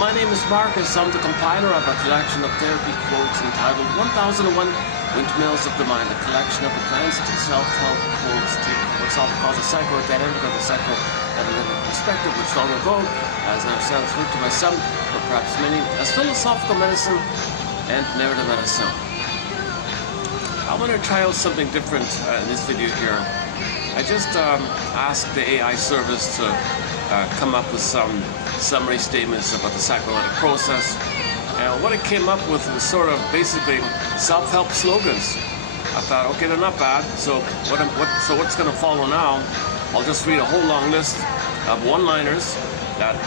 my name is Marcus. I'm the compiler of a collection of therapy quotes entitled 1001 Windmills of the Mind, a collection of advanced self-help quotes take what's often called the psychoanalytic or the psychoanalytic perspective, which long ago, as I've said through to myself, or perhaps many, as philosophical medicine and narrative medicine. I want to try out something different in this video here. I just asked the AI service to come up with some summary statements about the psychoanalytic process. And what it came up with was sort of basically self-help slogans. I thought, okay, they're not bad. So what's going to follow now? I'll just read a whole long list of one-liners that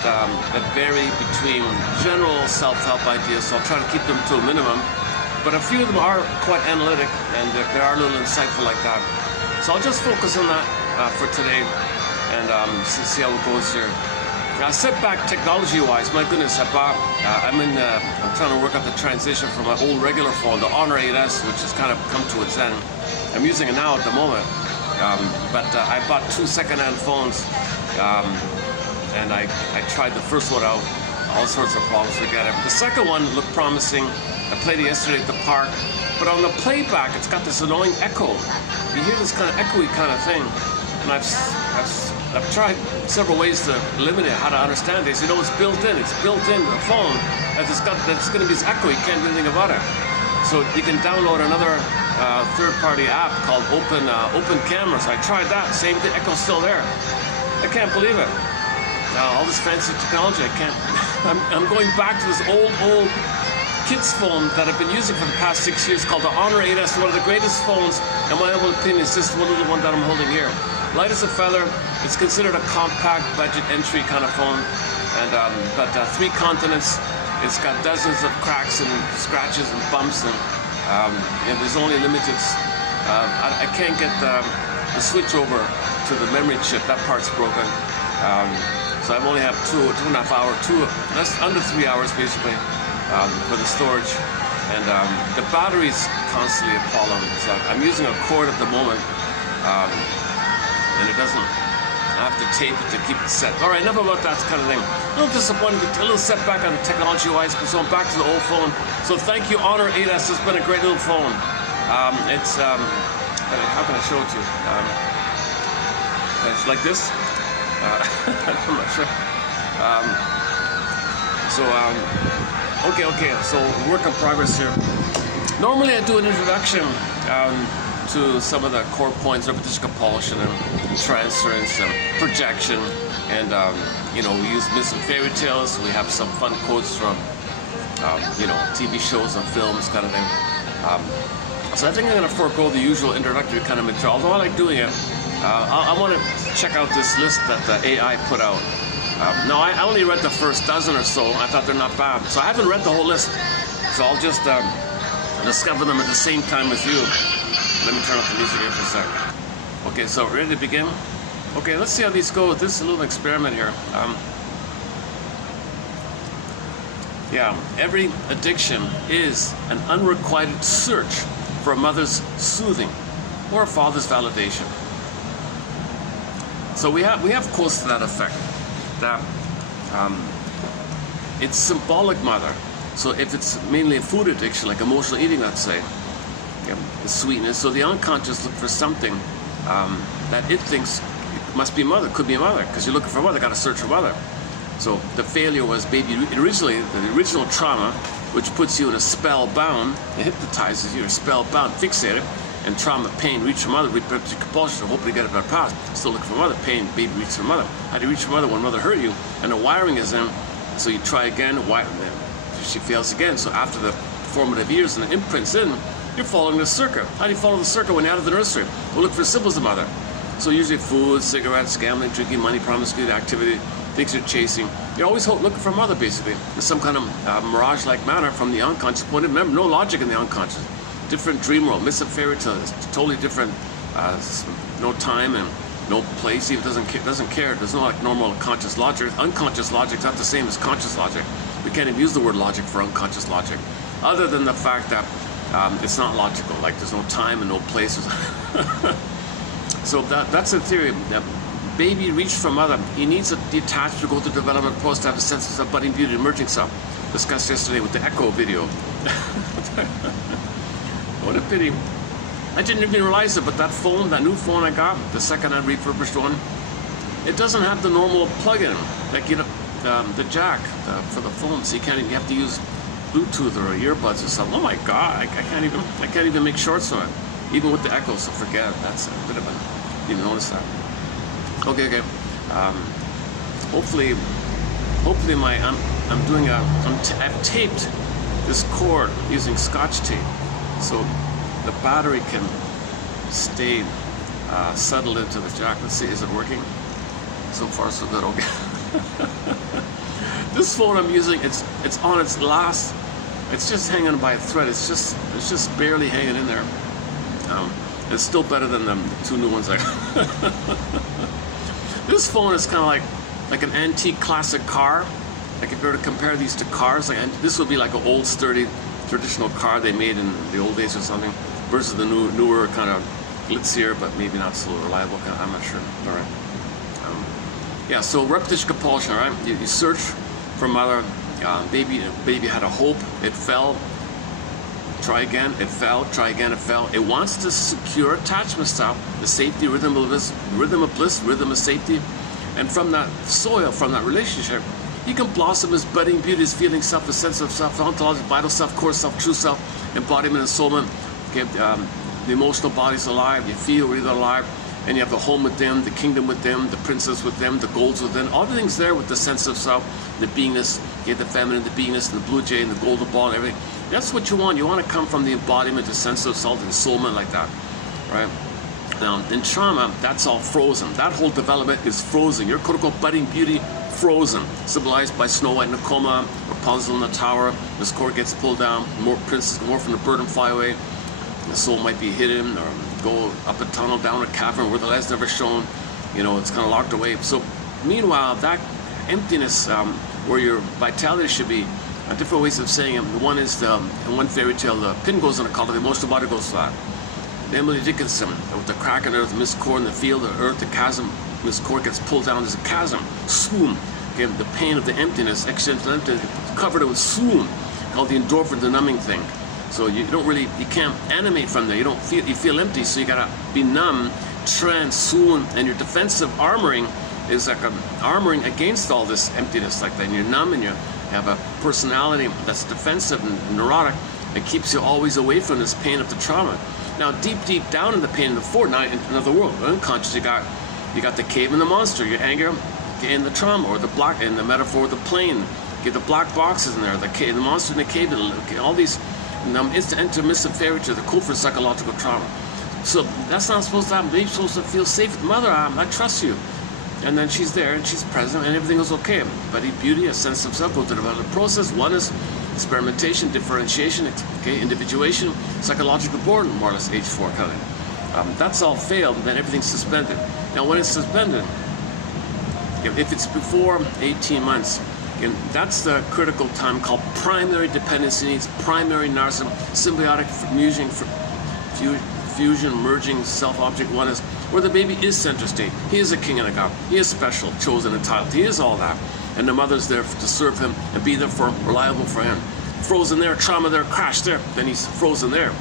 vary between general self-help ideas. So I'll try to keep them to a minimum. But a few of them are quite analytic, and they are a little insightful like that. So I'll just focus on that for today, and see how it goes here. Now, setback technology-wise, my goodness, I'm trying to work out the transition from my old regular phone, the Honor 8S, which has kind of come to its end. I'm using it now at the moment, but I bought two second-hand phones, and I tried the first one out, all sorts of problems, forget it. The second one looked promising. I played it yesterday at the park, but on the playback, it's got this annoying echo. You hear this kind of echoey kind of thing, and I've tried several ways to eliminate how to understand this. You know, it's built in the phone, that it's going to be this echo. You can't do anything about it. So you can download another third-party app called Open Cameras. I tried that, same thing, echo's still there. I can't believe it. All this fancy technology, I can't. I'm going back to this old kids phone that I've been using for the past 6 years called the Honor 8S, one of the greatest phones, in my humble opinion. It's just one little one that I'm holding here. Light as a feather. It's considered a compact budget entry kind of phone, and but 3 continents. It's got dozens of cracks and scratches and bumps, and there's only limited. I can't get the switch over to the memory chip. That part's broken. So I only have 2.5 hours, that's under 3 hours basically. For the storage, and the battery's constantly a problem. So I'm using a cord at the moment, and it doesn't. I have to tape it to keep it set. All right, enough about that kind of thing. A little disappointed, a little setback on the technology-wise, so I'm back to the old phone. So thank you, Honor 8S. It's been a great little phone. It's how can I show it to you? It's like this. I'm not sure. Okay, so work in progress here. Normally I do an introduction to some of the core points, repetition, compulsion, and transference, and projection, and we use myths and fairy tales. We have some fun quotes from TV shows and films kind of thing. So I think I'm going to forego the usual introductory kind of material, although I like doing it. I want to check out this list that the AI put out. No, I only read the first dozen or so. I thought they're not bad. So I haven't read the whole list. So I'll just discover them at the same time with you. Let me turn up the music here for a sec. Okay, so ready to begin? Okay, let's see how these go. This is a little experiment here. Every addiction is an unrequited search for a mother's soothing or a father's validation. So we have quotes to that effect. That it's symbolic mother. So if it's mainly a food addiction, like emotional eating, let's say, the sweetness. So the unconscious look for something that it thinks it must be mother, could be a mother, because you're looking for mother, got to search for mother. So the failure was baby. Originally, the original trauma, which puts you in a spellbound, it hypnotizes you, you're spellbound, fixated. And trauma, pain, reach for mother, repetitive compulsion, hoping to get it by past. Still looking for mother, pain, baby, reach for mother. How do you reach for mother when mother hurt you? And the wiring is in, so you try again, she fails again. So after the formative years and the imprints in, you're following the circuit. How do you follow the circuit when you're out of the nursery? Well, look for symbols of mother. So usually food, cigarettes, gambling, drinking, money, promiscuity, activity, things you're chasing. You're always looking for mother, basically. In some kind of mirage-like manner from the unconscious point of view. Remember, no logic in the unconscious. Different dream world, myths and fairy tales, totally different. No time and no place. Even doesn't care. There's no like normal conscious logic. Unconscious logic's not the same as conscious logic. We can't even use the word logic for unconscious logic, other than the fact that it's not logical. Like there's no time and no place. So that's a theory. baby reached from mother, he needs to detach to go through development process to have a sense of budding beauty, emerging self. Discussed yesterday with the Echo video. What a pity. I didn't even realize it, but that phone, that new phone I got, the second-hand refurbished one, it doesn't have the normal plug-in, like, you know, the jack for the phone. So you have to use Bluetooth or earbuds or something. Oh my God, I can't even make shorts on it, even with the Echo. So forget it. That's a bit of a, didn't even notice that. Okay. Hopefully I've taped this cord using Scotch tape, so the battery can stay settled into the jack. Let's see, is it working? So far so good. Okay. This phone I'm using, it's on its last. It's just hanging by a thread. It's just barely hanging in there. It's still better than the two new ones I got. This phone is kind of like an antique classic car. Like if you were to compare these to cars, this would be like an old sturdy traditional car they made in the old days or something, versus the newer kind of glitzier but maybe not so reliable kind of, I'm not sure. All right. Yeah. So repetition compulsion. All right. You search for mother. Baby had a hope. It fell. Try again. It fell. Try again. It fell. It wants to secure attachment style, the safety, rhythm of bliss, rhythm of safety, and from that soil, from that relationship, you can blossom as budding beauty, as feeling self, a sense of self, ontology, vital self, core self, true self, embodiment and soulmate. Okay, the emotional body's alive. You feel really alive, and you have the home with them, the kingdom with them, the princess with them, the golds with them. All the things there with the sense of self, the beingness, okay, the feminine, the beingness, and the blue jay, and the golden ball, and everything. That's what you want. You want to come from the embodiment, the sense of self, and soulmate like that, right? Now, in trauma, that's all frozen. That whole development is frozen. Your quote-unquote budding beauty, frozen, symbolized by Snow White in a coma, Rapunzel in the tower. This cord gets pulled down, more princess, more from the bird and fly away. The soul might be hidden or go up a tunnel, down a cavern where the light's never shown. You know, it's kind of locked away. So, meanwhile, that emptiness where your vitality should be, different ways of saying it. One is in one fairy tale, the pin goes in the collar, the emotional body goes flat. Emily Dickinson, with the crack in earth, the mist core in the field, the earth, the chasm, mist core gets pulled down, there's a chasm, swoon. Okay, the pain of the emptiness, existential emptiness, covered it with swoon, called the endorphin, the numbing thing. So you can't animate from there. You feel empty, so you gotta be numb, trance, swoon, and your defensive armoring is like armoring against all this emptiness like that. And you're numb, and you have a personality that's defensive and neurotic. It keeps you always away from this pain of the trauma. Now, deep down in the pain of the fort, not in another world, unconscious, you got the cave and the monster, your anger, and the trauma, or the block, and the metaphor of the plane. Get the black boxes in there, the cave, the monster in the cave, all these intermissive fairy tales, the code for psychological trauma. So that's not supposed to happen. Baby's supposed to feel safe with mother. I trust you. And then she's there, and she's present, and everything goes okay. But beauty, a sense of self, go to develop the process. One is experimentation, differentiation, okay, individuation, psychological boredom, more or less age 4 kind of. That's all failed, and then everything's suspended. Now, when it's suspended, if it's before 18 months, again, that's the critical time called primary dependency needs, primary narcissism, symbiotic fusion, merging, self-object. One is where the baby is center state. He is a king and a god. He is special, chosen, entitled. He is all that. And the mother's there to serve him and be there for him, reliable for him. Frozen there, trauma there, crash there. Then he's frozen there.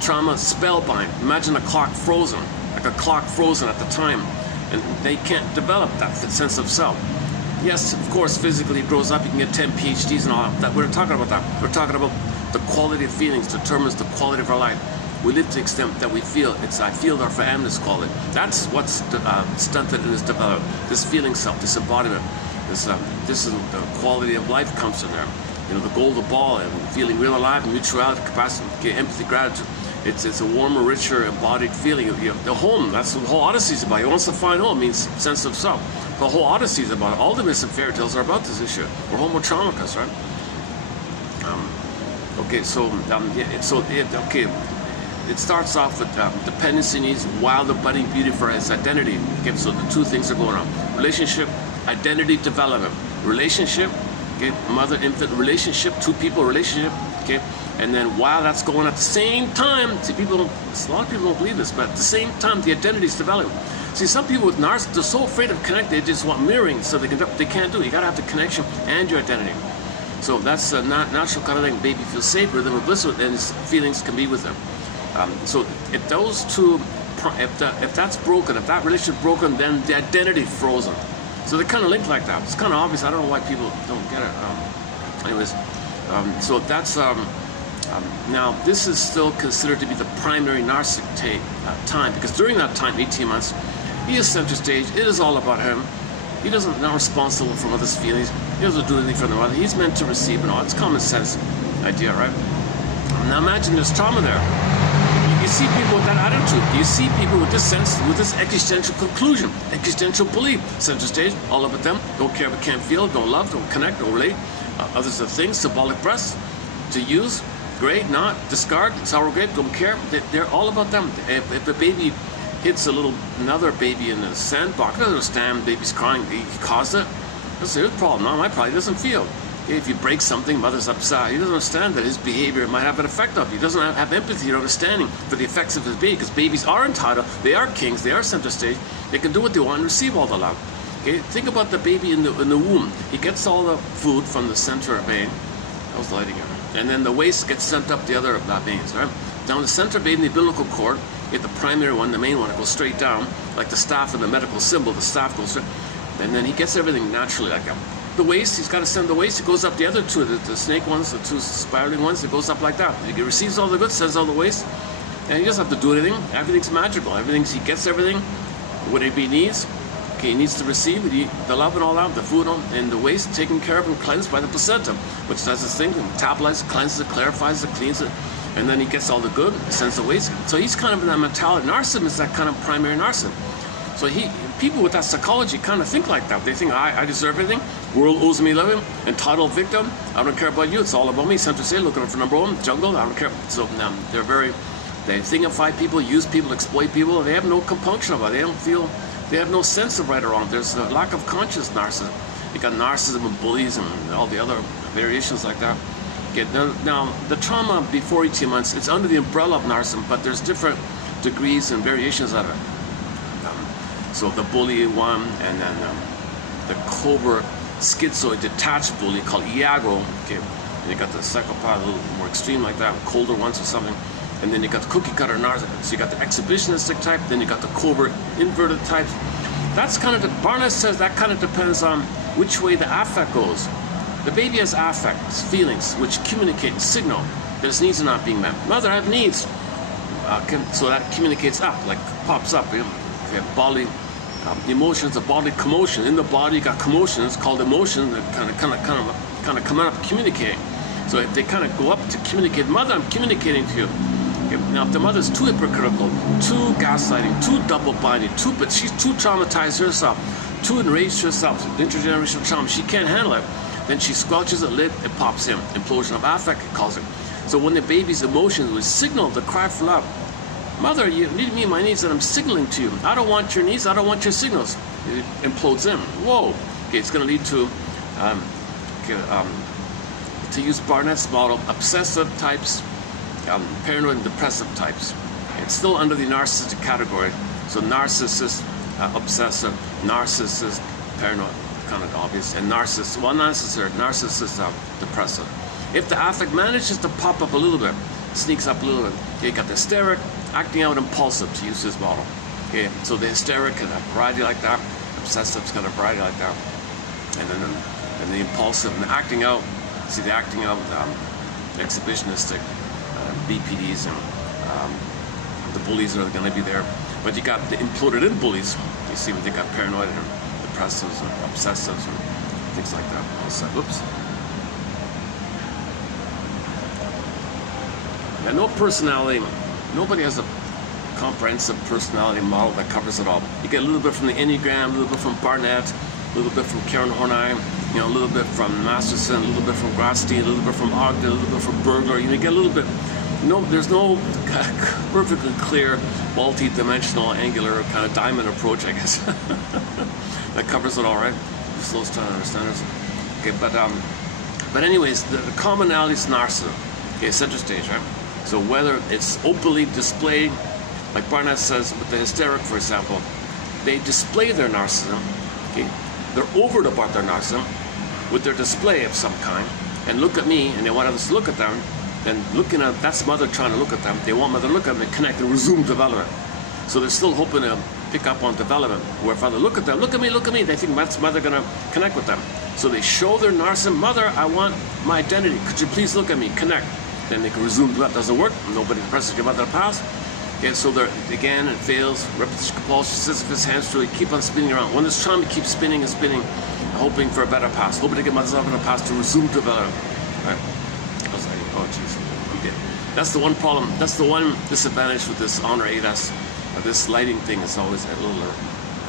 Trauma, spellbind. Imagine a clock frozen, like a clock frozen at the time. And they can't develop that sense of self. Yes, of course, physically it grows up. You can get 10 PhDs and all that. We're not talking about that. We're talking about the quality of feelings determines the quality of our life. We live to the extent that we feel. I feel our families call it. That's what's stunted in this development. This feeling self, this embodiment. This is the quality of life comes in there. You know, the golden ball and feeling real alive, mutuality, capacity, empathy, gratitude. It's a warmer, richer, embodied feeling. The home, that's what the whole Odyssey is about. He wants to find home, means sense of self. The whole Odyssey is about it. All the myths and fairy tales are about this issue. We're homo traumicus, right? It starts off with dependency needs, while the budding beauty for its identity. Okay, so the two things are going on. Relationship, identity development. Relationship, okay, mother-infant relationship, two people relationship, okay, and then while that's going at the same time, see, a lot of people don't believe this, but at the same time, the identity is developing. See, some people with narcissists, they're so afraid of connecting, they just want mirroring, so they can't do it. You gotta have the connection and your identity. So that's a natural kind of thing. Baby feels safe with them, with bliss with them, and his feelings can be with them. So if those two, if that's broken, if that relationship broken, then the identity frozen. So they're kind of linked like that. It's kind of obvious. I don't know why people don't get it. Anyways, so that's now this is still considered to be the primary narcissistic time, because during that time, 18 months, he is center stage. It is all about him. He doesn't not responsible for others' feelings. He doesn't do anything for them. He's meant to receive and all. It's common sense idea, right? Now imagine there's trauma there. You see people with that attitude. You see people with this sense, with this existential conclusion, existential belief. Center stage, all about them. Don't care, but can't feel, don't love, don't connect, don't relate. Others are things, symbolic breasts to use. Great, not, discard, surrogate, don't care. They're all about them. If a baby hits another baby in a sandbox, I understand, baby's crying, he caused it. That's his problem, not my problem. He doesn't feel. If you break something, mother's upset. He doesn't understand that his behavior might have an effect on him. He doesn't have empathy or understanding for the effects of his baby, because babies are entitled, they are kings, they are center stage, they can do what they want and receive all the love. Okay? Think about the baby in the womb. He gets all the food from the center vein. I was lighting it. And then the waste gets sent up the other veins, right? Down the center vein, the umbilical cord, you get the primary one, the main one, it goes straight down, like the staff in the medical symbol, the staff goes straight, and then he gets everything naturally like that. The waste, he's got to send the waste, it goes up the other two, the snake ones, the two spiraling ones, it goes up like that. He receives all the good, sends all the waste, and he doesn't have to do anything. Everything's magical. He gets everything, whatever he needs. Okay, he needs to receive the love and all that, the food and the waste taken care of and cleansed by the placenta, which does this thing, metabolizes, cleanses it, clarifies it, cleans it, and then he gets all the good, sends the waste. So he's kind of in that mentality. Narcissism is that kind of primary narcissism. So people with that psychology kind of think like that. They think, I deserve everything. World owes me loving. Entitled victim. I don't care about you. It's all about me. Center stage, looking for number one. Jungle. I don't care. So they thingify people, use people, exploit people. They have no compunction about it. They don't feel. They have no sense of right or wrong. There's a lack of conscious narcissism. You got narcissism and bullies and all the other variations like that. Okay, now the trauma before 18 months, it's under the umbrella of narcissism, but there's different degrees and variations of it. So the bully one, and then the covert, schizoid, detached bully called Iago. Okay, and you got the psychopath, a little more extreme like that, colder ones or something. And then you got the cookie cutter narcissist. So you got the exhibitionistic type, then you got the covert, inverted types. That's kind of, Barnett says that kind of depends on which way the affect goes. The baby has affects, feelings, which communicate, signal that his needs are not being met. Mother, I have needs. So that communicates up, like pops up. You have bodily emotions, a bodily commotion. In the body, you got commotions called emotions that kind of come out, communicating. So if they kind of go up to communicate, mother, I'm communicating to you. Okay, now, if the mother's too hypocritical, too gaslighting, too double binding, but she's too traumatized herself, too enraged herself, intergenerational trauma, she can't handle it. Then she squelches a lid, it pops in. Implosion of affect, it calls it. So when the baby's emotions will signal the cry for love, mother, you need me, my needs that I'm signaling to you. I don't want your needs, I don't want your signals. It implodes in. Whoa. Okay, it's going to lead to use Barnett's model, obsessive types, paranoid and depressive types. It's still under the narcissistic category. So narcissist, obsessive, narcissist, paranoid, kind of obvious, and narcissist, well, not necessarily, narcissist, depressive. If the affect manages to pop up a little bit, sneaks up a little bit, okay, you got the hysteric, acting out impulsive, to use this model. Okay, so the hysteric can have variety like that, obsessive's got a variety like that, and then the impulsive and the acting out. See, the acting out, exhibitionistic, BPDs, and the bullies are going to be there. But you got the imploded in bullies. You see what they got, paranoid and depressives and obsessives and things like that. Whoops. Yeah, no personality. Nobody has a comprehensive personality model that covers it all. You get a little bit from the Enneagram, a little bit from Barnett, a little bit from Karen Horney, a little bit from Masterson, a little bit from Grasstein, a little bit from Ogden, a little bit from Bergler. You get a little bit. There's no perfectly clear, multi-dimensional, angular kind of diamond approach, I guess, that covers it all, right? It slows down to understand it. Okay, but anyways, the commonality is narcissism. Okay, center stage, right? So whether it's openly displayed, like Barnett says with the hysteric, for example, they display their narcissism. Okay, they're overt about their narcissism with their display of some kind, and look at me, and they want others to look at them, and looking at, that's mother trying to look at them, they want mother to look at them and connect and resume development. So they're still hoping to pick up on development, where if other look at them, look at me, they think that's mother gonna connect with them. So they show their narcissism, mother, I want my identity, could you please look at me, connect. Then they can resume, that doesn't work, nobody presses your mother to pass. Okay, so they're, again, it fails, repetition, compulsion, Sisyphus, hamster, keep on spinning around. One is trying to keep spinning and spinning, hoping for a better pass, hoping to get myself in a pass to resume development. Right? I was like, oh jeez, okay. That's the one problem, that's the one disadvantage with this Honor 8S. This lighting thing is always a little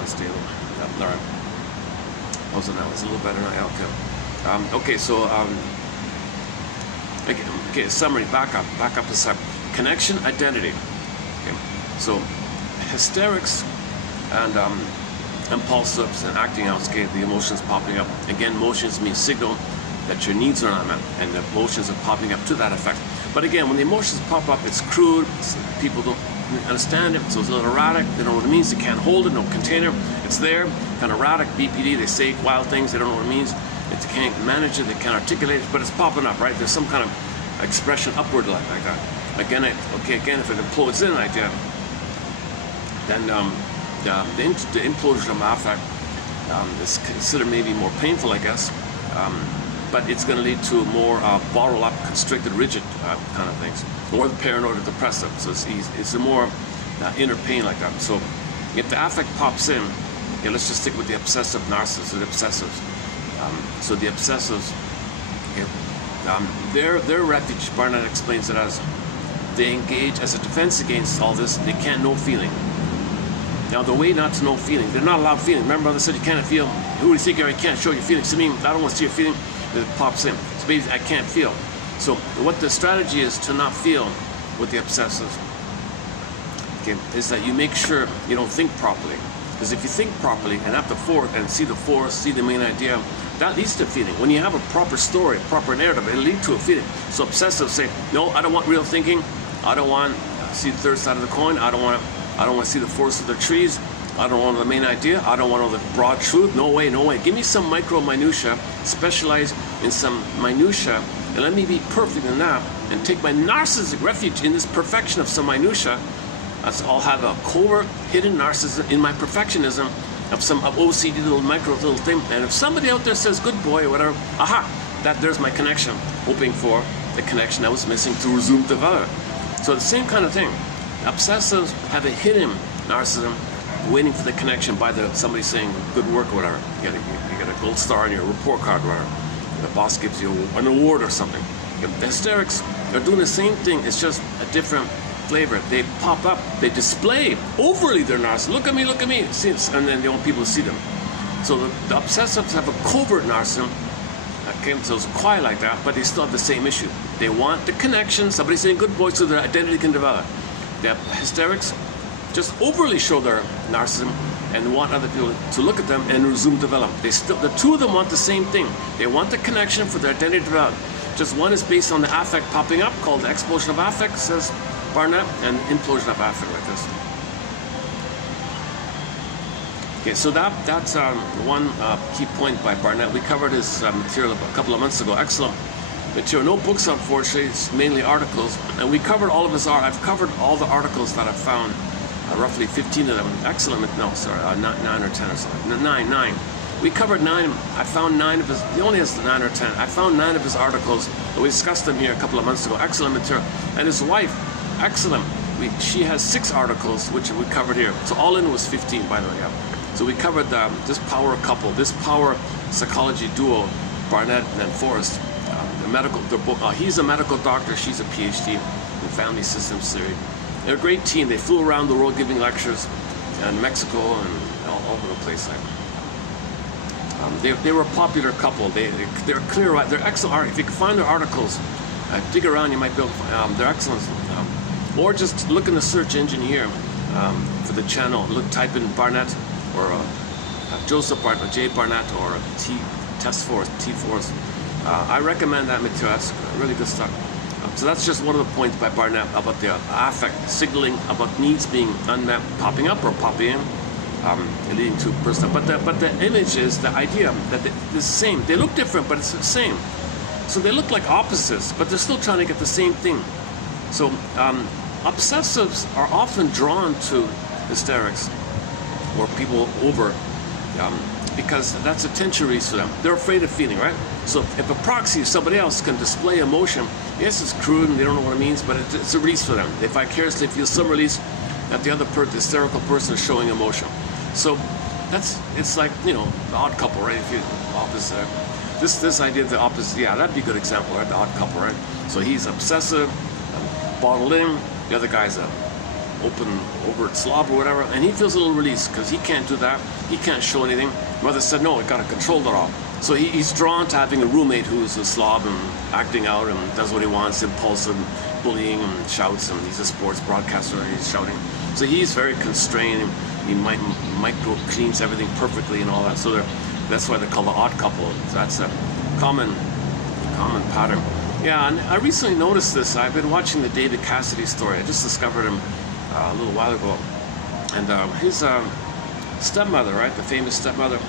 unstable. Yeah, all right. Also now it's a little better now. Okay. Okay, so okay, summary, back up to step. Connection, identity. Okay. So hysterics and impulsives and acting out, okay, the emotions popping up. Again, emotions mean signal that your needs are not met, and the emotions are popping up to that effect. But again, when the emotions pop up, it's crude, people don't understand it, so it's a little erratic, they don't know what it means, they can't hold it, no container, it's there, kind of erratic, BPD, they say wild things, they don't know what it means, they can't manage it, they can't articulate it, but it's popping up, right? There's some kind of expression upward like that. Again, again, if it implodes in like that, then the implosion of affect is considered maybe more painful, I guess, but it's going to lead to more bottled up, constricted, rigid kind of things, or the paranoid or depressive. So it's a more inner pain like that. So if the affect pops in, yeah, let's just stick with the obsessive narcissists or the obsessives. So the obsessives, their refuge, Barnett explains it as they engage as a defense against all this. They can't know feeling. Now the way not to know feeling, they're not allowed feeling. Remember, I said you can't feel. Who do you think you are? You can't show your feelings to me. I don't want to see your feeling. It pops in. So maybe I can't feel. So what the strategy is to not feel with the obsessives, okay, is that you make sure you don't think properly. Because if you think properly and have the force and see the force, see the main idea, that leads to feeling. When you have a proper story, proper narrative, it'll lead to a feeling. So obsessives say, no, I don't want real thinking. I don't want to see the third side of the coin. I don't want to see the forest of the trees. I don't want the main idea. I don't want all the broad truth. No way, no way. Give me some micro minutia, specialize in some minutia, and let me be perfect in that, and take my narcissistic refuge in this perfection of some minutia. I'll have a covert, hidden narcissism in my perfectionism of some OCD little micro little thing. And if somebody out there says good boy or whatever, aha, there's my connection, hoping for the connection that was missing to resume development. So the same kind of thing. Obsessives have a hidden narcissism, waiting for the connection by somebody saying good work or whatever. You get a gold star on your report card or whatever. The boss gives you an award or something. The hysterics are doing the same thing. It's just a different flavor. They pop up. They display overly their narcissism. Look at me, look at me. And then they want people to see them. So the obsessives have a covert narcissism. Okay, so it's quiet like that, but they still have the same issue. They want the connection. Somebody saying good boy so their identity can develop. The hysterics just overly show their narcissism and want other people to look at them and resume development. The two of them want the same thing. They want the connection for their identity to develop. Just one is based on the affect popping up, called the explosion of affect, says Barnett, and implosion of affect like this. Okay, so that's one key point by Barnett. We covered his material a couple of months ago. Excellent material. No books, unfortunately. It's mainly articles. And we covered all of his art. I've covered all the articles that I've found. Roughly 15 of them. Excellent. No, sorry, 9 or 10 or something. Nine. We covered 9. I found 9 of his. He only has 9 or 10. I found 9 of his articles. We discussed them here a couple of months ago. Excellent material. And his wife, excellent. She has 6 articles, which we covered here. So all in was 15, by the way. Yeah. So we covered this power couple, this power psychology duo, Barnett and Forrest. He's a medical doctor. She's a PhD in family systems theory. They're a great team. They flew around the world giving lectures in Mexico and all over the place. They were a popular couple. They're clear. They're excellent. If you can find their articles, dig around. You might be able to find. They're excellent. Or just look in the search engine here for the channel. Type in Barnett or Joseph Barnett, J. Barnett, or T Force. I recommend that material. That's really good stuff. So that's just one of the points by Barnett about the affect signaling about needs being unmet, popping up or popping in. leading to personal. But the image is the idea that it's the same. They look different, but it's the same. So they look like opposites, but they're still trying to get the same thing. So obsessives are often drawn to hysterics or people over, because that's attention release for them. They're afraid of feeling, right? So if a proxy, somebody else can display emotion, yes, it's crude and they don't know what it means, but it's a release for them. They vicariously feel some release that the other the hysterical person is showing emotion. So it's like, you know, the odd couple, right? If you opposite, this idea of the opposite, yeah, that'd be a good example, right? The odd couple, right? So he's obsessive, bottled in, the other guy's a open, overt slob or whatever, and he feels a little release because he can't do that. He can't show anything. Mother said, no, I gotta control it all. So he's drawn to having a roommate who's a slob and acting out and does what he wants, impulsive, bullying and shouts, and he's a sports broadcaster and he's shouting. So he's very constrained. He micro cleans everything perfectly and all that. So that's why they're called the odd couple. So that's a common pattern. Yeah, and I recently noticed this. I've been watching the David Cassidy story. I just discovered him a little while ago. And his stepmother, right, the famous stepmother,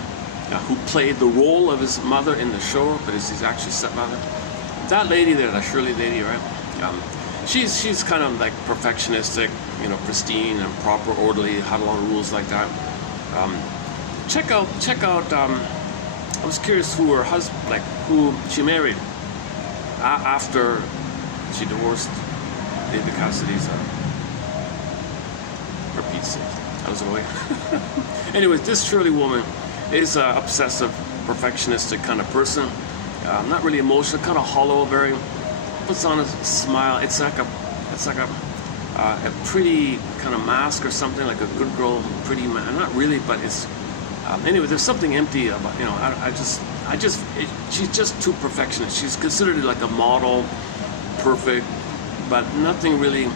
who played the role of his mother in the show, but is his actually stepmother. That lady there, that Shirley lady, right? She's kind of like perfectionistic, you know, pristine and proper, orderly, had a lot of rules like that. Check out. I was curious who her husband, like who she married after she divorced David Cassidy's. For Pete's sake, I was away. Anyways, this Shirley woman is an obsessive, perfectionistic kind of person. Not really emotional, kind of hollow, very. Puts on a smile. It's like a pretty kind of mask or something, like a good girl, pretty man. Not really, but it's. Anyway, there's something empty about, you know. She's just too perfectionist. She's considered like a model, perfect, but nothing really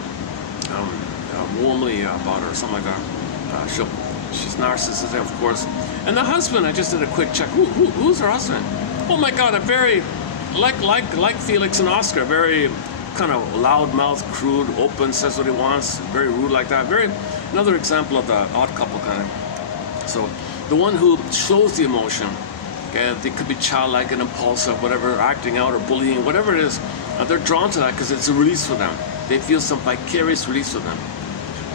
warmly about her, or something like that. She's narcissistic, of course. And the husband, I just did a quick check. Who's her husband? Oh my God, a very like Felix and Oscar, very kind of loud-mouthed, crude, open, says what he wants, very rude like that. Another example of the odd couple kind of. So the one who shows the emotion, okay, they could be childlike and impulsive, whatever, acting out or bullying, whatever it is, they're drawn to that because it's a release for them. They feel some vicarious release for them.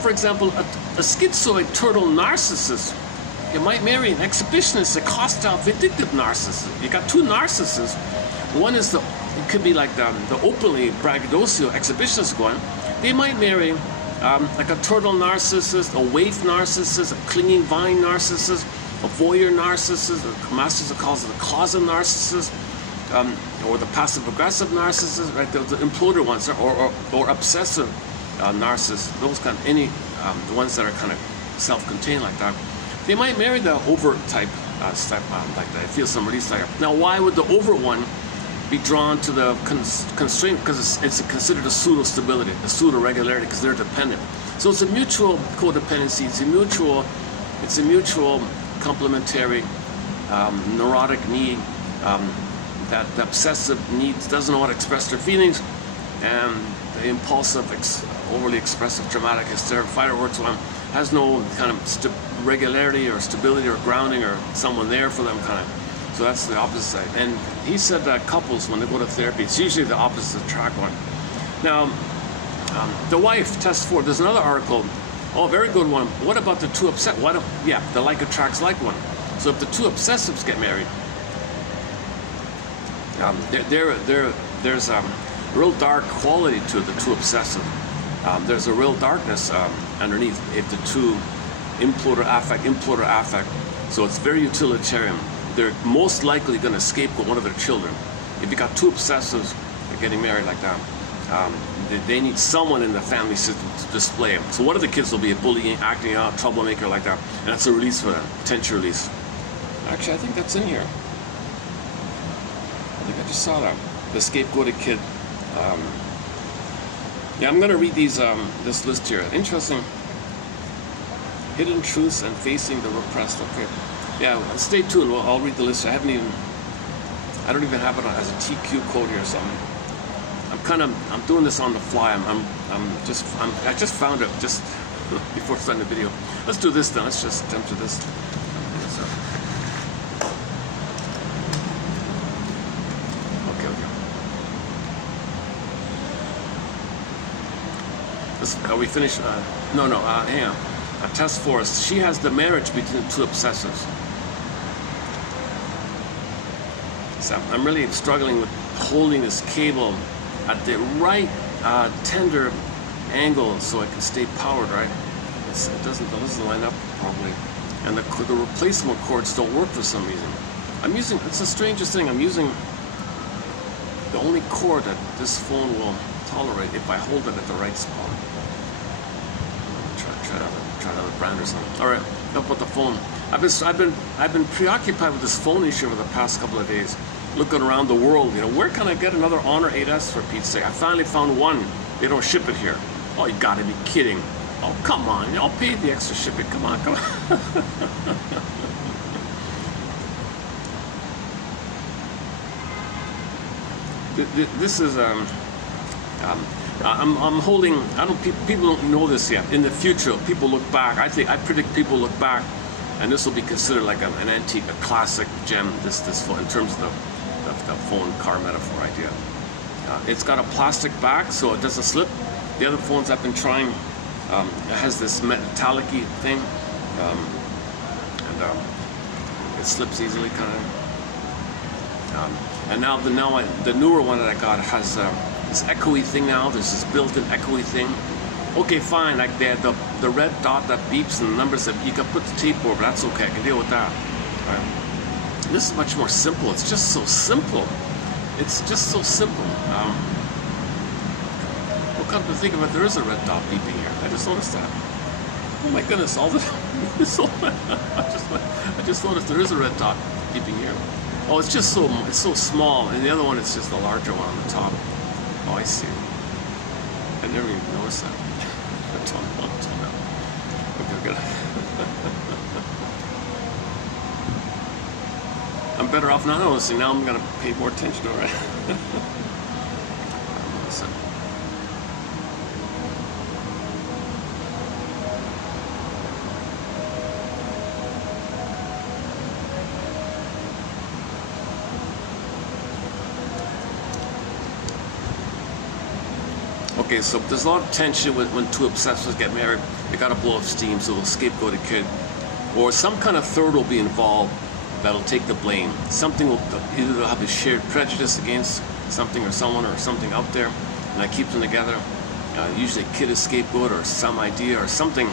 For example, a schizoid turtle narcissist, you might marry an exhibitionist, a hostile, vindictive narcissist. You got two narcissists. One is it could be like the openly braggadocio exhibitionist going. They might marry like a turtle narcissist, a waif narcissist, a clinging vine narcissist, a voyeur narcissist, the Masters calls it the closet narcissist, or the passive-aggressive narcissist, right? The imploder ones, or obsessive narcissists. Those kind of the ones that are kind of self-contained like that. They might marry the overt type like that. Feel some release like that. Now, why would the overt one be drawn to the constraint? Because it's considered a pseudo-stability, a pseudo-regularity, because they're dependent. So it's a mutual codependency. It's a mutual complementary neurotic need. That the obsessive needs doesn't know how to express their feelings, and the impulsive, overly expressive, dramatic, hysteric fireworks one has no kind of regularity or stability or grounding or someone there for them kind of. So that's the opposite side. And he said that couples, when they go to therapy, it's usually the opposite track one. Now, the wife, test 4, there's another article. Oh, very good one. What about the two upset? The like attracts like one. So if the two obsessives get married, there's a real dark quality to the two obsessive. There's a real darkness underneath if the two imploder affect. So it's very utilitarian. They're most likely going to scapegoat one of their children. If you got two obsessives getting married like that, they need someone in the family system to display them. So one of the kids will be a bullying, acting out, troublemaker like that, and that's a release for them, potential release. Actually, I think that's in here. I think I just saw that. The scapegoated kid. Yeah, I'm going to read this list here. Interesting. Hidden truths and facing the repressed. Okay. Yeah, stay tuned. Well, I'll read the list. I don't even have it as a TQ code here or something. I'm doing this on the fly. I just found it just before starting the video. Let's do this then. Let's just attempt to this. We finished, hang on. Test Forest. She has the marriage between two obsessives. So I'm really struggling with holding this cable at the right tender angle so it can stay powered, right? It doesn't line up properly. And the replaceable cords don't work for some reason. It's the strangest thing, I'm using the only cord that this phone will tolerate if I hold it at the right spot. Try another brand or something. All right, enough about the phone. I've been preoccupied with this phone issue over the past couple of days, looking around the world. Where can I get another Honor 8S for Pete's sake? I finally found one. They don't ship it here. Oh, you gotta be kidding! Oh, come on! I'll pay the extra shipping. Come on. This is I'm holding. People don't know this yet. In the future, people look back. I predict people look back, and this will be considered like an antique, a classic gem. This phone, in terms of the phone car metaphor idea. It's got a plastic back, so it doesn't slip. The other phones I've been trying, it has this metallic-y thing, and it slips easily, kind of. And now the newer one that I got has this echoey thing now. There's this built-in echoey thing. Okay, fine. Like the red dot that beeps and the numbers that you can put the tape over. That's okay. I can deal with that. Right. This is much more simple. It's just so simple. It's just so simple. Well, come to think of it, there is a red dot beeping here. I just noticed that. Oh my goodness! All the I just noticed there is a red dot beeping here. Oh, it's so small, and the other one is just the larger one on the top. Oh, I see. I never even noticed that. Until now. Okay, good. I'm better off not noticing. Now I'm gonna pay more attention to it. Okay, so there's a lot of tension when two obsessives get married. They gotta blow off steam, so they'll scapegoat a kid. Or some kind of third will be involved that'll take the blame. Something will, either they'll have a shared prejudice against something or someone or something out there, and that keeps them together. Usually a kid is scapegoat or some idea or something.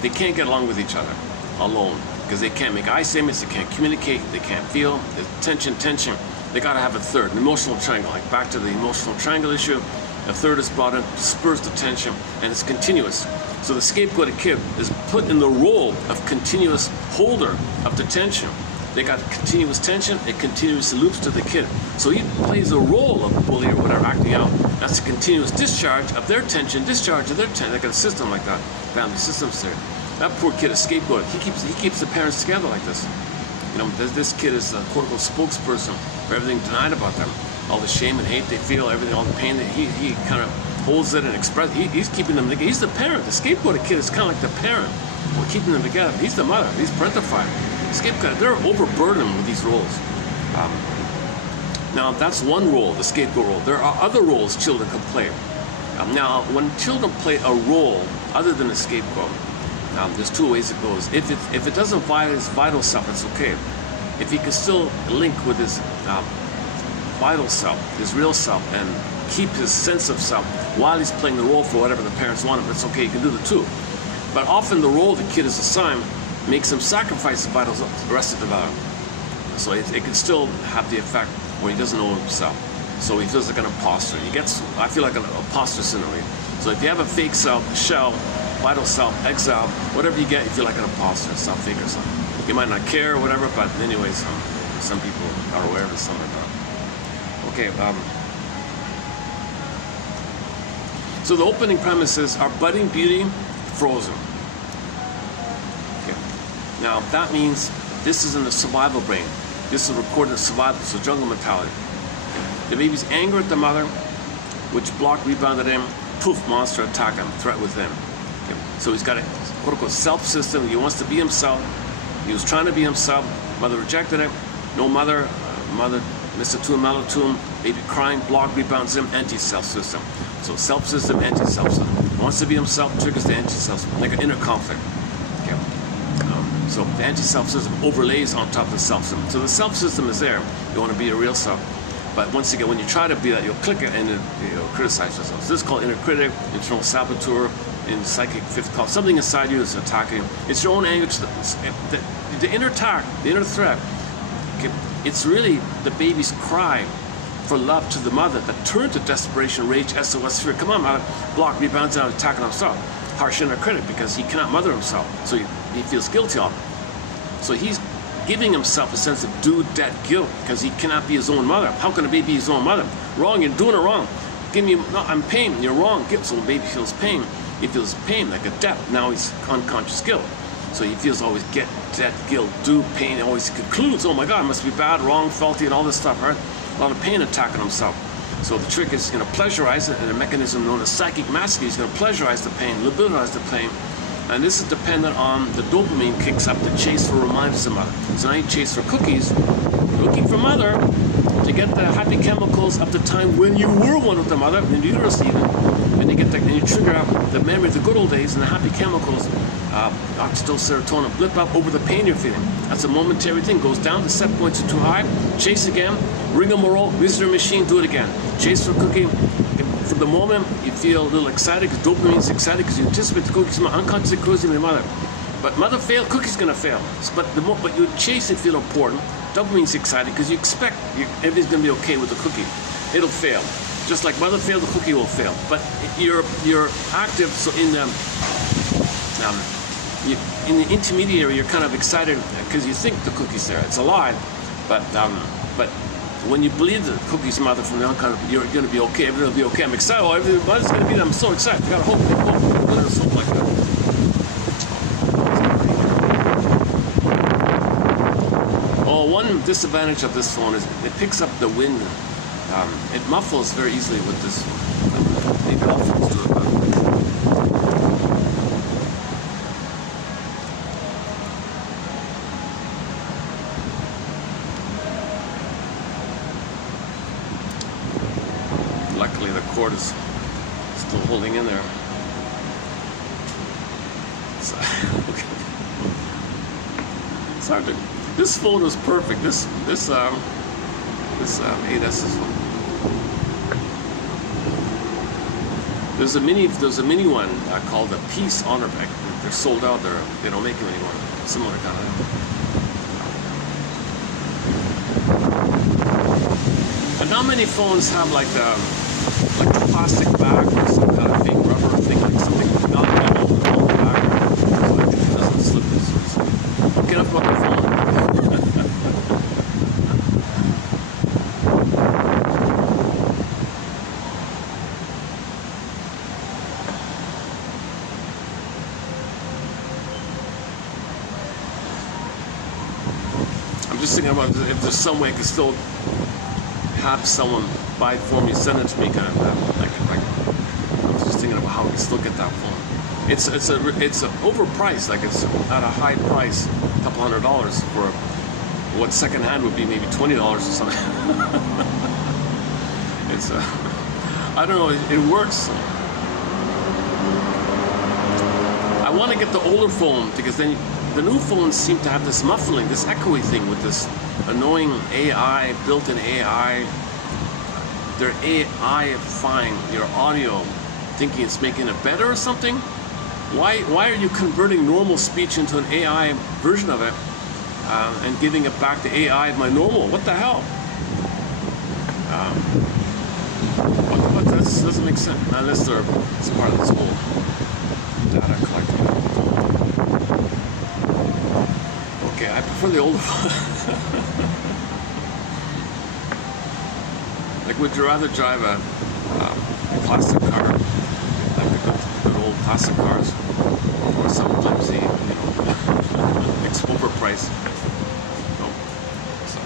They can't get along with each other alone because they can't make eye statements, they can't communicate, they can't feel. There's tension. They gotta have a third, an emotional triangle, like back to the emotional triangle issue. A third is brought in, spurs the tension, and it's continuous. So the scapegoated kid is put in the role of continuous holder of the tension. They got continuous tension, it continuously loops to the kid. So he plays a role of bully or whatever, acting out. That's a continuous discharge of their tension, discharge of their tension. They got a system like that, family systems there. That poor kid is scapegoated. He keeps the parents together like this. This kid is a quote-unquote spokesperson for everything denied about them. All the shame and hate they feel, everything, all the pain that he kind of holds it and expresses. He's keeping them together. He's the parent. The scapegoated kid is kind of like the parent. We're keeping them together. He's the mother. He's parentified. Scapegoat, they're overburdened with these roles. Now that's one role, the scapegoat role. There are other roles children can play. Now when children play a role other than a scapegoat, there's two ways it goes. If it doesn't violate his vital self, it's okay. If he can still link with his vital self, his real self, and keep his sense of self while he's playing the role for whatever the parents want him, it's okay, you can do the two. But often the role the kid is assigned makes him sacrifice the vital self, the rest of the value. So it can still have the effect where he doesn't know himself. So he feels like an imposter. I feel like an imposter syndrome. So if you have a fake self, shell, vital self, exile, whatever you get, you feel like an imposter, self-fake or something. You might not care or whatever, but anyways, some people are aware of it, some are not. Okay, so the opening premises are budding beauty, frozen. Okay. Now that means this is in the survival brain. This is recorded survival, so jungle mentality. The baby's anger at the mother, which blocked, rebounded him, poof, monster attack him, threat within. Okay. So he's got a quote-unquote self-system. He wants to be himself. He was trying to be himself. Mother rejected him. No mother. Mother, Mr. Toon, Malatoon, baby crying, block, rebounds him, anti-self system. So self-system, anti-self system. He wants to be himself, triggers the anti-self system, like an inner conflict. Okay. So the anti-self system overlays on top of the self system. So the self system is there. You want to be your real self. But once again, when you try to be that, you'll click it and you'll criticize yourself. So this is called inner critic, internal saboteur, in psychic fifth call. Something inside you is attacking. It's your own anger. The inner attack, the inner threat. Okay, it's really the baby's cry for love to the mother that turned to desperation, rage, SOS, fear. Come on, mother. Block, rebounds out, attacking himself. Harsh inner critic because he cannot mother himself. So he feels guilty of it. So he's giving himself a sense of due debt guilt because he cannot be his own mother. How can a baby be his own mother? Wrong, you're doing it wrong. Give me, no, I'm pain, you're wrong. So the baby feels pain. He feels pain like a debt. Now he's unconscious guilt. So he feels always debt, guilt, due, pain. He always concludes, oh my God, it must be bad, wrong, faulty, and all this stuff, right? A lot of pain attacking himself. So the trick is going to pleasurize it in a mechanism known as psychic masking. He's going to pleasurize the pain, libidize the pain. And this is dependent on the dopamine kicks up to chase for reminders of mother. So now you chase for cookies, looking for mother, to get the happy chemicals of the time when you were one with the mother, in the uterus even. And you get that, and you trigger out the memory of the good old days and the happy chemicals, oxytocin, serotonin, blip up over the pain you're feeling. That's a momentary thing. Goes down, the set points are too high. Chase again, rigmarole, visitor machine, do it again. Chase for cookie. For the moment, you feel a little excited because dopamine's excited because you anticipate the cookies, unconsciously closing your mother. But mother failed, cookie's gonna fail. But but you chase and feel important. Dopamine's excited because you expect everything's gonna be okay with the cookie. It'll fail. Just like mother failed, the cookie will fail. But you're active, so in the intermediary, you're kind of excited because you think the cookie's there. It's a lie, but when you believe the cookie's mother from the unconscious, you're going to be okay. Everything will be okay. I'm excited. Oh, everybody's going to be there. I'm so excited. You got to hope. Let us hope like that. Oh, one disadvantage of this phone is it picks up the wind. It muffles very easily with this. Maybe all phones do it, but luckily the cord is still holding in there. So, okay. It's hard to. This phone is perfect. This 8S is one. There's a mini one called the Peace Honor Pack. They're sold out. They don't make them anymore. Similar kind of thing. But not many phones have like a plastic bag or some kind of fake rubber thing, like something not on the back, so it doesn't slip as easily. Okay, enough about the phone. I'm just thinking about if there's some way I could still have someone buy it for me, send it to me, kind of like I'm just thinking about how I can still get that phone. It's overpriced, like it's at a high price, a couple $100 for what secondhand would be maybe $20 or something. It's I don't know, it works. I want to get the older phone because then the new phones seem to have this muffling, this echoey thing with this annoying AI, built-in AI. They're AI-ifying your audio, thinking it's making it better or something. Why are you converting normal speech into an AI version of it and giving it back to AI of my normal? What the hell? What this doesn't make sense unless it's part of this whole data collecting. Okay, I prefer the older one. Like, would you rather drive a plastic car, like the good old plastic cars, or sometimes the it's overpriced? No. So.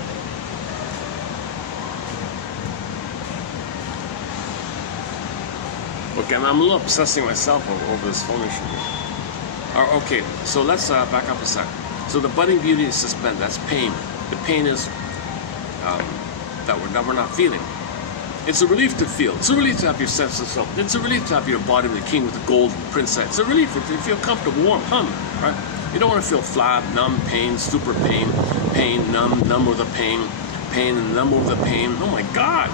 Okay, I'm a little obsessing myself over this phone issue. Okay, so let's back up a sec. So the budding beauty is suspended. That's pain. The pain is that we're not feeling. It's a relief to feel. It's a relief to have your sense of self. It's a relief to have your body with the king with the gold princess. It's a relief to feel comfortable, warm, hum, right? You don't want to feel flat, numb, pain, super pain, pain, numb with the pain, pain and numb with the pain. Oh my God!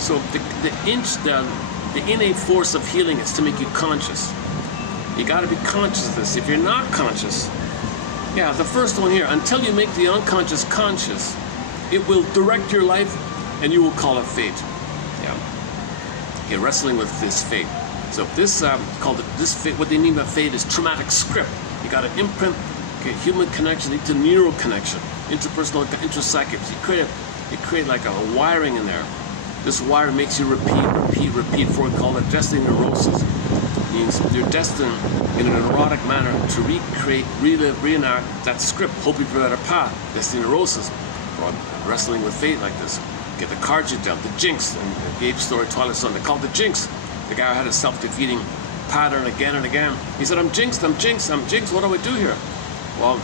So the innate force of healing is to make you conscious. You got to be conscious of this. If you're not conscious, yeah, the first one here, until you make the unconscious conscious, it will direct your life and you will call it fate. Yeah. Okay, wrestling with this fate. So this this fate, what they mean by fate is traumatic script. You got to imprint, okay, human connection into neural connection, interpersonal, intrapsychic. You create like a wiring in there. This wire makes you repeat. Freud called it destiny neurosis. It means you're destined in a neurotic manner to recreate, relive, reenact that script, hoping for a better path. Destiny neurosis. Or wrestling with fate like this. Get the cards you dealt, the jinx, and the Gabe's story, Twilight Zone, they called the jinx. The guy had a self-defeating pattern again and again. He said, I'm jinxed, what do I do here? Well,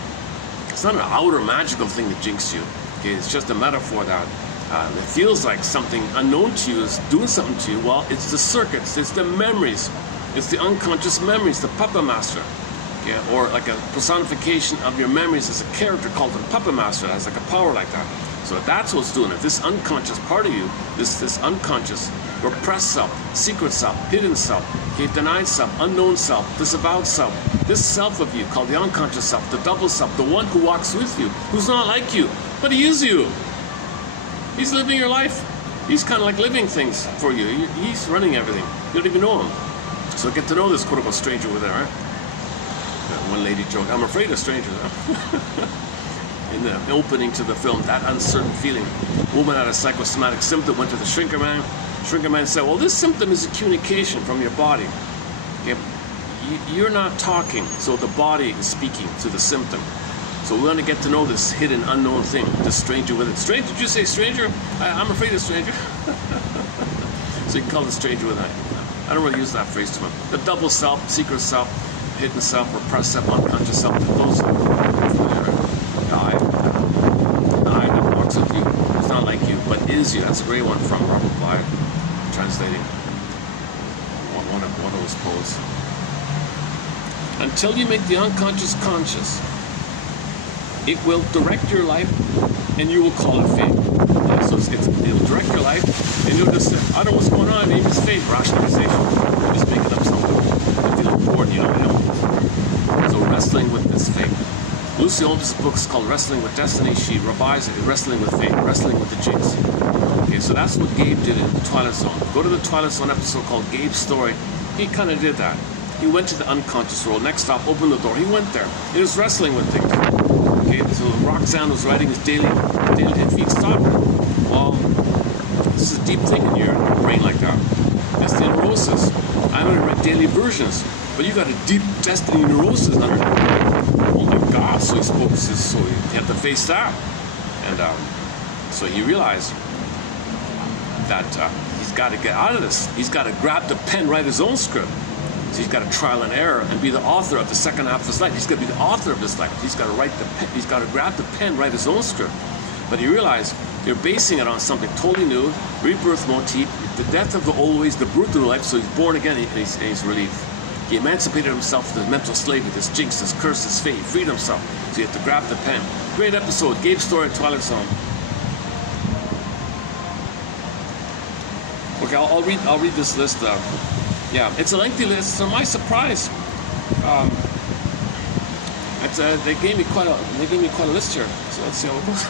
it's not an outer magical thing that jinxed you. Okay, it's just a metaphor that it feels like something unknown to you is doing something to you. Well, it's the circuits, it's the memories, it's the unconscious memories, the puppet master. Okay, or like a personification of your memories as a character called the puppet master. It has like a power like that. So that's what's doing it. This unconscious part of you, this unconscious, repressed self, secret self, hidden self, okay, denied self, unknown self, disavowed self, this self of you called the unconscious self, the double self, the one who walks with you, who's not like you, but he is you. He's living your life. He's kind of like living things for you. He's running everything. You don't even know him. So get to know this quote-unquote stranger over there, right? One lady joked, I'm afraid of strangers. In the opening to the film, that uncertain feeling. Woman had a psychosomatic symptom, went to the shrinker man. Shrinker man said, well, this symptom is a communication from your body. Okay? You're not talking, so the body is speaking to the symptom. So we want to get to know this hidden, unknown thing, this stranger with it. Stranger, did you say stranger? I'm afraid of stranger. So you can call it stranger with it. I don't really use that phrase too much. The double self, secret self, hidden self, repressed self, unconscious self, those I that walks with you. It's not like you, but is you. That's a great one from Robert Bly, translating one of those poets. Until you make the unconscious conscious, it will direct your life, and you will call it fate. Yeah, so it'll direct your life, and you'll just say, I don't know what's going on, maybe it's fate, rationalization. You're just making up something. You feel bored, you know. So wrestling with this fate. Lucy Holmes' book is called Wrestling with Destiny. She revised it, Wrestling with Fate, Wrestling with the Jinx. Okay, so that's what Gabe did in the Twilight Zone. Go to the Twilight Zone episode called Gabe's Story. He kind of did that. He went to the unconscious world. Next stop, opened the door. He went there. He was wrestling with things. Okay, so Roxanne was writing his daily feed. Stop. Well, this is a deep thing in your brain like that. That's the neurosis. I'm going to write daily versions, but you got a deep destiny neurosis under. Oh my God! So he spoke. So he had to face that, and so he realized that he's got to get out of this. He's got to grab the pen, write his own script. So he's got to trial and error and be the author of the second half of his life. He's got to be the author of his life. He's got to write the pen. He's got to grab the pen, write his own script. But he realized they're basing it on something totally new, rebirth motif, the death of the old ways, the birth of the life. So he's born again, and he's relieved. He emancipated himself from the mental slavery, this jinx, this curse, this fate. He freed himself. So you have to grab the pen. Great episode. Gabe's Story, Twilight Zone. Okay, I'll read this list. Yeah, it's a lengthy list. To my surprise, they gave me quite a list here. So let's see how it goes.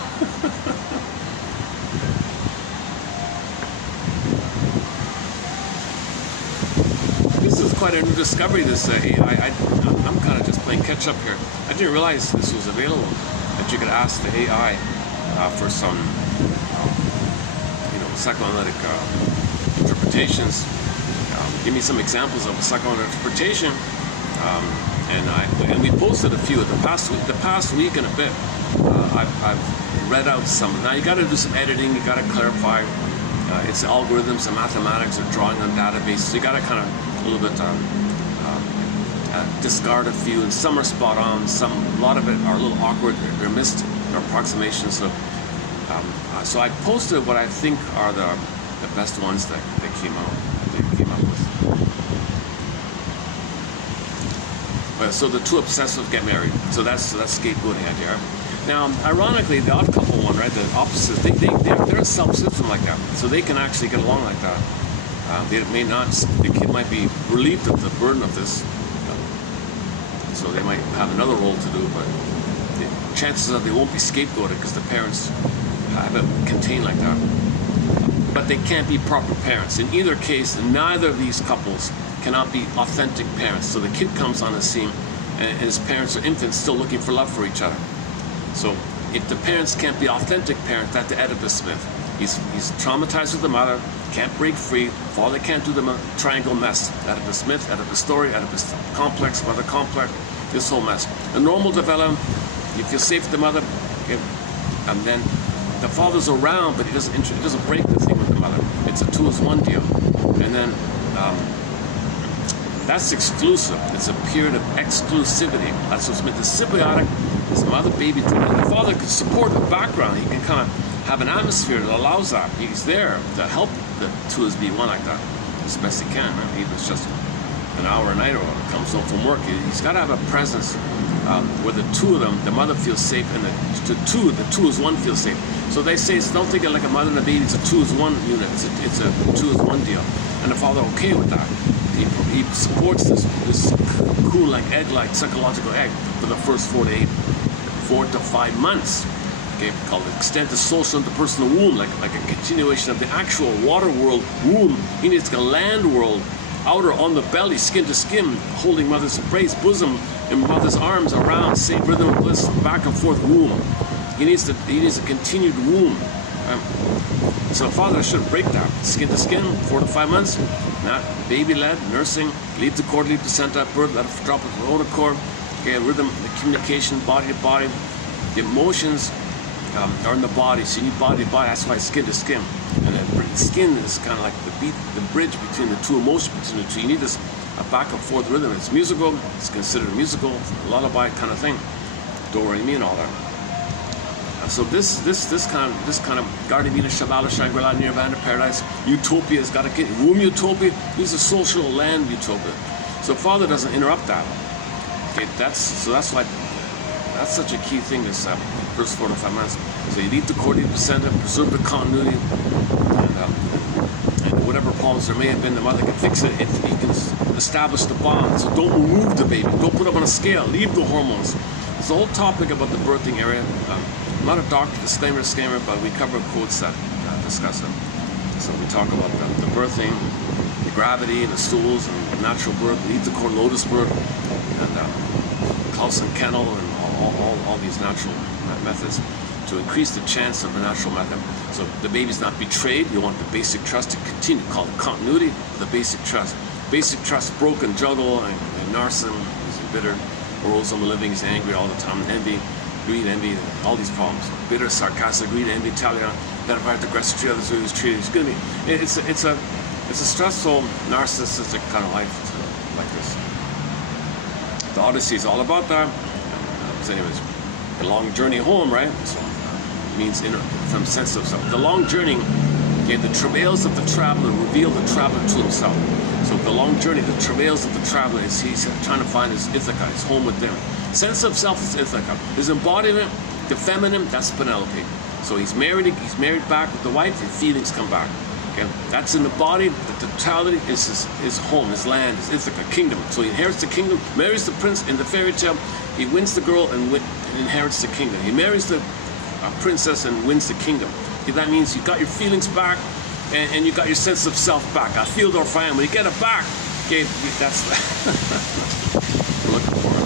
This is quite a new discovery. This I'm kind of just playing catch up here. I didn't realize this was available. That you could ask the AI for some, psychoanalytic interpretations. Give me some examples of a psychoanalytic interpretation, and we posted a few. The past week and a bit, I've read out some. Now you got to do some editing. You got to clarify. It's algorithms and mathematics or drawing on databases. So you got to kind of a little bit discard a few, and some are spot on. A lot of it are a little awkward. They're missed. They're approximations. So I posted what I think are the best ones that they came up with. So the two obsessive get married. So that's scapegoating idea. Now, ironically, the odd couple one, right? The opposites, they're a self-system like that, so they can actually get along like that. They may not. The kid might be relieved of the burden of this, so they might have another role to do. But the chances are they won't be scapegoated because the parents have it contained like that. But they can't be proper parents. In either case, neither of these couples cannot be authentic parents. So the kid comes on the scene, and his parents are infants still looking for love for each other. So if the parents can't be authentic parents, that's the Oedipus myth. He's traumatized with the mother, can't break free, father can't do the triangle mess. Oedipus myth, Oedipus story, Oedipus complex, mother complex, this whole mess. The normal development, you feel safe with the mother, okay, and then the father's around, but he doesn't break the thing with the mother. It's a 2-as-1 deal. And then that's exclusive. It's a period of exclusivity. That's what's meant. The symbiotic is mother-baby thing. And the father can support the background. He can kind of have an atmosphere that allows that. He's there to help the 2-as-1 like that as best he can. Right? Even if it's just an hour a night or comes home from work, he's got to have a presence where the two of them, the mother feels safe, and the 2-as-1 feels safe. So they say, don't think of like a mother and a baby. It's a 2-as-1 unit. It's a 2-as-1 deal, and the father okay with that. He supports this cool, like egg-like psychological egg for the first 4 to 5 months. Okay, called extended social interpersonal womb, like a continuation of the actual water world womb. He needs a land world, outer on the belly, skin to skin, holding mother's embrace, bosom, and mother's arms around, same rhythm of bliss, back and forth womb. He needs a continued womb. So a father shouldn't break that. Skin to skin, 4 to 5 months, not baby-led, nursing, lead to cord, lead placenta at birth, let it drop at the own accord. Okay, rhythm, the communication, body to body. The emotions are in the body, so you need body to body. That's why skin to skin. And then skin is kind of like the bridge between the two emotions between the two. You need this back and forth rhythm. It's musical. It's considered musical, lullaby kind of thing. Do re mi and all that. So this kind of Garden Eden, Shambhala, Shangri-La, Nirvana, Paradise, Utopia has got a kid. Womb Utopia. These are social land Utopia. So father doesn't interrupt that. Okay, that's why that's such a key thing. This first 4 to 5 months. So you lead the cord, lead the placenta, preserve the continuity, and whatever problems there may have been, the mother can fix it. If you can establish the bond. So don't remove the baby. Don't put up on a scale. Leave the hormones. It's the whole topic about the birthing area. I'm not a doctor, disclaimer, but we cover quotes that discuss it. So we talk about the birthing, the gravity, and the stools, and natural birth, lead the cord, lotus birth, and Klaus and Kennel, and all these natural methods to increase the chance of a natural method. So the baby's not betrayed. You want the basic trust to continue, called continuity, the basic trust. Basic trust broken, juggle, and narcissism is bitter, rolls on the living, is angry all the time, envy, greed, envy, all these problems. Bitter, sarcastic, greed, envy, Italian, identified aggressive to others who is treated. It's gonna be. It's a stressful, narcissistic kind of life like this. The Odyssey is all about that. So anyways, the long journey home, right? So means from sense of self. The long journey, okay, the travails of the traveler reveal the traveler to himself. So the long journey, the travails of the traveler is he's trying to find his Ithaca, his home within. Sense of self is Ithaca. His embodiment, the feminine, that's Penelope. So he's married back with the wife, his feelings come back. Okay? That's in the body, the totality is his home, his land, his Ithaca, kingdom. So he inherits the kingdom, marries the prince in the fairy tale, he wins the girl and inherits the kingdom. He marries the princess and wins the kingdom. Okay, that means you got your feelings back and you got your sense of self back. I feel or I am. When you get it back, okay, that's we're looking for it.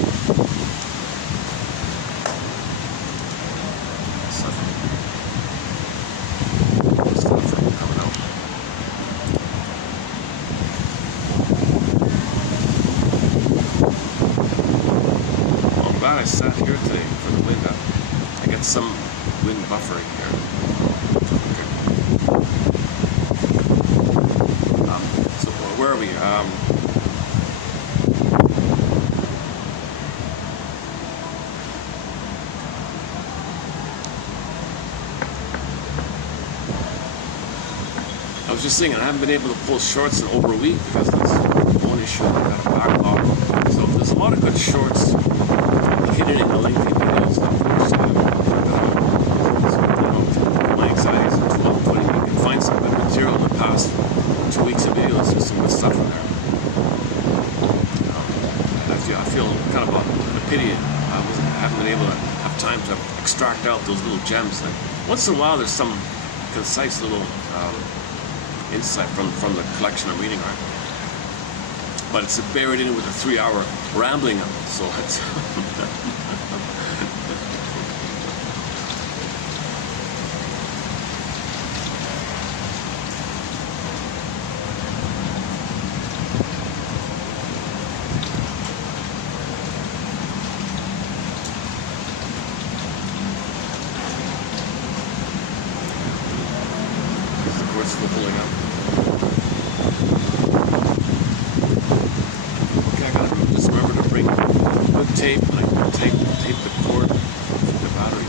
I sat here today for the wind. I got some wind buffering here. Okay. So where are we? interesting, and I haven't been able to post shorts in over a week because that's the only show I got a backlog. So there's a lot of good shorts hidden in the lengthy videos. Of course, my anxieties are 12, 20. You can find some good material in the past 2 weeks of videos. There's some good stuff in there. I feel kind of a pity. I haven't been able to have time to extract out those little gems. And once in a while, there's some concise little insight from the collection I'm reading, right? But it's buried in it with a 3-hour rambling, so it's still pulling up. Okay, I gotta just remember to bring good tape, like tape the cord, the battery.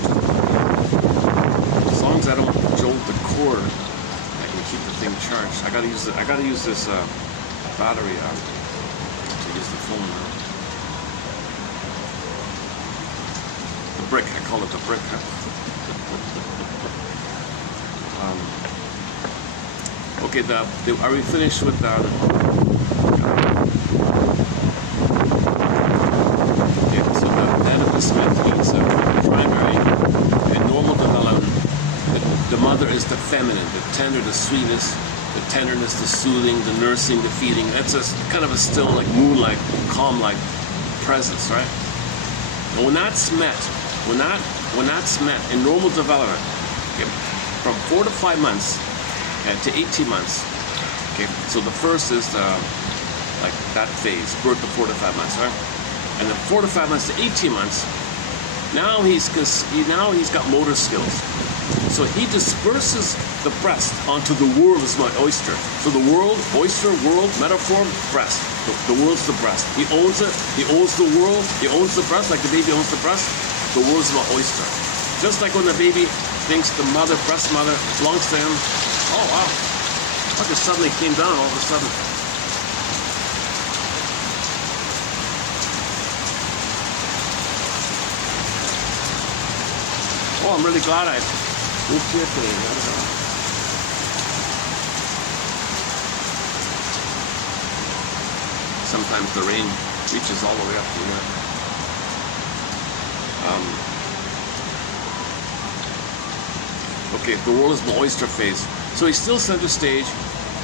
As long as I don't jolt the cord, I can keep the thing charged. I gotta use this battery to use the phone now. The brick, I call it the brick. Okay, are we finished with the... Okay, so the Oedipus myth means primary and normal development. The mother is the feminine, the tender, the sweetness, the tenderness, the soothing, the nursing, the feeding. That's a kind of a still, like moonlight, calm-like presence, right? And when that's met in normal development, okay, from 4 to 5 months, to 18 months. Okay, so the first is like that phase, birth to 4 to 5 months, right? And then 4 to 5 months to 18 months. Now he's got motor skills. So he disperses the breast onto the world as my oyster. So the world, oyster, world, metaphor, breast. The world's the breast. He owns it. He owns the world. He owns the breast, like the baby owns the breast. The world's my oyster. Just like when the baby thinks the mother, breast mother, belongs to him. Oh wow, look, it suddenly came down all of a sudden. Oh, I'm really glad I moved here today. Sometimes the rain reaches all the way up to here. Okay, the world is the oyster phase. So he's still center stage.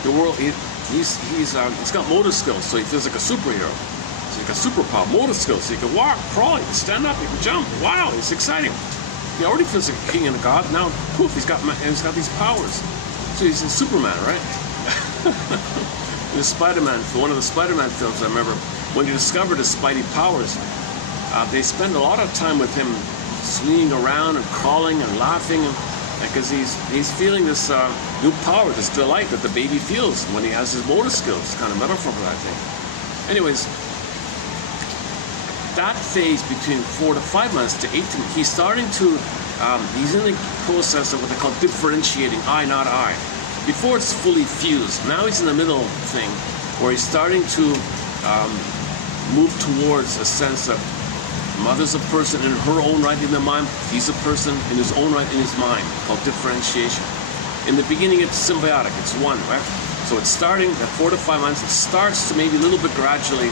The world, he's got motor skills, so he feels like a superhero. He's like a superpower, motor skills. So he can walk, crawl, he can stand up, he can jump. Wow, it's exciting. He already feels like a king and a god. Now, poof, he's got these powers. So he's a Superman, right? In Spider-Man, for one of the Spider-Man films, I remember when he discovered his Spidey powers, they spend a lot of time with him swinging around and crawling and laughing, because he's feeling this new power, this delight that the baby feels when he has his motor skills. Kind of metaphor for that thing. Anyways, that phase between 4 to 5 months to 18, he's starting to, he's in the process of what they call differentiating I, not I. Before it's fully fused. Now he's in the middle thing where he's starting to move towards a sense of mother's a person in her own right in the mind. He's a person in his own right in his mind, called differentiation. In the beginning, it's symbiotic. It's one, right? So it's starting at 4 to 5 months. It starts to maybe a little bit gradually,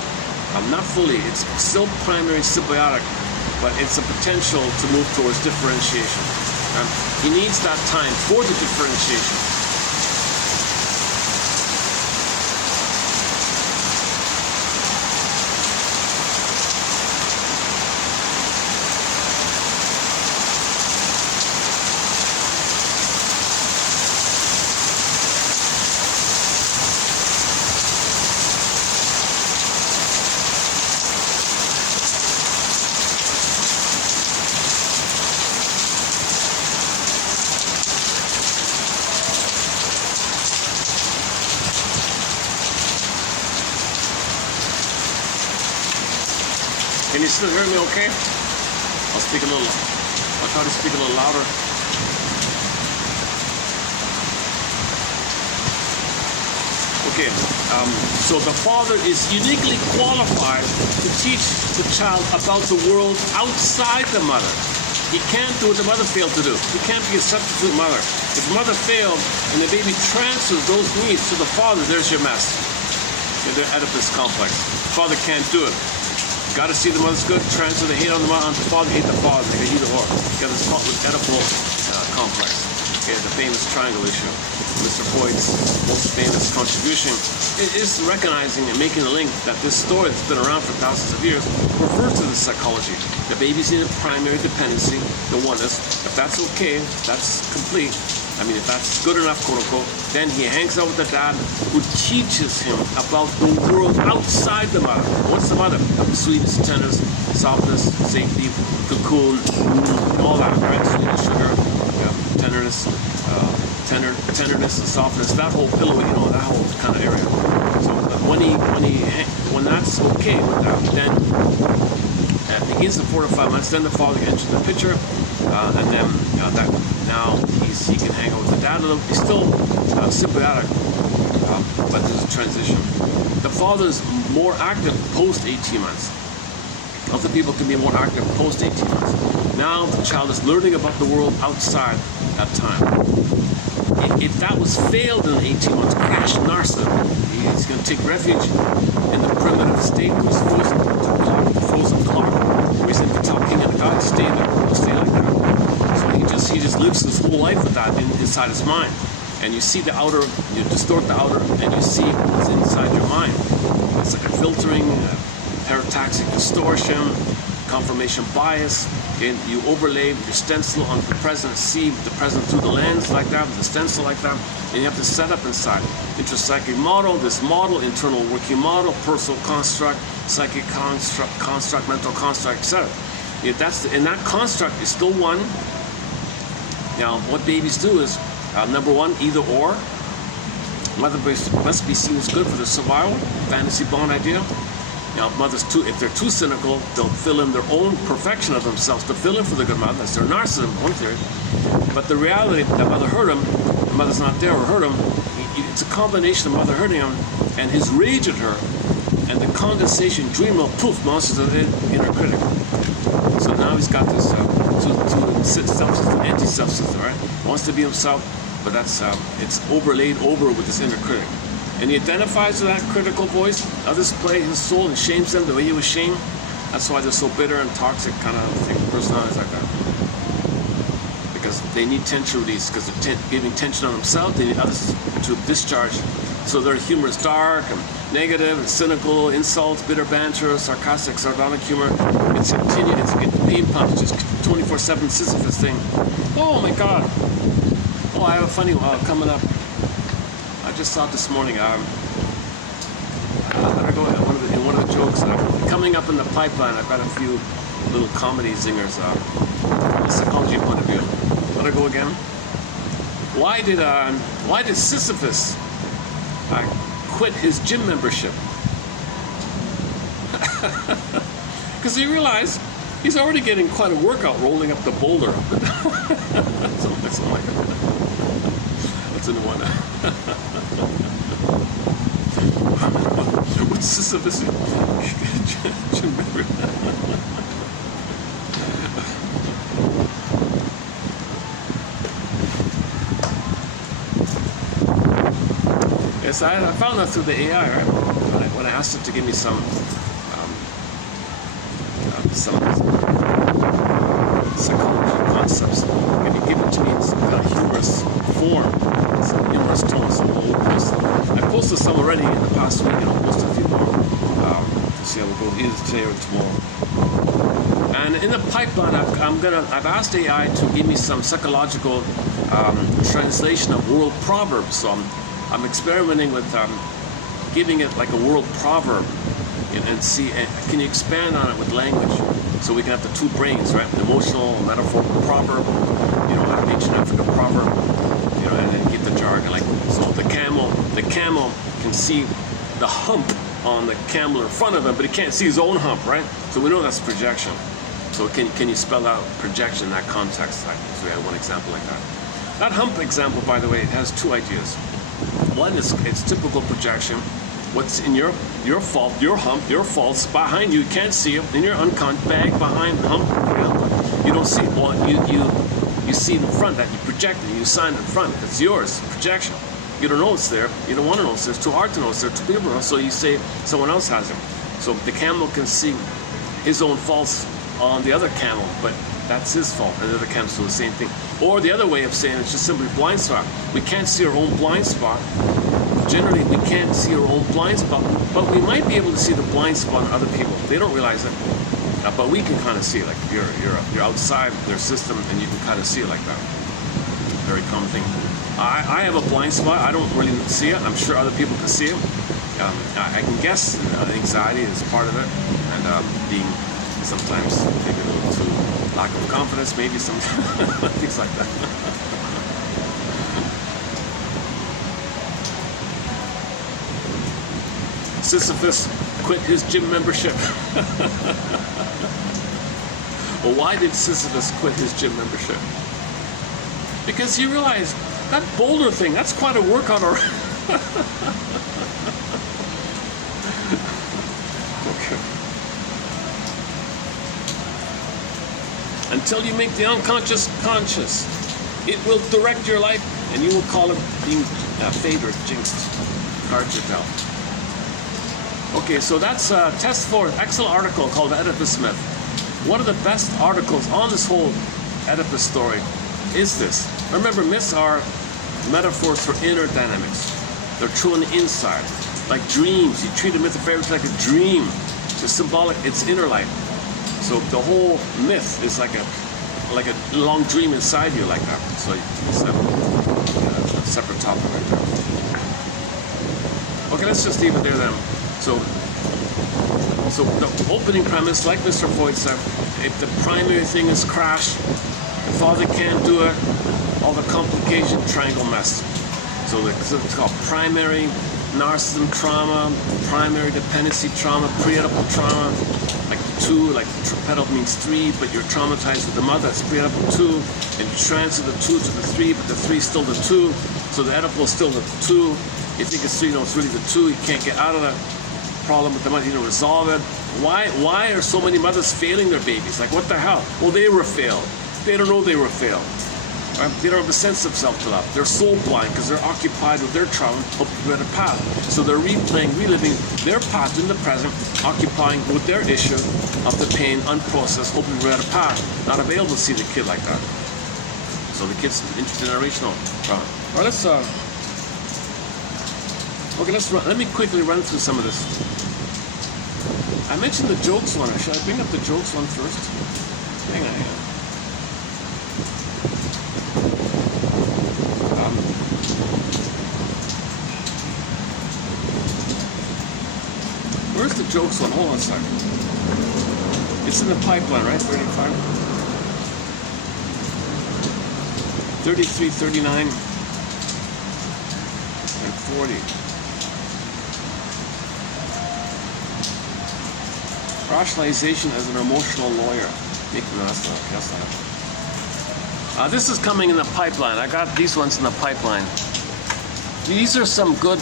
not fully. It's still primary symbiotic, but it's a potential to move towards differentiation. He needs that time for the differentiation. Can you still hear me okay? I'll try to speak a little louder. Okay, so the father is uniquely qualified to teach the child about the world outside the mother. He can't do what the mother failed to do. He can't be a substitute mother. If the mother failed and the baby transfers those needs to the father, there's your mess. They're Oedipus complex. Father can't do it. Got to see the mother's good, transfer the hate on the mother, on the father, hate the father, like either or. Got this Oedipal complex. Okay, the famous triangle issue. Mr. Freud's most famous contribution is recognizing and making the link that this story that's been around for thousands of years refers to the psychology. The babies need a primary dependency, the oneness. If that's okay, that's complete. I mean, if that's good enough, quote unquote, then he hangs out with the dad who teaches him about the world outside the mother. What's the mother? Sweetness, tenderness, softness, safety, cocoon, and all that, right? Sweetness, sugar, tenderness, tenderness and softness, that whole pillow, that whole kind of area. So when that's okay with that, then it begins to 4 to 5 months. Then the father enters the picture, and then now he can hang out with the dad a little. He's still symbiotic, but there's a transition. The father is more active post 18 months. Other people can be more active post 18 months. Now the child is learning about the world outside that time. If that was failed in 18 months, crash narcissism, he's going to take refuge in the primitive state, who's frozen clock, where he's into talking and God stay there, he'll stay like that. So he just lives his whole life with that inside his mind. And you see the outer, you distort the outer, and you see what's inside your mind. It's like a filtering, parataxic distortion, confirmation bias. Okay, you overlay your stencil on the present, see the present through the lens like that, with the stencil like that, and you have to set up inside it. Intrapsychic model, this model, internal working model, personal construct, psychic construct, mental construct, etc. Yeah, and that construct is still one. Now, what babies do is, number one, either or. Mother must be seen as good for their survival, fantasy bond idea. Now, if they're too cynical, they'll fill in their own perfection of themselves to fill in for the good mother. That's their narcissism, one theory. But the reality, that mother hurt him, the mother's not there or hurt him, it's a combination of mother hurting him and his rage at her, and the condensation, dream of poof, monsters of the inner critic. So now he's got this self-system, anti-self-system, right? Wants to be himself, but that's it's overlaid over with this inner critic. And he identifies with that critical voice. Others play his soul and shames them the way he was shamed. That's why they're so bitter and toxic kind of thing, personalities like that. Because they need tension release, because they're giving tension on themselves, they need others to discharge. So their humor is dark and negative and cynical, insults, bitter banter, sarcastic, sardonic humor. It's continued, it's pain pump, it's just 24/7 Sisyphus thing. Oh my God. Oh, I have a funny one coming up. I just saw it this morning. I go in one of the jokes coming up in the pipeline. I've got a few little comedy zingers from a psychology point of view. Let her go again. Why did Sisyphus quit his gym membership? Because he realized he's already getting quite a workout rolling up the boulder. Something like that. That's in one. What's Sisyphus? Gym membership. Yes, I found that through the AI, right? When I asked it to give me some psychology concepts, and he gave it to me in some kind of humorous form, some humorous tone. So I posted some already in the past week, and I'll post a few more. See how we go either today or tomorrow. And in the pipeline, I've asked AI to give me some psychological translation of world proverbs. So I'm experimenting with giving it like a world proverb, and see, can you expand on it with language, so we can have the two brains, right? The emotional, metaphorical proverb, an ancient African proverb, and then get the jargon. Like, so the camel can see the hump on the camel in front of him, but he can't see his own hump, right? So we know that's projection. So can you spell out projection in that context? So we have one example like that. That hump example, by the way, it has two ideas. one is it's typical projection. What's in your fault, your hump, your faults behind you can't see it. In your unconscious bag behind hump, you don't see it. Well, you see it in front that you projected. You sign it in front. It's yours. Projection. You don't know it's there. You don't want to know it's there. It's too hard to know it's there. Too people know. So you say someone else has it. So the camel can see his own faults on the other camel, but that's his fault, and the other camels do the same thing. Or the other way of saying it's just simply blind spot. We can't see our own blind spot. Generally, we can't see our own blind spot, but we might be able to see the blind spot on other people. They don't realize it, but we can kind of see it. Like you're outside their system, and you can kind of see it like that. Very common thing. I have a blind spot. I don't really see it. I'm sure other people can see it. I can guess anxiety is part of it, and being sometimes maybe a little too lack of confidence, maybe some things like that. Sisyphus quit his gym membership. Well, why did Sisyphus quit his gym membership? Because he realized that boulder thing, that's quite a workout already. Okay. Until you make the unconscious conscious, it will direct your life, and you will call it being favored, jinxed. Hard to tell. Okay, so that's test 4, excellent article called Oedipus Myth. One of the best articles on this whole Oedipus story is this. Remember, myths are metaphors for inner dynamics. They're true on the inside. Like dreams, you treat a myth or fairy tale like a dream. It's symbolic, it's inner life. So the whole myth is like a long dream inside you, like that. So it's a separate topic right there. Okay, let's just leave it there then. So the opening premise, like Mr. Freud said, if the primary thing is crash, the father can't do it, all the complication, triangle mess. So it's called primary narcissism trauma, primary dependency trauma, pre-Oedipal trauma, like 2, like pedal means 3, but you're traumatized with the mother, that's pre-Oedipal 2, and you transfer the 2 to the 3, but the 3 is still the 2, so the Oedipal is still the 2. You think it's 3, no, it's really the 2, you can't get out of that problem with the mother, you don't resolve it. Why are so many mothers failing their babies? Like, what the hell? Well, they were failed. They don't know they were failed. Right? They don't have a sense of self-love. They're soul blind because they're occupied with their trauma, hoping to better path. So they're reliving their past in the present, occupying with their issue of the pain, unprocessed, hoping to better path. Not available to see the kid like that. So the kid's intergenerational trauma. All right, let me quickly run through some of this. I mentioned the jokes one. Should I bring up the jokes one first? Hang on. Where's the jokes one? Hold on a second. It's in the pipeline, right? 35, 33, 39, and 40. Rationalization as an emotional lawyer. This is coming in the pipeline. I got these ones in the pipeline. These are some good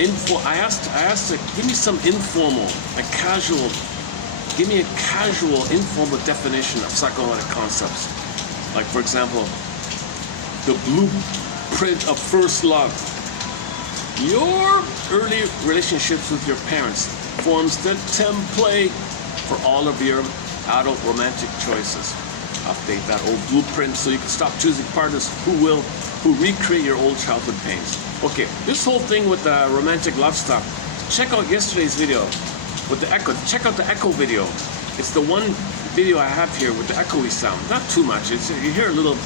info. I asked to give me some informal, give me a casual, informal definition of psychoanalytic concepts. Like, for example, the blueprint of first love. Your early relationships with your parents forms the template for all of your adult romantic choices. Update that old blueprint so you can stop choosing partners who recreate your old childhood pains. Okay, this whole thing with the romantic love stuff, check out yesterday's video with the echo. Check out the echo video. It's the one video I have here with the echoey sound. Not too much. You hear a little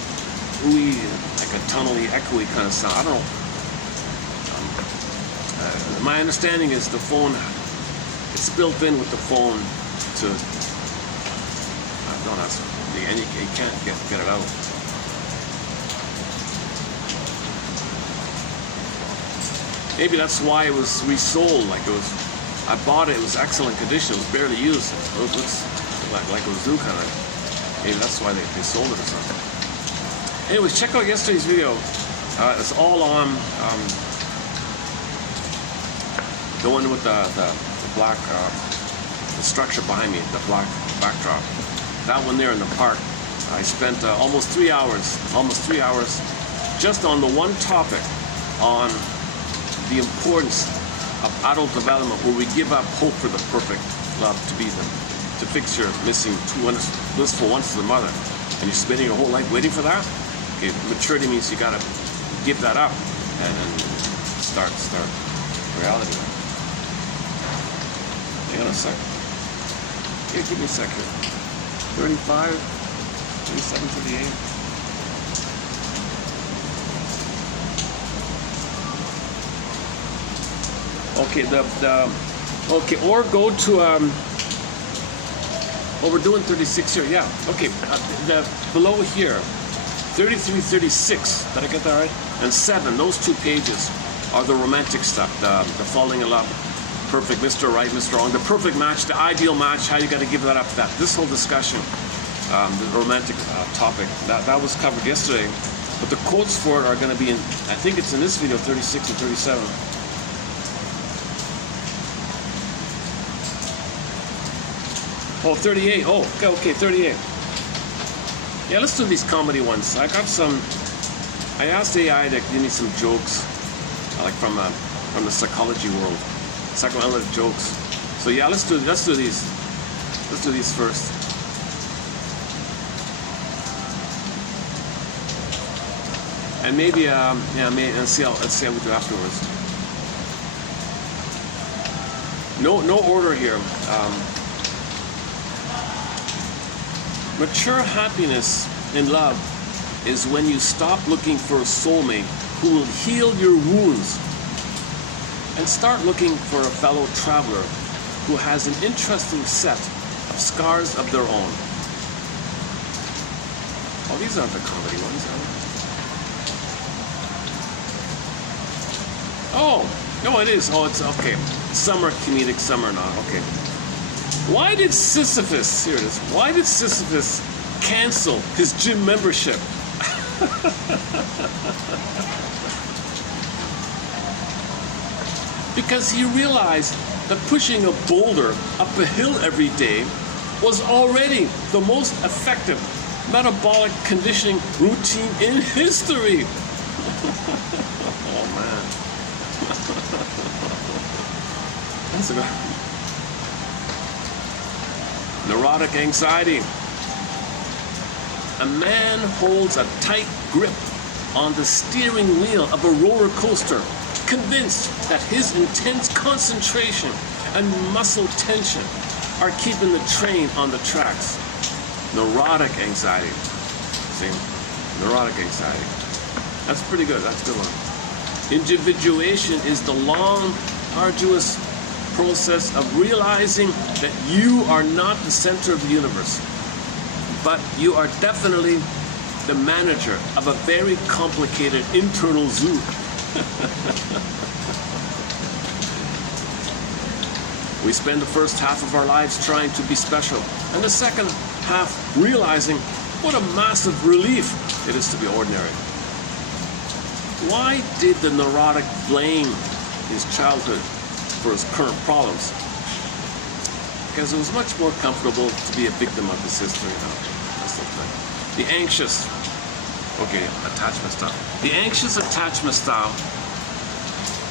ooey, like a tunnely, echoey kind of sound. I don't know. My understanding is the phone, it's built in with the phone to, don't ask me, and you can't get it out. Maybe that's why it was resold. Like I bought it. It was excellent condition. It was barely used. It looks like it was new kind of. Maybe that's why they sold it or something. Anyways, check out yesterday's video. It's all on The one with the black, the structure behind me, the black backdrop. That one there in the park. I spent almost 3 hours just on the one topic on the importance of adult development, where we give up hope for the perfect love to be them, to fix your missing two blissful ones to the mother, and you're spending your whole life waiting for that. Okay, maturity means you gotta give that up and then start reality. Hang on a sec. Here, give me a sec here. 35, 37, 38. Okay, okay, or go to oh, we're doing 36 here, yeah. Okay, the below here, 33, 36. Did I get that right? And 7. Those 2 pages are the romantic stuff, the falling in love, perfect, Mr. Right, Mr. Wrong, the perfect match, the ideal match. How you got to give that up? This whole discussion, the romantic topic, that was covered yesterday. But the quotes for it are going to be in, I think it's in this video, 36 and 37. Oh, 38. Oh, okay, 38. Yeah, let's do these comedy ones. I got some. I asked AI to give me some jokes, like from the psychology world, psychoanalytic jokes. So yeah, let's do these. Let's do these first. And maybe yeah, let's see how we do afterwards. No order here. Mature happiness in love is when you stop looking for a soulmate who will heal your wounds and start looking for a fellow traveler who has an interesting set of scars of their own. Oh, these aren't the comedy ones, are they? Oh, no, it is. Oh, it's okay. Some are comedic, some are not. Okay. Why did Sisyphus, here it is, why did Sisyphus cancel his gym membership? Because he realized that pushing a boulder up a hill every day was already the most effective metabolic conditioning routine in history. Oh man. That's a good. Neurotic anxiety. A man holds a tight grip on the steering wheel of a roller coaster, convinced that his intense concentration and muscle tension are keeping the train on the tracks. Neurotic anxiety. See? Neurotic anxiety. That's pretty good. That's a good one. Individuation is the long, arduous process of realizing that you are not the center of the universe, but you are definitely the manager of a very complicated internal zoo. We spend the first half of our lives trying to be special, and the second half realizing what a massive relief it is to be ordinary. Why did the neurotic blame his childhood for his current problems? Because it was much more comfortable to be a victim of his history. That's the thing. The anxious, okay, attachment style. The anxious attachment style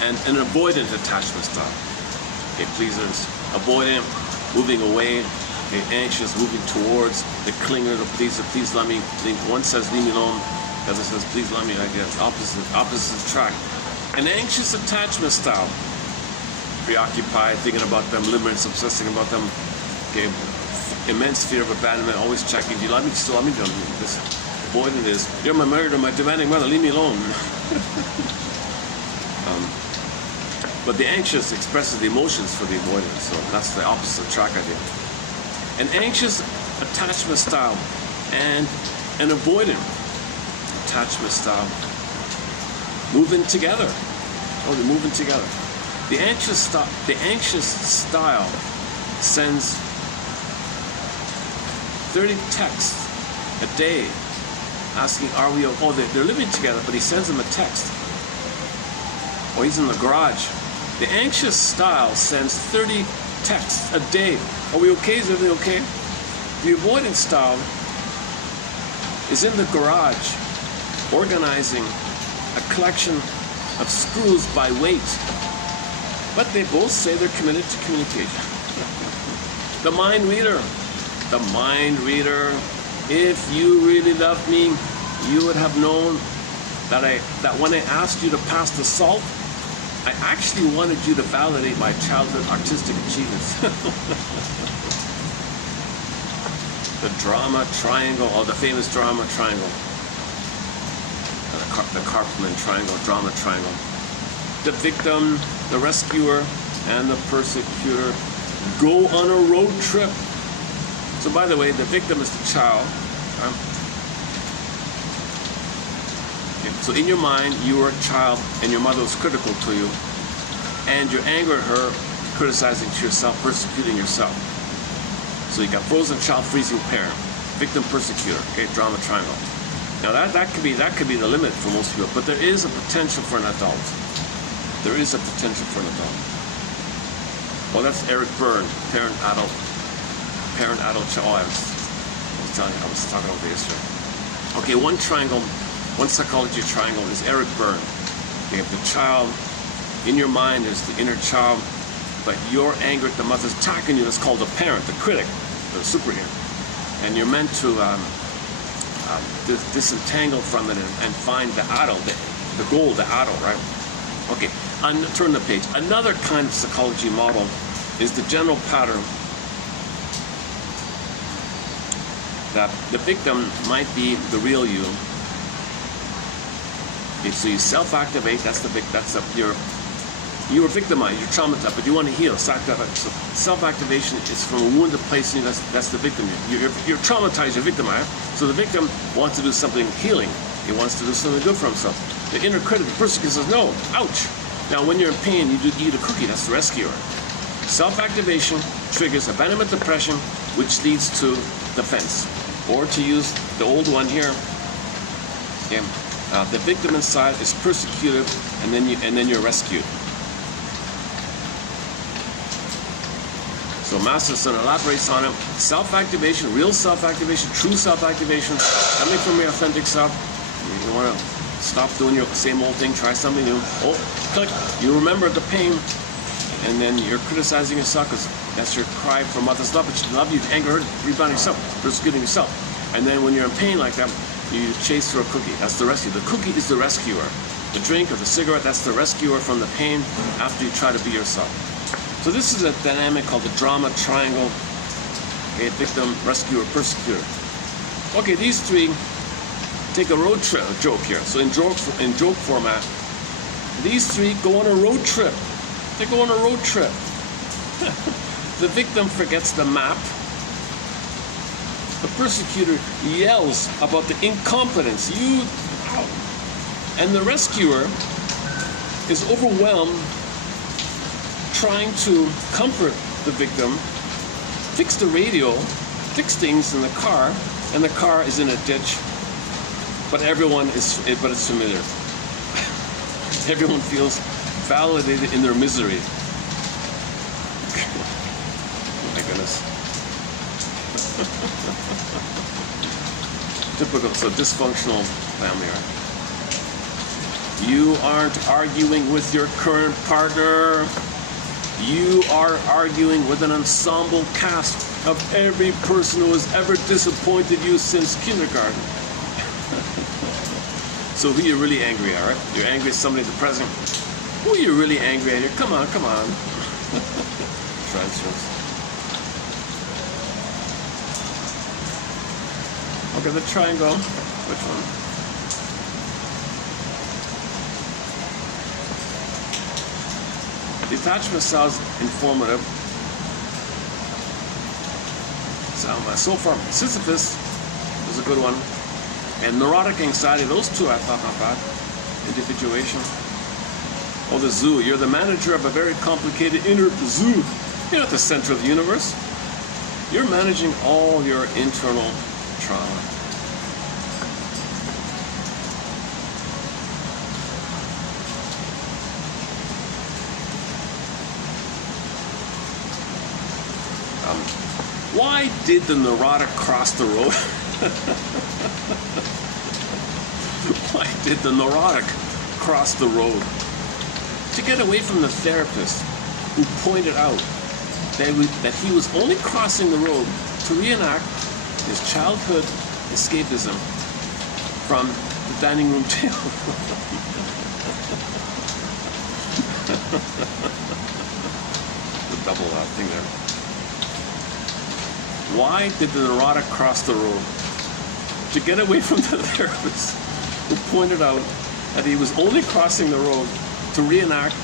and an avoidant attachment style. Okay, pleasers, avoidant, moving away. Okay, anxious, moving towards. The clinger, the pleaser, please let me. One says leave me alone, the other says please let me. I guess opposite track. An anxious attachment style. Preoccupied, thinking about them, limerence, obsessing about them. Okay, immense fear of abandonment, always checking. Do you love me? Still love me? Don't you? This avoidant is, you're my married or my demanding mother. Leave me alone. But the anxious expresses the emotions for the avoidant, so that's the opposite track idea. An anxious attachment style and an avoidant attachment style moving together. Oh, they're moving together. The anxious style sends 30 texts a day asking, are we, oh, they're living together, but he sends them a text. Or he's in the garage The anxious style sends 30 texts a day. Are we okay? Is everything okay? The avoidant style is in the garage organizing a collection of screws by weight. But they both say they're committed to communication. The mind reader. The mind reader. If you really loved me, you would have known that when I asked you to pass the salt, I actually wanted you to validate my childhood artistic achievements. The drama triangle, or the famous drama triangle. The Karpman triangle, drama triangle. The victim, the rescuer, and the persecutor go on a road trip. So by the way, the victim is the child. Okay. So in your mind, you were a child and your mother was critical to you. And you're angry at her, criticizing to yourself, persecuting yourself. So you got frozen child, freezing parent, victim, persecutor, okay, drama triangle. Now that could be the limit for most people, but there is a potential for an adult. There is a potential for an adult. Well, that's Eric Byrne, parent, adult, child. Oh, I was telling you, I was talking about this yesterday. Okay, one triangle, one psychology triangle is Eric Byrne. You have the child. In your mind, there's the inner child, but your anger at the mother's attacking you. That's called the parent, the critic, the superhero. And you're meant to disentangle from it and find the adult, the goal, the adult, right? Okay, turn the page. Another kind of psychology model is the general pattern that the victim might be the real you. Okay, so you self-activate. You were victimized, you're traumatized, but you want to heal. So self-activation is from a wounded place in you. That's the victim. You're traumatized, you're victimized. So the victim wants to do something healing. He wants to do something good for himself. The inner critic, the persecutor, says, no, ouch. Now, when you're in pain, you eat a cookie. That's the rescuer. Self-activation triggers abandonment depression, which leads to defense. Or to use the old one here, yeah, the victim inside is persecuted, and then you're rescued. So Masterson elaborates on it. Self-activation, real self-activation, true self-activation, coming from your authentic self. You want to stop doing your same old thing, try something new. Oh, click. You remember the pain, and then you're criticizing yourself because that's your cry for mother's love. But she love you, anger her, rebounding yourself, persecuting yourself. And then when you're in pain like that, you chase through a cookie. That's the rescue. The cookie is the rescuer. The drink or the cigarette, that's the rescuer from the pain after you try to be yourself. So this is a dynamic called the drama triangle. Okay, victim, rescuer, persecutor. Okay, these three take a road trip joke here. So in joke format, these three go on a road trip. They go on a road trip. The victim forgets the map. The persecutor yells about the incompetence. And the rescuer is overwhelmed trying to comfort the victim, fix the radio, fix things in the car, and the car is in a ditch. But it's familiar. Everyone feels validated in their misery. Oh my goodness. Typical, so dysfunctional family, right? You aren't arguing with your current partner. You are arguing with an ensemble cast of every person who has ever disappointed you since kindergarten. So who are you really angry at, right? You're angry at somebody at the present. Who are you really angry at here? Come on, come on. Transfers. Okay, the triangle. Which one? Detachment sounds informative. So far, Sisyphus was a good one. And neurotic anxiety, those two I thought not bad. Individuation. Oh, the zoo. You're the manager of a very complicated inner zoo. You're not the center of the universe. You're managing all your internal trauma. Why did the neurotic cross the road? Why did the neurotic cross the road? To get away from the therapist who pointed out that he was only crossing the road to reenact his childhood escapism from the dining room table. The double thing there. Why did the neurotic cross the road? To get away from the therapist who pointed out that he was only crossing the road to reenact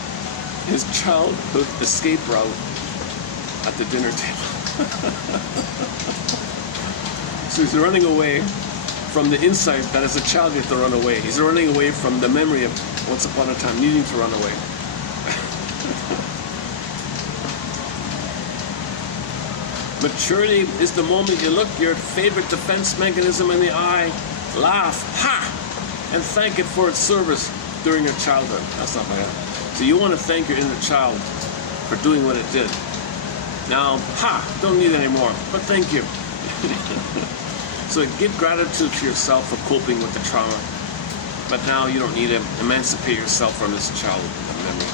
his childhood escape route at the dinner table. So he's running away from the insight that as a child you have to run away. He's running away from the memory of once upon a time needing to run away. Maturity is the moment you look your favorite defense mechanism in the eye, laugh, ha, and thank it for its service during your childhood. That's not bad. So you want to thank your inner child for doing what it did. Now, ha, don't need it anymore, but thank you. So give gratitude to yourself for coping with the trauma, but now you don't need to emancipate yourself from this childhood memory.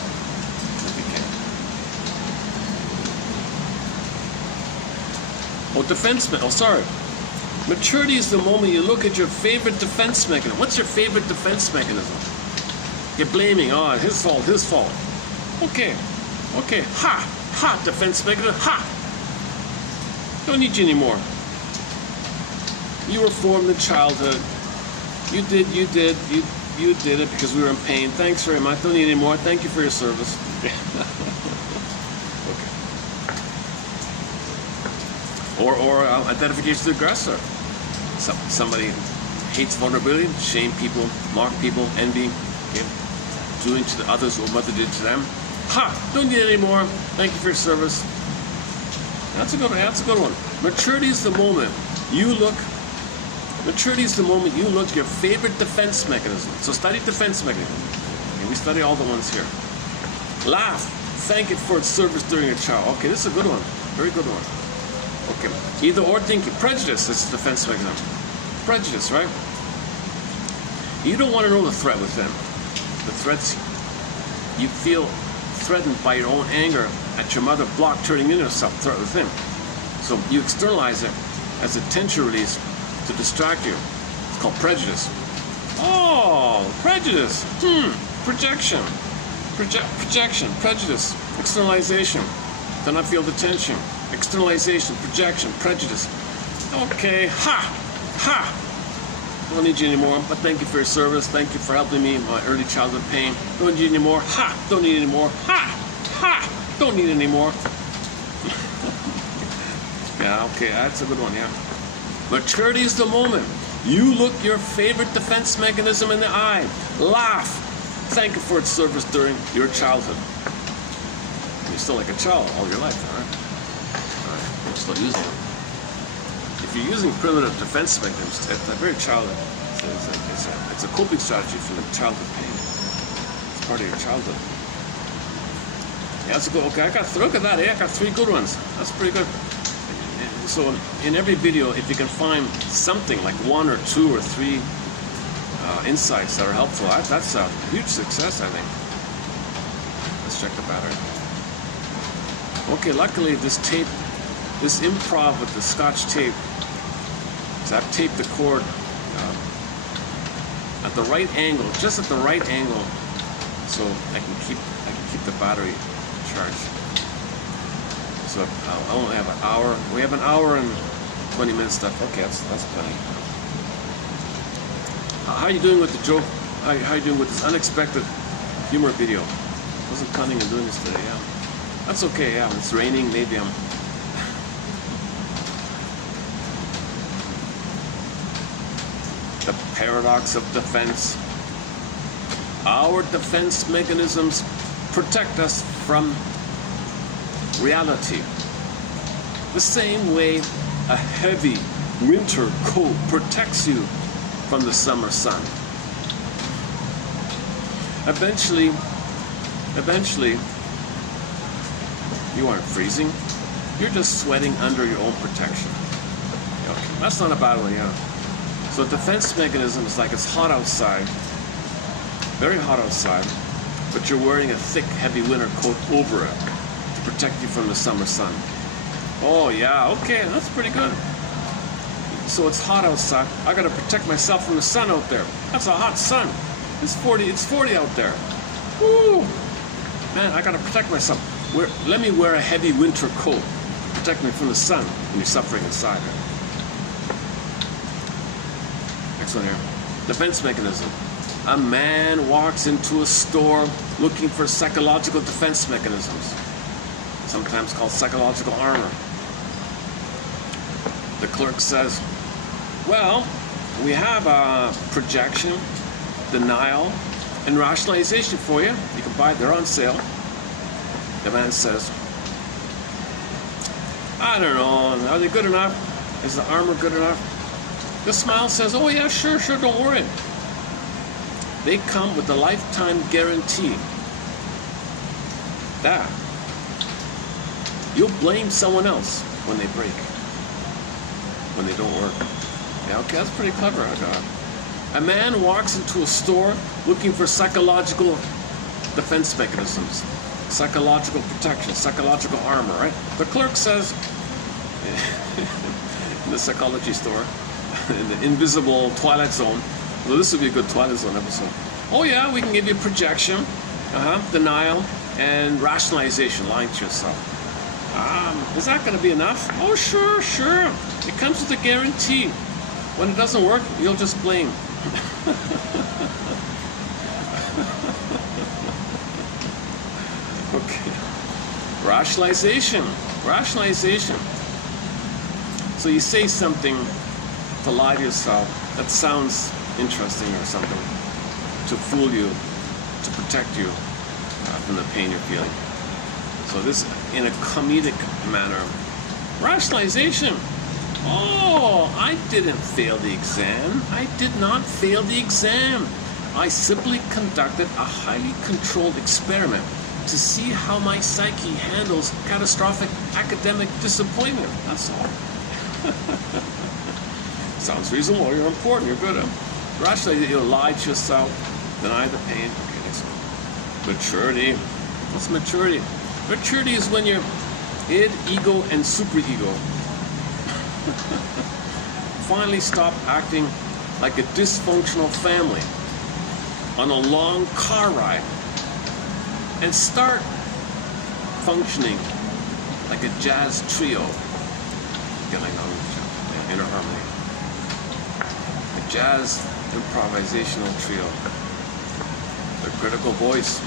Maturity is the moment you look at your favorite defense mechanism. What's your favorite defense mechanism? You're blaming, oh, his fault. Okay, ha, defense mechanism, ha. Don't need you anymore. You were formed in childhood. You did it because we were in pain. Thanks very much. Don't need any more. Thank you for your service. Or identification to the aggressor. Somebody hates vulnerability, shame people, mock people, envy, okay? Doing to the others what mother did to them. Ha! Don't need it anymore. Thank you for your service. That's a good one. Maturity is the moment you look your favorite defense mechanism. So study defense mechanism. Okay, we study all the ones here. Laugh. Thank it for its service during your child. Okay, this is a good one. Very good one. Okay, either or thinking. Prejudice is a defense mechanism. Prejudice, right? You don't want to know the threat within. The threats, you feel threatened by your own anger at your mother block turning into some threat within. So you externalize it as a tension release to distract you. It's called prejudice. Oh, prejudice. Projection. Projection, prejudice, externalization. Then I feel the tension. Externalization, projection, prejudice. Okay, ha! Don't need you anymore, but thank you for your service. Thank you for helping me in my early childhood pain. Don't need you anymore. Ha! Don't need anymore. Ha! Don't need anymore. Yeah, okay, that's a good one, yeah. Maturity is the moment you look your favorite defense mechanism in the eye. Laugh. Thank you for its service during your childhood. You're still like a child all your life, all right? You're still using it. If you're using primitive defense mechanisms, it's a very childhood. It's a coping strategy for the childhood pain. It's part of your childhood. Yeah, that's a good. Okay, I got look at that. I got 3 good ones. That's pretty good. So in every video, if you can find something like 1 or 2 or 3 insights that are helpful, that's a huge success, I think. Let's check the battery. Okay, luckily this improv with the Scotch tape, so I've taped the cord at the right angle, just at the right angle, so I can keep the battery charged. So I only have an hour. We have an hour and 20 minutes left. Okay, that's plenty. How are you doing with the joke? How are you doing with this unexpected humor video? I wasn't planning on doing this today, yeah. That's okay, yeah. It's raining, maybe I'm... The paradox of defense. Our defense mechanisms protect us from reality. The same way a heavy winter coat protects you from the summer sun. Eventually, you aren't freezing. You're just sweating under your own protection. Okay, that's not a bad one, yeah. So defense mechanism is like it's hot outside, very hot outside, but you're wearing a thick, heavy winter coat over it to protect you from the summer sun. Oh yeah, okay, that's pretty good. So it's hot outside. I gotta protect myself from the sun out there. That's a hot sun. It's 40 out there. Woo! Man, I gotta protect myself. Let me wear a heavy winter coat to protect me from the sun when you're suffering inside. Next one here. Defense mechanism. A man walks into a store looking for psychological defense mechanisms, sometimes called psychological armor. The clerk says, well, we have projection, denial, and rationalization for you. You can buy it, they're on sale. The man says, I don't know, are they good enough? Is the armor good enough? The smile says, oh yeah, sure, don't worry. They come with a lifetime guarantee that you'll blame someone else when they break, when they don't work. Yeah, okay, that's pretty clever. A man walks into a store looking for psychological defense mechanisms, psychological protection, psychological armor, right? The clerk says, in the psychology store, in the invisible Twilight Zone, well, this would be a good Twilight Zone episode. Oh yeah, we can give you projection, denial, and rationalization, lying to yourself. Is that going to be enough? Oh, sure. It comes with a guarantee. When it doesn't work, you'll just blame. Okay. Rationalization. So you say something to lie to yourself that sounds interesting or something, to fool you, to protect you from the pain you're feeling. So this, in a comedic manner, rationalization. Oh, I didn't fail the exam. I did not fail the exam. I simply conducted a highly controlled experiment to see how my psyche handles catastrophic academic disappointment. That's all. Sounds reasonable. You're important. You're good. Rationally, you'll lie to yourself, deny the pain. Okay, next one. Maturity. What's maturity? Maturity is when you're id, ego, and superego finally stop acting like a dysfunctional family on a long car ride and start functioning like a jazz trio. Getting on inner harmony. A jazz improvisational trio. The critical voice.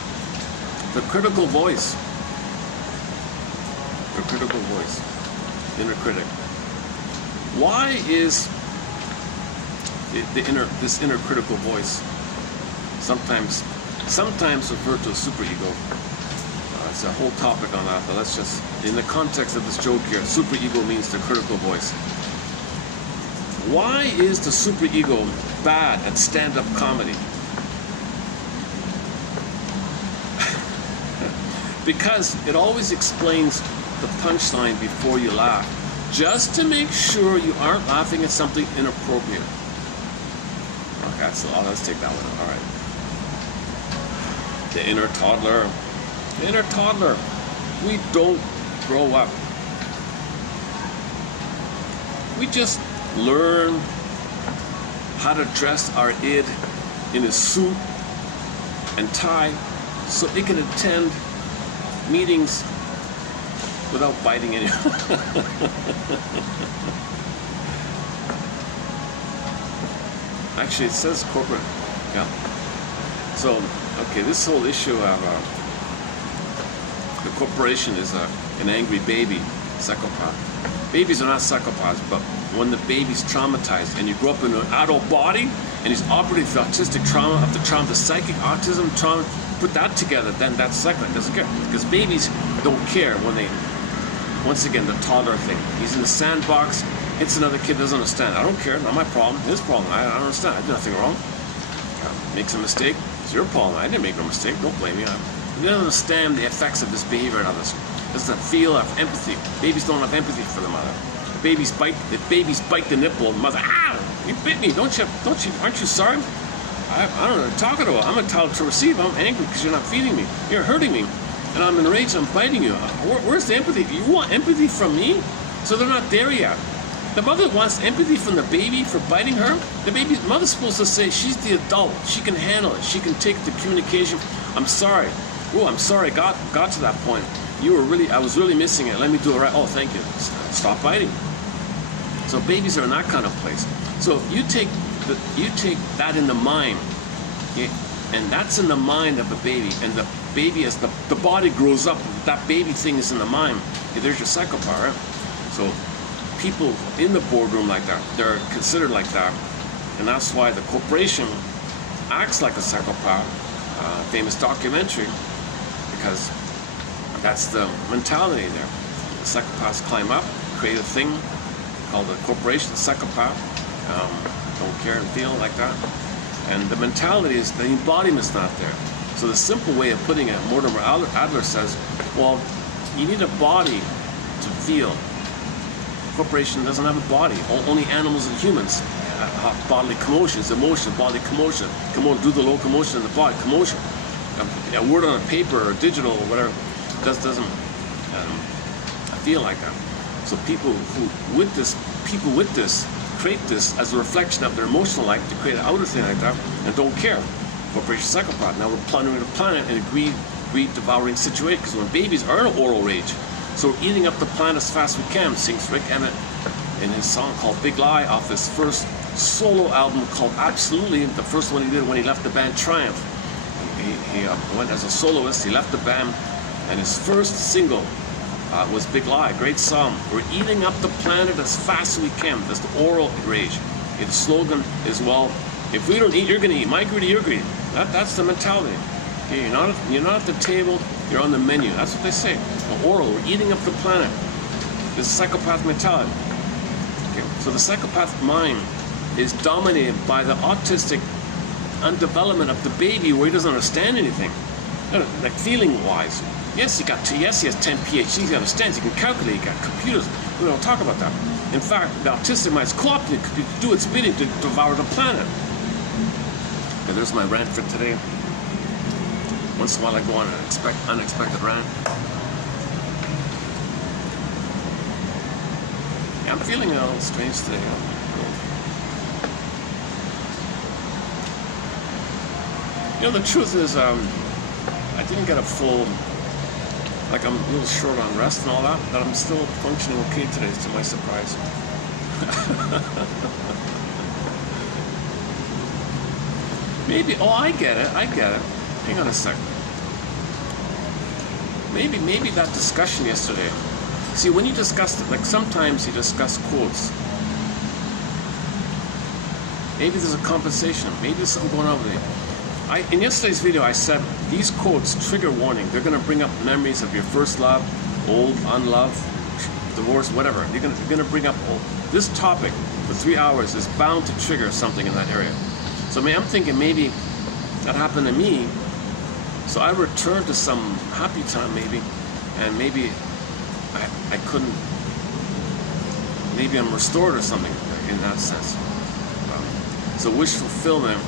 The critical voice. The critical voice. Inner critic. Why is this inner critical voice sometimes referred to as superego? It's a whole topic on that, but let's just, in the context of this joke here, superego means the critical voice. Why is the superego bad at stand-up comedy? Because it always explains the punchline before you laugh, just to make sure you aren't laughing at something inappropriate. Okay, so let's take that one. All right. The inner toddler. The inner toddler. We don't grow up. We just learn how to dress our id in a suit and tie so it can attend meetings without biting anyone. Actually, it says corporate. Yeah. So, okay, this whole issue of the corporation is an angry baby, psychopath. Babies are not psychopaths, but when the baby's traumatized and you grow up in an adult body and he's operating the autistic trauma of the trauma, the psychic autism trauma, put that together, then that's psychopath. Doesn't care. Because babies don't care when they, once again, the toddler thing. He's in the sandbox, hits another kid, doesn't understand. I don't care, not my problem, his problem. I don't understand, I did nothing wrong. Makes a mistake, it's your problem. I didn't make no mistake, don't blame me. He doesn't understand the effects of this behavior and others. doesn't feel of empathy. Babies don't have empathy for the mother. If babies bite the nipple, the mother, you bit me, aren't you sorry? I don't know what I'm talking about. I'm entitled to receive. I'm angry because you're not feeding me. You're hurting me. And I'm enraged, I'm biting you. Where's the empathy? You want empathy from me? So they're not there yet. The mother wants empathy from the baby for biting her. The mother's supposed to say, she's the adult. She can handle it. She can take the communication. I'm sorry. Oh, I'm sorry. Got to that point. I was really missing it. Let me do it right. Oh, thank you. Stop biting. So babies are in that kind of place. So if you take that in the mind, and that's in the mind of a baby, and the baby, as the body grows up, that baby thing is in the mind. There's your psychopath, right? So people in the boardroom like that, they're considered like that, and that's why the corporation acts like a psychopath. Famous documentary, because that's the mentality there. The psychopaths climb up, create a thing called a corporation, the psychopath. Don't care and feel like that. And the mentality is, the embodiment's not there. So the simple way of putting it, Mortimer Adler says, well, you need a body to feel. Corporation doesn't have a body. Only animals and humans have bodily commotions, emotion, bodily commotion. Do the locomotion in the body, commotion. A word on a paper or digital or whatever doesn't feel like that. So people with this create this as a reflection of their emotional life to create an outer thing like that and don't care. Corporation psychopath. Now we're plundering the planet in a greed devouring situation, because when babies are in oral rage, so we're eating up the planet as fast as we can, sings Rick Emmett in his song called Big Lie off his first solo album called Absolutely, the first one he did when he left the band Triumph. He went as a soloist, he left the band, and his first single was Big Lie, great song. We're eating up the planet as fast as we can. That's the oral rage. Its slogan is, well, if we don't eat, you're going to eat. My greedy, your greedy. That's the mentality. Okay, you're not at the table, you're on the menu. That's what they say. The oral, we're eating up the planet. This is psychopath mentality. Okay, so the psychopath mind is dominated by the autistic undevelopment of the baby, where he doesn't understand anything. Like feeling-wise. Yes, he has 10 PhDs, he understands, he can calculate, he got computers. We don't talk about that. In fact, the autistic mind is co-opted to do its bidding to devour the planet. Okay, there's my rant for today. Once in a while I go on an unexpected rant. Yeah, I'm feeling a little strange today. You know, the truth is, I didn't get a full, like, I'm a little short on rest and all that, but I'm still functioning okay today, to my surprise. Maybe, I get it. Hang on a second. Maybe that discussion yesterday. See, when you discuss it, like sometimes you discuss quotes. Maybe there's a compensation. Maybe there's something going on with it. In yesterday's video, I said these quotes, trigger warning. They're going to bring up memories of your first love, old, unloved, divorce, whatever. You're going to bring up this topic for 3 hours is bound to trigger something in that area. So I'm thinking maybe that happened to me. So I returned to some happy time maybe, and maybe I couldn't. Maybe I'm restored or something in that sense. So wish fulfillment.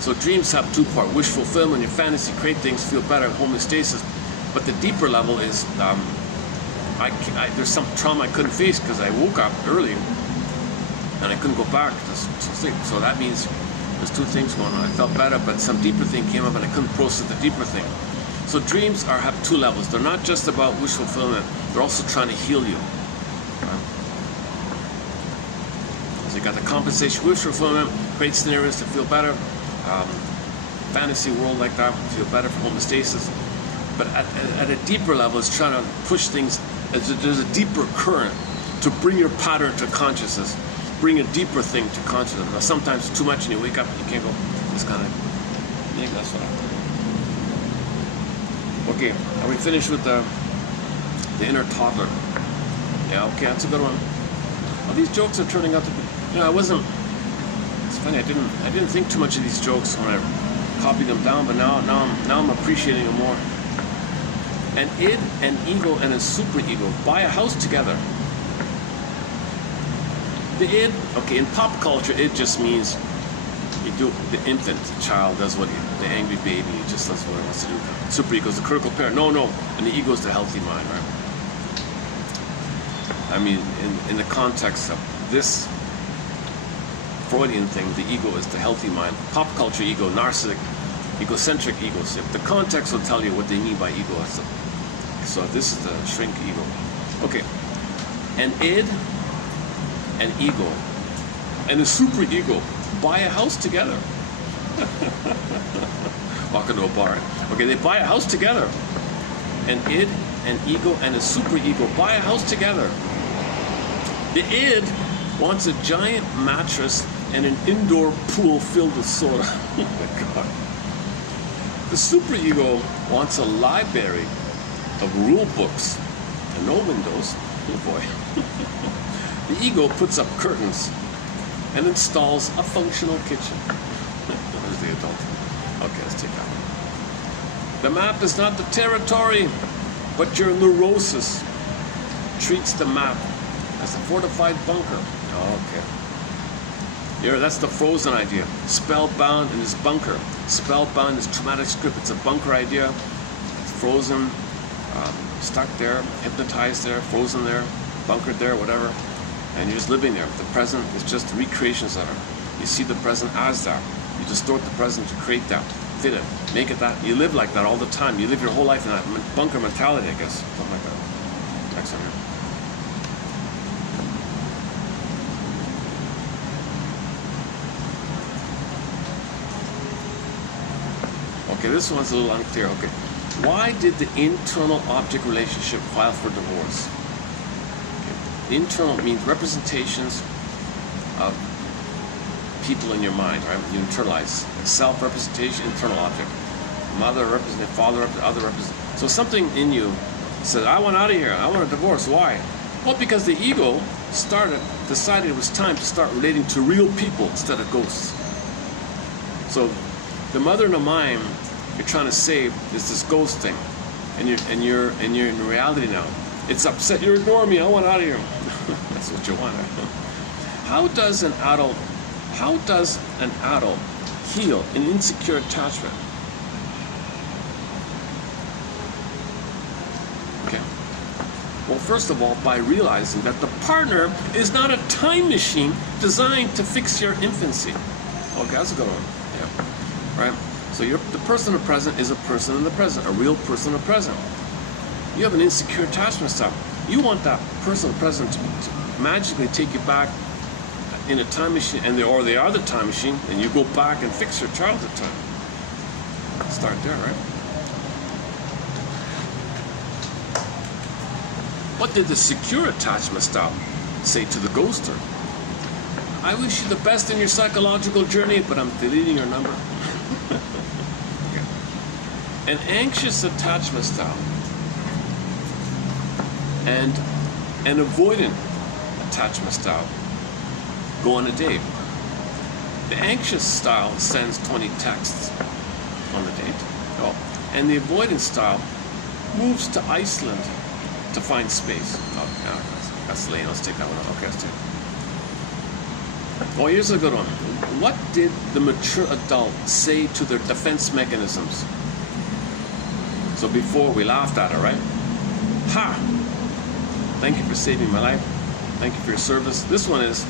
So dreams have two parts: wish fulfillment, your fantasy, create things, feel better, homeostasis. But the deeper level is, there's some trauma I couldn't face because I woke up early and I couldn't go back to sleep. So that means there's two things going on. I felt better, but some deeper thing came up and I couldn't process the deeper thing. So dreams have two levels. They're not just about wish fulfillment. They're also trying to heal you. So you got the compensation, wish fulfillment, create scenarios to feel better. Fantasy world like that, feel better for homeostasis. But at a deeper level, it's trying to push things. There's a deeper current to bring your pattern to consciousness, bring a deeper thing to consciousness. Now, sometimes it's too much and you wake up and you can't go. This kind of. I think that's what I'm doing. Okay, are we finished with the inner toddler? Yeah, okay, that's a good one. Well, these jokes are turning out to be. I wasn't. It's funny. I didn't think too much of these jokes when I copied them down, but now I'm appreciating them more. An id, an ego, and a superego buy a house together. The id, okay, in pop culture, it just means you do the infant, the child does what the angry baby just does what it wants to do. Superego is the critical parent. No, and the ego is the healthy mind, right? I mean, in the context of this Freudian thing, the ego is the healthy mind. Pop culture ego, narcissistic, egocentric ego. So the context will tell you what they mean by ego. So this is the shrink ego. Okay, an id, an ego, and a superego buy a house together. Walk into a bar. Okay, they buy a house together. An id, an ego, and a superego buy a house together. The id wants a giant mattress and an indoor pool filled with soda. Oh my God. The superego wants a library of rule books and no windows. Oh boy. The ego puts up curtains and installs a functional kitchen. There's the adult. Okay, let's take that one. The map is not the territory, but your neurosis treats the map as a fortified bunker. Okay. Here, that's the frozen idea. Spellbound in this bunker. Spellbound is traumatic script. It's a bunker idea. It's frozen, stuck there, hypnotized there, frozen there, bunkered there, whatever. And you're just living there. The present is just recreations of it. You see the present as that. You distort the present to create that, fit it, make it that. You live like that all the time. You live your whole life in that bunker mentality, I guess. Something like that. Next one here. Okay, this one's a little unclear. Okay, why did the internal object relationship file for divorce? Okay. Internal means representations of people in your mind, right? You internalize self-representation, internal object. Mother represented, father represented, other represented. So something in you said, I want out of here. I want a divorce. Why? Well, because the ego decided it was time to start relating to real people instead of ghosts. So the mother in the mind you're trying to save is this ghost thing, and you're in reality now. It's upset. You're ignoring me. I want out of here. That's what you want. How does an adult heal an insecure attachment? Okay. Well, first of all, by realizing that the partner is not a time machine designed to fix your infancy. Okay, that's a good one. Yeah. Right? So the person in the present is a person in the present, a real person in the present. You have an insecure attachment style. You want that person in the present to magically take you back in a time machine, or they are the time machine, and you go back and fix your childhood time. Start there, right? What did the secure attachment style say to the ghoster? I wish you the best in your psychological journey, but I'm deleting your number. Okay. An anxious attachment style and an avoidant attachment style go on a date. The anxious style sends 20 texts on the date. Oh. And the avoidant style moves to Iceland to find space. Oh, yeah, that's lame. Let's take that one out. Okay, let's take it. Oh, here's a good one. What did the mature adult say to their defense mechanisms? So before we laughed at it, right? Ha! Thank you for saving my life. Thank you for your service. This one is,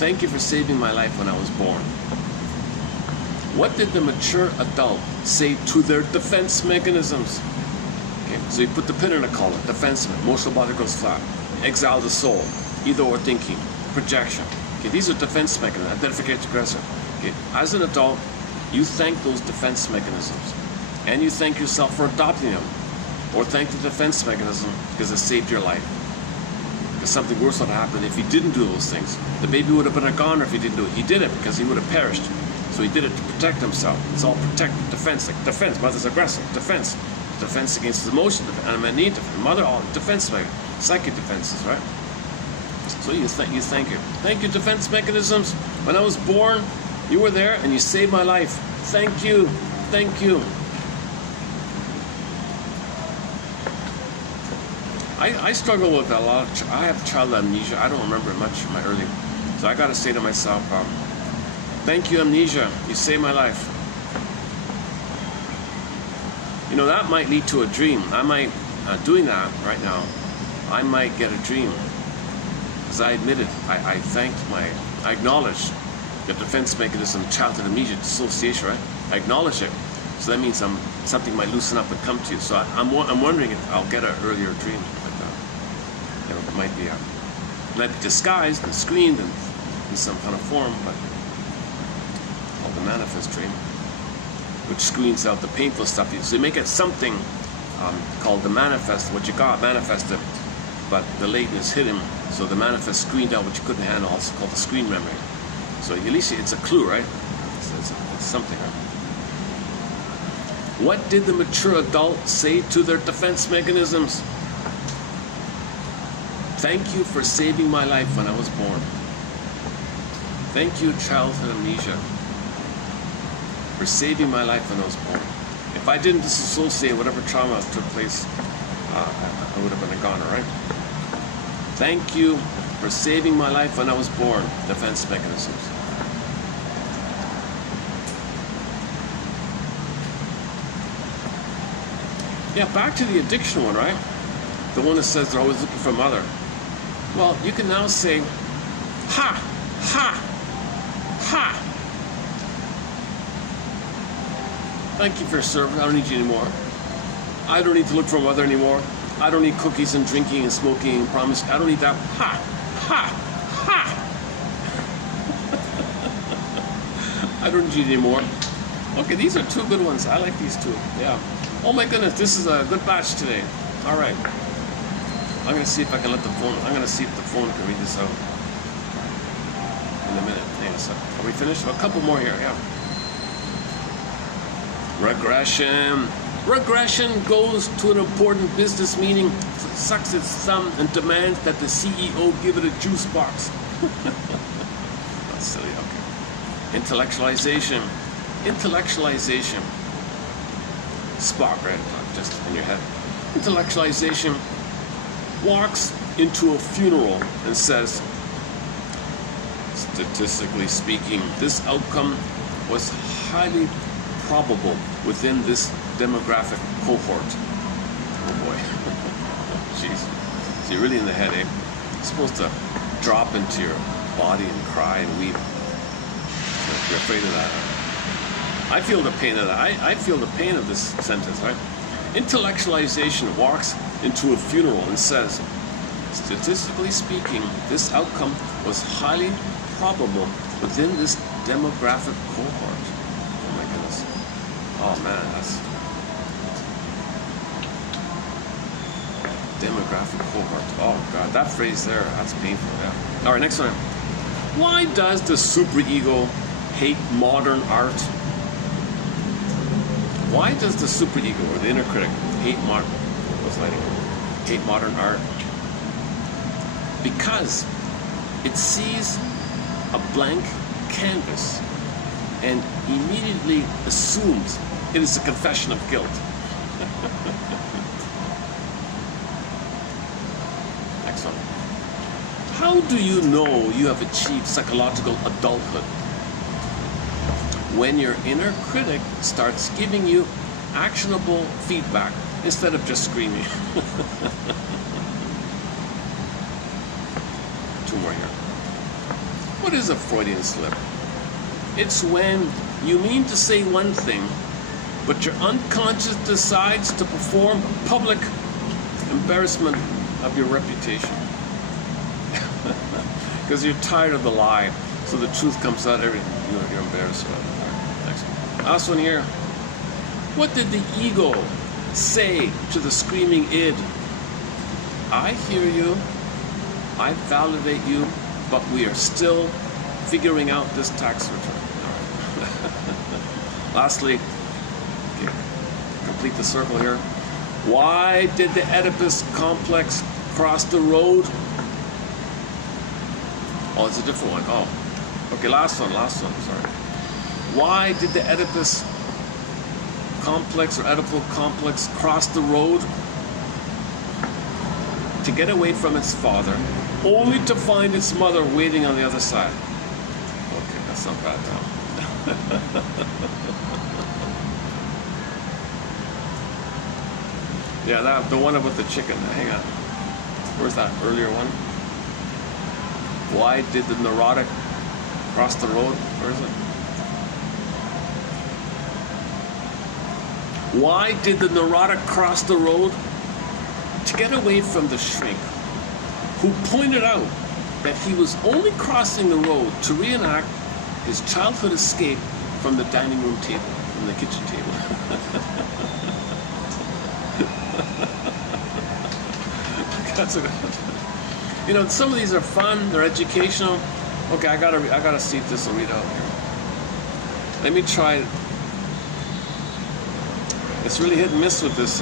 thank you for saving my life when I was born. What did the mature adult say to their defense mechanisms? Okay, so you put the pin in a column. Defense, emotional body goes flat. Exile the soul. Either or thinking. Projection. Okay, these are defense mechanisms. Identification, aggressor. Okay, as an adult, you thank those defense mechanisms. And you thank yourself for adopting them. Or thank the defense mechanism because it saved your life. Because something worse would have happened if he didn't do those things. The baby would have been a goner if he didn't do it. He did it because he would have perished. So he did it to protect himself. It's all protect, defense, like defense. Mother's aggressive, defense. Defense against his emotion, and need mother, all defense, like psychic defenses, right? So you thank you. Thank you, defense mechanisms. When I was born, you were there and you saved my life. Thank you. Thank you. I struggle with a lot. I have child amnesia. I don't remember much from my early. So I got to say to myself, thank you, amnesia. You saved my life. You know, that might lead to a dream. I might, doing that right now, I might get a dream. Because I admit it. I acknowledge the defense mechanism, childhood amnesia, dissociation, right? I acknowledge it. So that means something might loosen up and come to you. So I'm wondering if I'll get an earlier dream. But, you know, it might be disguised and screened and in some kind of form, but called the manifest dream, which screens out the painful stuff. So you make it something called the manifest, what you got manifested, but the latent is hidden. So the manifest screened out what you couldn't handle, also called the screen memory. So at least it's a clue, right? It's something, right? What did the mature adult say to their defense mechanisms? Thank you for saving my life when I was born. Thank you, childhood amnesia, for saving my life when I was born. If I didn't disassociate whatever trauma took place, I would have been a goner, right? Thank you for saving my life when I was born. Defense mechanisms. Yeah, back to the addiction one, right? The one that says they're always looking for a mother. Well, you can now say, ha, ha, ha. Thank you for your service. I don't need you anymore. I don't need to look for a mother anymore. I don't need cookies and drinking and smoking and promise. I don't need that. Ha, ha, ha. I don't need you anymore. Okay, these are two good ones. I like these two. Yeah. Oh my goodness, this is a good batch today. All right. I'm going to see if I can let the phone, I'm going to see if the phone can read this out in a minute. Hang on a sec. Are we finished? A couple more here, yeah. Regression. Regression goes to an important business meeting, sucks its thumb, and demands that the CEO give it a juice box. That's silly, okay. Intellectualization. Intellectualization. Spock, right? Just in your head. Intellectualization walks into a funeral and says, statistically speaking, this outcome was highly probable within this demographic cohort. Oh boy. Jeez. So you're really in the head, eh? You're supposed to drop into your body and cry and weep. You're afraid of that. I feel the pain of that. I feel the pain of this sentence, right? Intellectualization walks into a funeral and says, statistically speaking, this outcome was highly probable within this demographic cohort. Oh my goodness. Oh man, that's demographic cohort. Oh god, that phrase there, that's painful, yeah. Alright, next one. Why does the superego hate modern art? Why does the superego, or the inner critic, hate modern art? Because it sees a blank canvas and immediately assumes it is a confession of guilt. Next one. How do you know you have achieved psychological adulthood? When your inner critic starts giving you actionable feedback instead of just screaming. Two more here. What is a Freudian slip? It's when you mean to say one thing, but your unconscious decides to perform public embarrassment of your reputation. Because you're tired of the lie, so the truth comes out, you're embarrassed about it. Last one here. What did the ego say to the screaming id? I hear you, I validate you, but we are still figuring out this tax return. Lastly, okay, complete the circle here. Why did the Oedipus complex cross the road? Oh, it's a different one. Oh, okay, last one, sorry. Why did the Oedipus complex or Oedipal complex cross the road? to get away from its father, only to find its mother waiting on the other side. Okay, that's not bad now. Yeah, that the one about the chicken. Hang on. Where's that earlier one? Why did the neurotic cross the road? Where is it? Why did the neurotic cross the road? To get away from the shrink, who pointed out that he was only crossing the road to reenact his childhood escape from the dining room table, from the kitchen table. That's a good one. You know, some of these are fun, they're educational. Okay, I gotta see if this will read out here. Let me try it. It's really hit and miss with this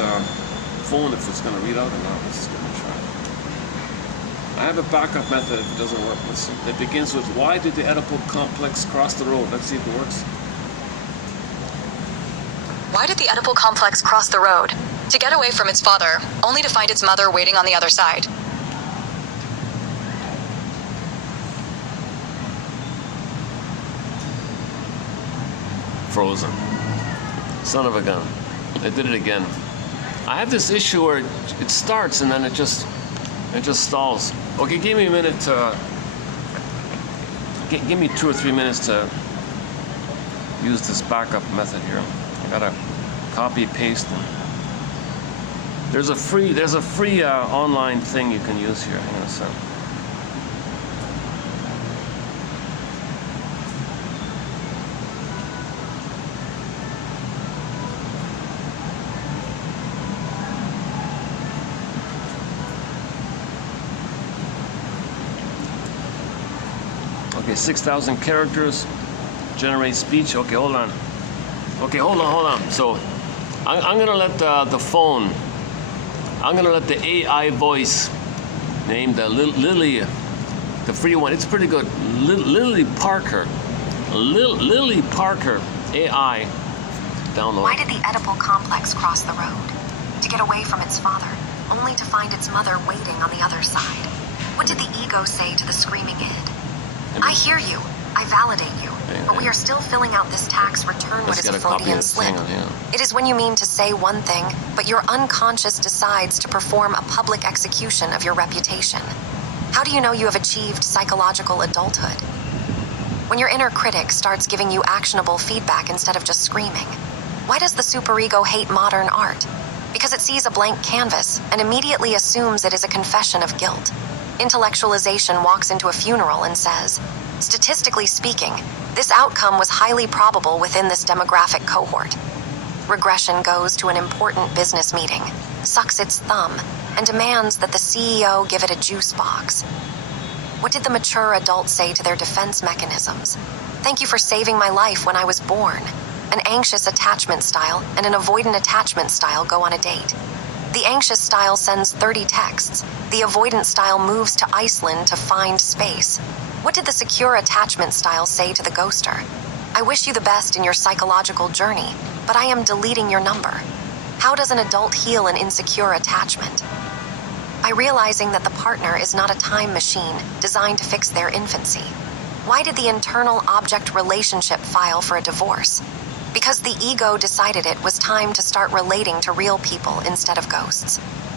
phone if it's gonna read out or not. Let's just gonna try. I have a backup method if it doesn't work. Let's see. It begins with, why did the Oedipal complex cross the road? Let's see if it works. Why did the Oedipal complex cross the road? To get away from its father, only to find its mother waiting on the other side. Frozen. Son of a gun. I did it again. I have this issue where it starts and then it just stalls. Okay, give me a minute to give me 2 or 3 minutes to use this backup method here. I gotta copy paste them. There's a free online thing you can use here. Hang on a sec. Okay, 6,000 characters, generate speech. Okay, hold on. Okay, hold on. So, I'm gonna let the phone. I'm gonna let the AI voice, named Lily, the free one. It's pretty good. Lily Parker. Lily Parker AI. Download. Why did the Oedipal complex cross the road? To get away from its father, only to find its mother waiting on the other side. What did the ego say to the screaming id? I hear you. I validate you. But we are still filling out this tax return what is a Freudian slip. It is when you mean to say one thing, but your unconscious decides to perform a public execution of your reputation. How do you know you have achieved psychological adulthood? When your inner critic starts giving you actionable feedback instead of just screaming. Why does the superego hate modern art? Because it sees a blank canvas and immediately assumes it is a confession of guilt. Intellectualization walks into a funeral and says, statistically speaking, this outcome was highly probable within this demographic cohort. Regression goes to an important business meeting, sucks its thumb, and demands that the CEO give it a juice box. What did the mature adult say to their defense mechanisms? Thank you for saving my life when I was born. An anxious attachment style and an avoidant attachment style go on a date. The anxious style sends 30 texts. The avoidant style moves to Iceland to find space. What did the secure attachment style say to the ghoster? I wish you the best in your psychological journey, but I am deleting your number. How does an adult heal an insecure attachment? By realizing that the partner is not a time machine designed to fix their infancy. Why did the internal object relationship file for a divorce? Because the ego decided it was time to start relating to real people instead of ghosts.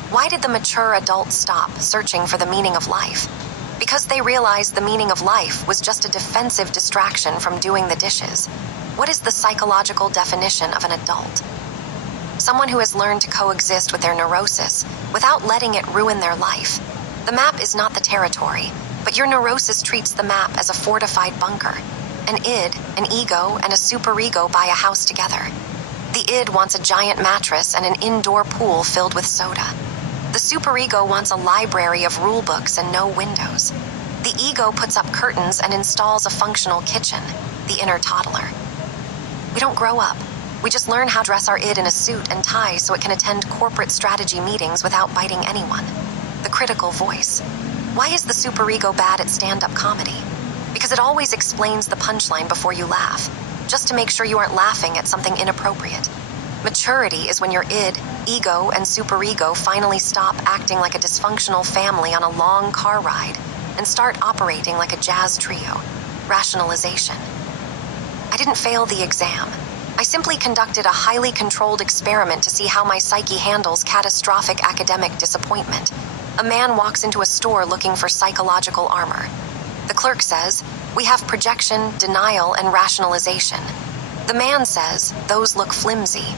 Why did the mature adult stop searching for the meaning of life? Because they realized the meaning of life was just a defensive distraction from doing the dishes. What is the psychological definition of an adult? Someone who has learned to coexist with their neurosis without letting it ruin their life. The map is not the territory, but your neurosis treats the map as a fortified bunker. An id, an ego, and a superego buy a house together. The id wants a giant mattress and an indoor pool filled with soda. The superego wants a library of rule books and no windows. The ego puts up curtains and installs a functional kitchen, the inner toddler. We don't grow up. We just learn how to dress our id in a suit and tie so it can attend corporate strategy meetings without biting anyone. The critical voice. Why is the superego bad at stand-up comedy? Because it always explains the punchline before you laugh, just to make sure you aren't laughing at something inappropriate. Maturity is when your id, ego, and superego finally stop acting like a dysfunctional family on a long car ride and start operating like a jazz trio. Rationalization. I didn't fail the exam. I simply conducted a highly controlled experiment to see how my psyche handles catastrophic academic disappointment. A man walks into a store looking for psychological armor. The clerk says, "We have projection, denial, and rationalization." The man says, "Those look flimsy."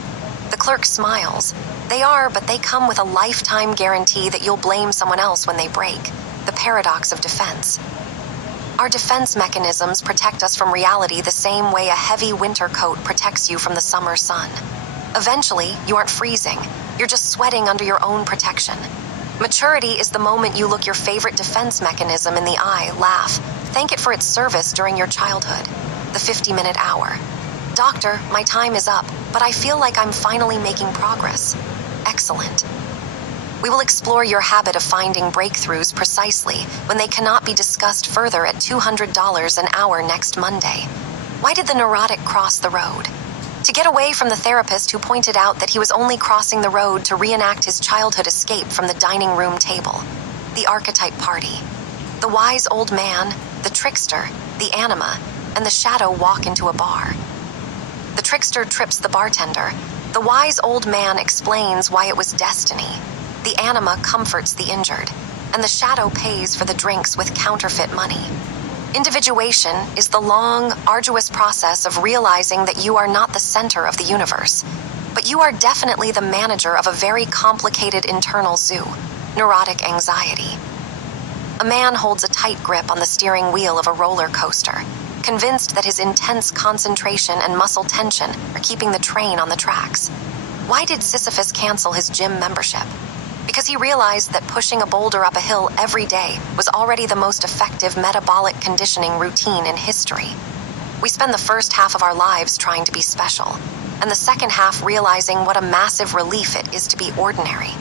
The clerk smiles. "They are, but they come with a lifetime guarantee that you'll blame someone else when they break. The paradox of defense. Our defense mechanisms protect us from reality the same way a heavy winter coat protects you from the summer sun. Eventually, you aren't freezing. You're just sweating under your own protection. Maturity is the moment you look your favorite defense mechanism in the eye, laugh, thank it for its service during your childhood. The 50-minute hour. "Doctor, my time is up, but I feel like I'm finally making progress." Excellent. We will explore your habit of finding breakthroughs precisely when they cannot be discussed further at $200 an hour next Monday. Why did the neurotic cross the road? To get away from the therapist who pointed out that he was only crossing the road to reenact his childhood escape from the dining room table. The archetype party. The wise old man, the trickster, the anima, and the shadow walk into a bar. The trickster trips the bartender. The wise old man explains why it was destiny. The anima comforts the injured, and the shadow pays for the drinks with counterfeit money. Individuation is the long, arduous process of realizing that you are not the center of the universe, but you are definitely the manager of a very complicated internal zoo, neurotic anxiety. A man holds a tight grip on the steering wheel of a roller coaster, convinced that his intense concentration and muscle tension are keeping the train on the tracks. Why did Sisyphus cancel his gym membership? Because he realized that pushing a boulder up a hill every day was already the most effective metabolic conditioning routine in history. We spend the first half of our lives trying to be special, and the second half realizing what a massive relief it is to be ordinary.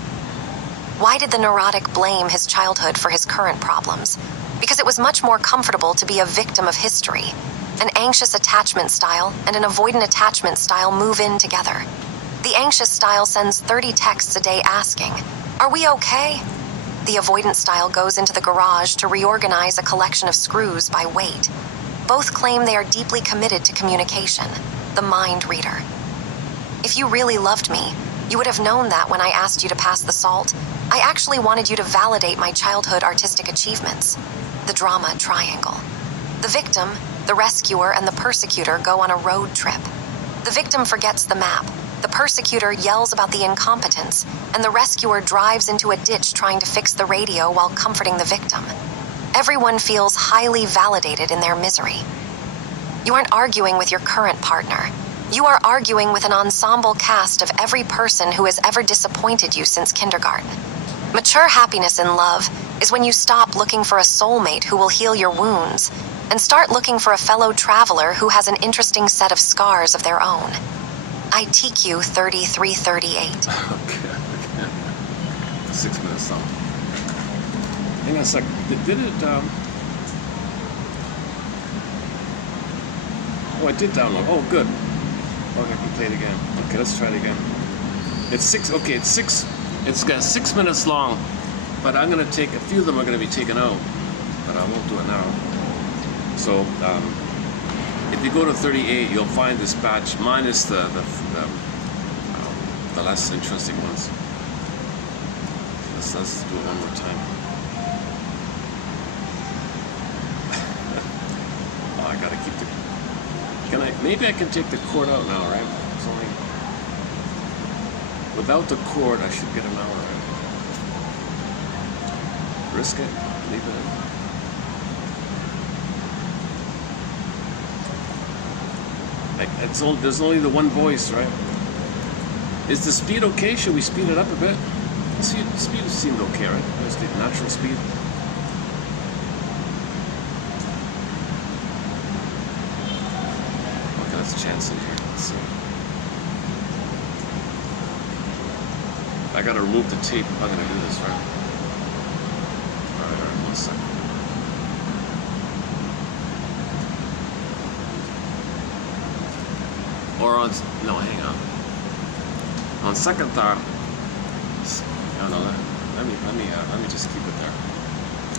Why did the neurotic blame his childhood for his current problems? Because it was much more comfortable to be a victim of history. An anxious attachment style and an avoidant attachment style move in together. The anxious style sends 30 texts a day asking, "Are we okay?" The avoidant style goes into the garage to reorganize a collection of screws by weight. Both claim they are deeply committed to communication, the mind reader. If you really loved me, you would have known that when I asked you to pass the salt, I actually wanted you to validate my childhood artistic achievements. The drama triangle. The victim, the rescuer, and the persecutor go on a road trip. The victim forgets the map. The persecutor yells about the incompetence, and the rescuer drives into a ditch trying to fix the radio while comforting the victim. Everyone feels highly validated in their misery. You aren't arguing with your current partner. You are arguing with an ensemble cast of every person who has ever disappointed you since kindergarten. Mature happiness in love is when you stop looking for a soulmate who will heal your wounds and start looking for a fellow traveler who has an interesting set of scars of their own. ITQ 3338. Okay. 6 minutes song. Hang on a sec. Did it, Oh, I did download. Oh, good. Oh, I can play it again. Okay, let's try it again. It's 6, okay, it's got 6 minutes long, but I'm going to take, a few of them are going to be taken out, but I won't do it now. So, if you go to 38, you'll find this batch minus the less interesting ones. Let's do it one more time. Oh, I gotta keep the. Maybe I can take the cord out now, right? It's only without the cord, I should get an hour. Right? Risk it. Leave it in. There's only the one voice, right? Is the speed okay? Should we speed it up a bit? The speed seemed okay, right? Let's do natural speed. Okay, let's chance it here. Let's see. I gotta remove the tape if I'm gonna do this, right? Alright, 1 second. Or on, no, hang on. On second thought, I don't know. Let me just keep it there.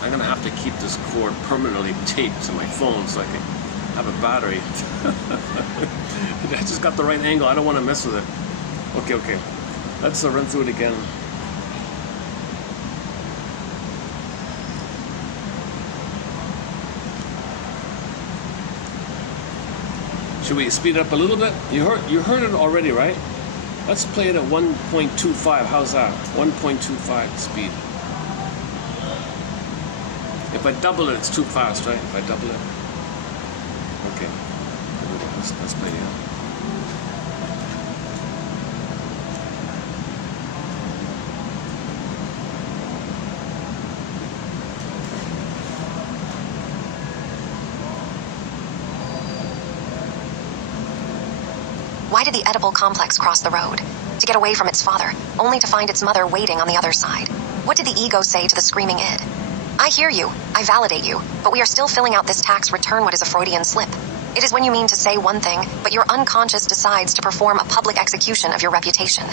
I'm gonna have to keep this cord permanently taped to my phone so I can have a battery. I just got the right angle. I don't want to mess with it. Okay. Let's run through it again. Should we speed it up a little bit? You heard it already, right? Let's play it at 1.25. How's that? 1.25 speed. If I double it, it's too fast, right? If I double it. Okay. Let's play it. Why did the Oedipal complex cross the road? To get away from its father, only to find its mother waiting on the other side. What did the ego say to the screaming id? I hear you, I validate you, but we are still filling out this tax return. What is a Freudian slip? It is when you mean to say one thing, but your unconscious decides to perform a public execution of your reputation.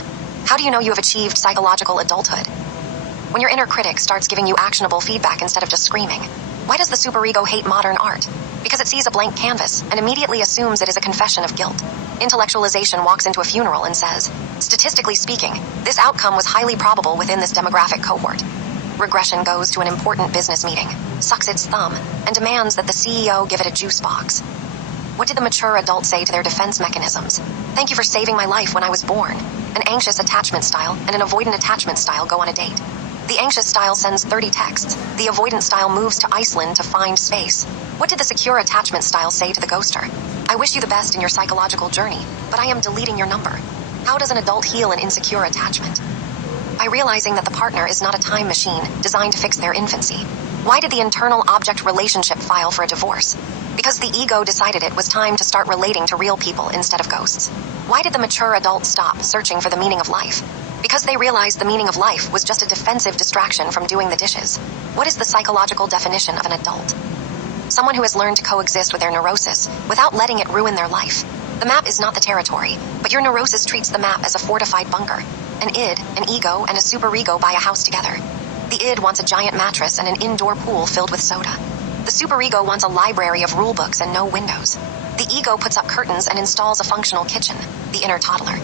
How do you know you have achieved psychological adulthood? When your inner critic starts giving you actionable feedback instead of just screaming. Why does the superego hate modern art? Because it sees a blank canvas and immediately assumes it is a confession of guilt. Intellectualization walks into a funeral and says, statistically speaking, this outcome was highly probable within this demographic cohort. Regression goes to an important business meeting, sucks its thumb, and demands that the CEO give it a juice box. What did the mature adult say to their defense mechanisms? Thank you for saving my life when I was born. An anxious attachment style and an avoidant attachment style go on a date. The anxious style sends 30 texts. The avoidant style moves to Iceland to find space. What did the secure attachment style say to the ghoster? I wish you the best in your psychological journey, but I am deleting your number. How does an adult heal an insecure attachment? By realizing that the partner is not a time machine designed to fix their infancy. Why did the internal object relationship file for a divorce? Because the ego decided it was time to start relating to real people instead of ghosts. Why did the mature adult stop searching for the meaning of life? Because they realized the meaning of life was just a defensive distraction from doing the dishes. What is the psychological definition of an adult? Someone who has learned to coexist with their neurosis without letting it ruin their life. The map is not the territory, but your neurosis treats the map as a fortified bunker. An id, an ego, and a superego buy a house together. The id wants a giant mattress and an indoor pool filled with soda. The superego wants a library of rulebooks and no windows. The ego puts up curtains and installs a functional kitchen. The inner toddler.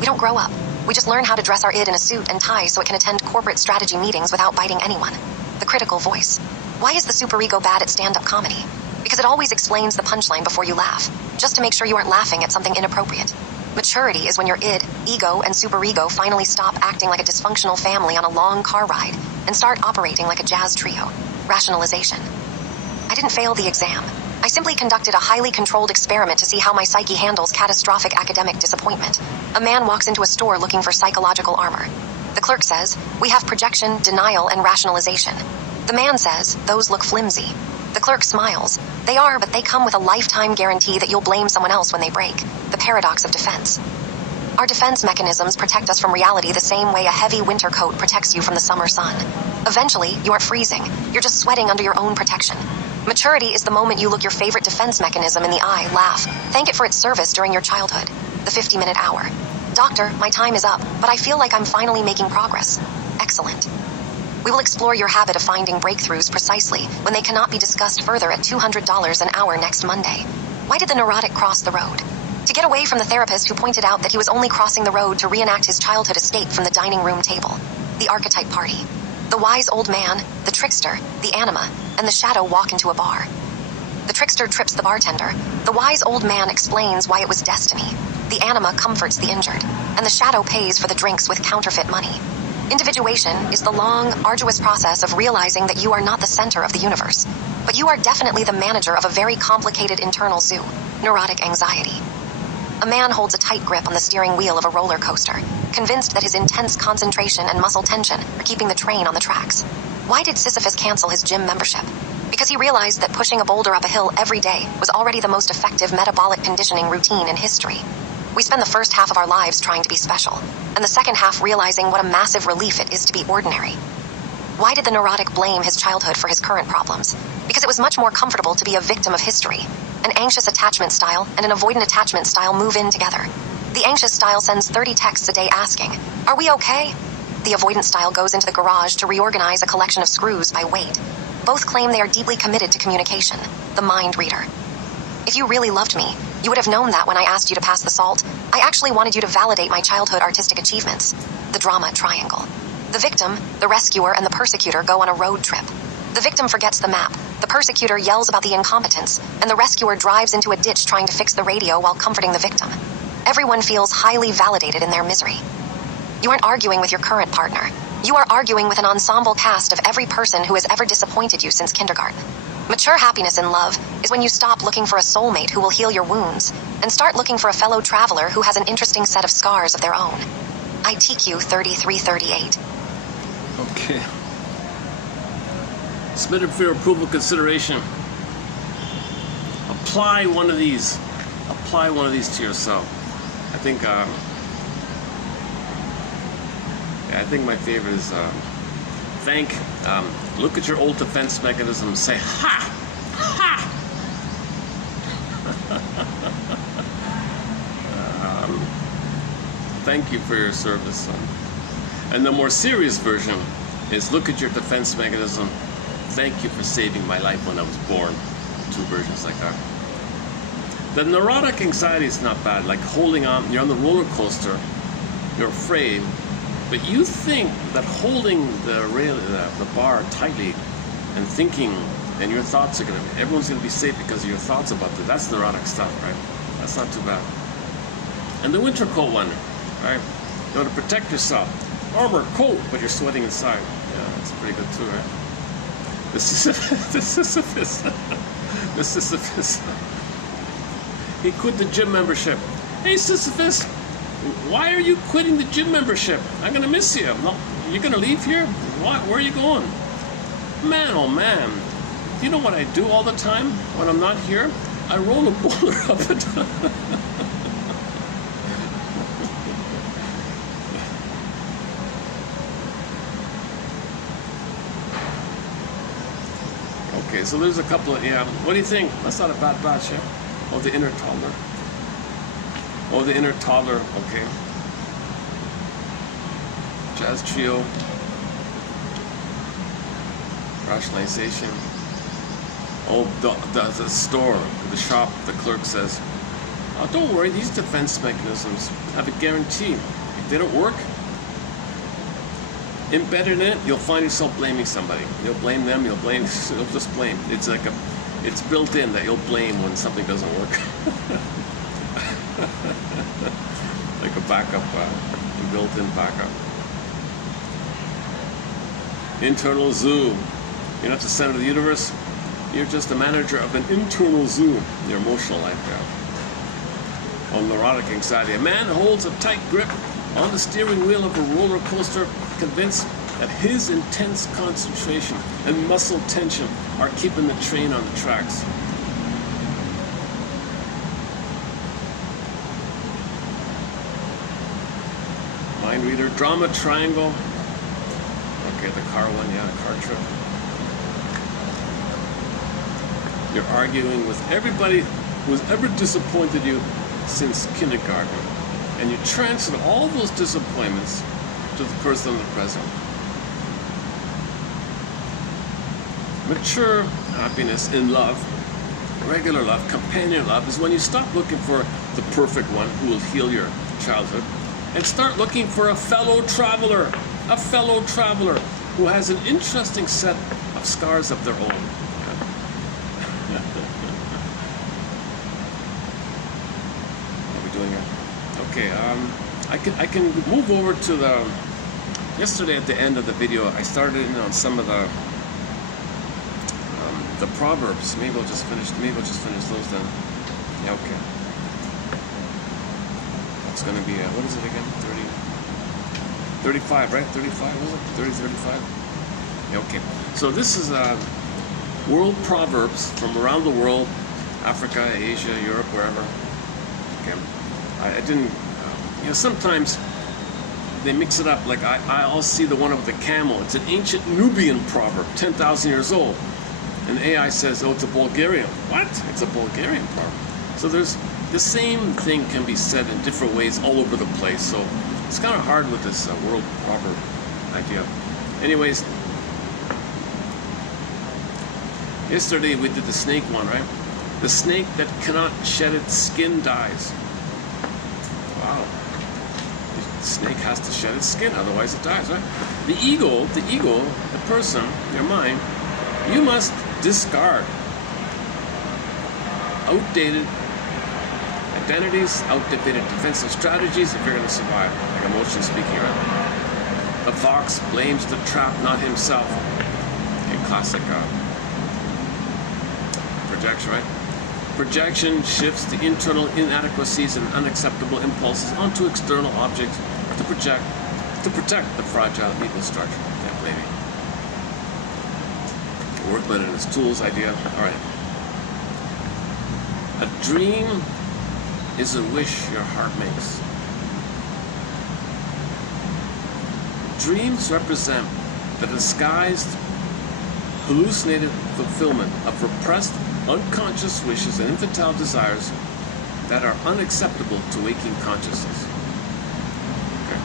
We don't grow up. We just learn how to dress our id in a suit and tie so it can attend corporate strategy meetings without biting anyone. The critical voice. Why is the superego bad at stand-up comedy? Because it always explains the punchline before you laugh, just to make sure you aren't laughing at something inappropriate. Maturity is when your id, ego, and superego finally stop acting like a dysfunctional family on a long car ride and start operating like a jazz trio. Rationalization. I didn't fail the exam. I simply conducted a highly controlled experiment to see how my psyche handles catastrophic academic disappointment. A man walks into a store looking for psychological armor. The clerk says, we have projection, denial, and rationalization. The man says, those look flimsy. The clerk smiles. They are, but they come with a lifetime guarantee that you'll blame someone else when they break. The paradox of defense. Our defense mechanisms protect us from reality the same way a heavy winter coat protects you from the summer sun. Eventually, you aren't freezing. You're just sweating under your own protection. Maturity is the moment you look your favorite defense mechanism in the eye, laugh, thank it for its service during your childhood. The 50-minute hour. Doctor, my time is up, but I feel like I'm finally making progress. Excellent. We will explore your habit of finding breakthroughs precisely when they cannot be discussed further at $200 an hour next Monday. Why did the neurotic cross the road? To get away from the therapist who pointed out that he was only crossing the road to reenact his childhood escape from the dining room table. The archetype party. The wise old man, the trickster, the anima, and the shadow walk into a bar. The trickster trips the bartender. The wise old man explains why it was destiny. The anima comforts the injured, and the shadow pays for the drinks with counterfeit money. Individuation is the long, arduous process of realizing that you are not the center of the universe, but you are definitely the manager of a very complicated internal zoo, neurotic anxiety. A man holds a tight grip on the steering wheel of a roller coaster, convinced that his intense concentration and muscle tension are keeping the train on the tracks. Why did Sisyphus cancel his gym membership? Because he realized that pushing a boulder up a hill every day was already the most effective metabolic conditioning routine in history. We spend the first half of our lives trying to be special, and the second half realizing what a massive relief it is to be ordinary. Why did the neurotic blame his childhood for his current problems? Because it was much more comfortable to be a victim of history. An anxious attachment style and an avoidant attachment style move in together. The anxious style sends 30 texts a day asking, "Are we okay?" The avoidant style goes into the garage to reorganize a collection of screws by weight. Both claim they are deeply committed to communication. The mind reader. If you really loved me, you would have known that when I asked you to pass the salt, I actually wanted you to validate my childhood artistic achievements. The drama triangle. The victim, the rescuer, and the persecutor go on a road trip. The victim forgets the map, the persecutor yells about the incompetence, and the rescuer drives into a ditch trying to fix the radio while comforting the victim. Everyone feels highly validated in their misery. You aren't arguing with your current partner. You are arguing with an ensemble cast of every person who has ever disappointed you since kindergarten. Mature happiness in love is when you stop looking for a soulmate who will heal your wounds and start looking for a fellow traveler who has an interesting set of scars of their own. ITQ 3338. Okay. Submitted for your approval consideration. Apply one of these. Apply one of these to yourself. I think my favorite is look at your old defense mechanism, say ha, ha. Thank you for your service, son. And the more serious version is look at your defense mechanism, thank you for saving my life when I was born. Two versions like that. The neurotic anxiety is not bad, like holding on, you're on the roller coaster, you're afraid, but you think that holding the rail, the bar tightly and thinking, and your thoughts are everyone's gonna be safe because of your thoughts about that. That's neurotic stuff, right? That's not too bad. And the winter coat one, right? You want to protect yourself. Armor, coat, but you're sweating inside. Yeah, that's pretty good too, right? The Sisyphus. The Sisyphus. He quit the gym membership. Hey Sisyphus, why are you quitting the gym membership? I'm gonna miss you. No, you're gonna leave here? What? Where are you going? Man, oh man. Do you know what I do all the time when I'm not here? I roll a boulder up and down. Okay, so there's a couple of, what do you think? That's not a bad batch, yeah? Oh, the inner toddler. Oh, the inner toddler, okay. Jazz trio. Rationalization. Oh, the store, the shop, the clerk says, oh, don't worry, these defense mechanisms have a guarantee. If they don't work, embedded in it, you'll find yourself blaming somebody. You'll blame them, you'll just blame. It's like it's built in that you'll blame when something doesn't work. Like a backup, built-in backup. Internal zoo. You're not the center of the universe. You're just the manager of an internal zoo. Your emotional life, yeah. On neurotic anxiety, a man holds a tight grip on the steering wheel of a roller coaster, convinced that his intense concentration and muscle tension are keeping the train on the tracks. Mind reader, drama triangle. Okay, the car one, yeah, car trip. You're arguing with everybody who's ever disappointed you since kindergarten. And you transfer all those disappointments to the person in the present. Mature happiness in love, regular love, companion love, is when you stop looking for the perfect one who will heal your childhood and start looking for a fellow traveler who has an interesting set of scars of their own. What are we doing here? Okay, I can move over to the. Yesterday at the end of the video, I started in on some of the proverbs. Maybe I'll just finish those then. Yeah, okay. It's gonna be what is it again? 35, right? 35 was it? 35. Yeah, okay. So this is world proverbs from around the world, Africa, Asia, Europe, wherever. Okay. I didn't. Sometimes they mix it up. Like I'll see the one with the camel. It's an ancient Nubian proverb, 10,000 years old. And AI says, oh, it's a Bulgarian. What? It's a Bulgarian proverb. So there's the same thing can be said in different ways all over the place. So it's kind of hard with this world proverb idea. Anyways, yesterday we did the snake one, right? The snake that cannot shed its skin dies. Wow. The snake has to shed its skin, otherwise it dies, right? The ego, the person, your mind, you must discard outdated identities, outdated defensive strategies if you're going to survive, like emotion speaking, right? The fox blames the trap, not himself. In classic projection, right? Projection shifts the internal inadequacies and unacceptable impulses onto external objects to protect the fragile ego structure. Yeah, maybe. Workman and his tools idea. All right. A dream is a wish your heart makes. Dreams represent the disguised, hallucinated fulfillment of repressed, unconscious wishes and infantile desires that are unacceptable to waking consciousness. Okay.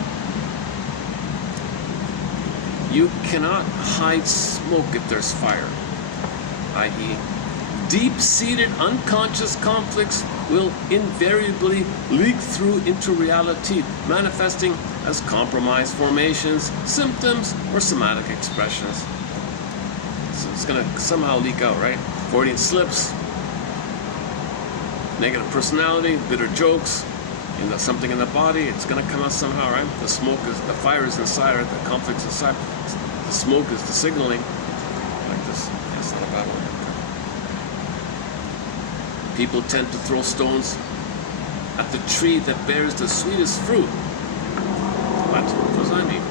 You cannot hide smoke if there's fire, i.e., deep-seated unconscious conflicts will invariably leak through into reality, manifesting as compromised formations, symptoms, or somatic expressions. So it's going to somehow leak out, right? Freudian slips, negative personality, bitter jokes, something in the body, it's going to come out somehow, right? The fire is inside, right? The conflict's inside. The smoke is the signaling. Like this. That's not a bad one. People tend to throw stones at the tree that bears the sweetest fruit. What does that mean?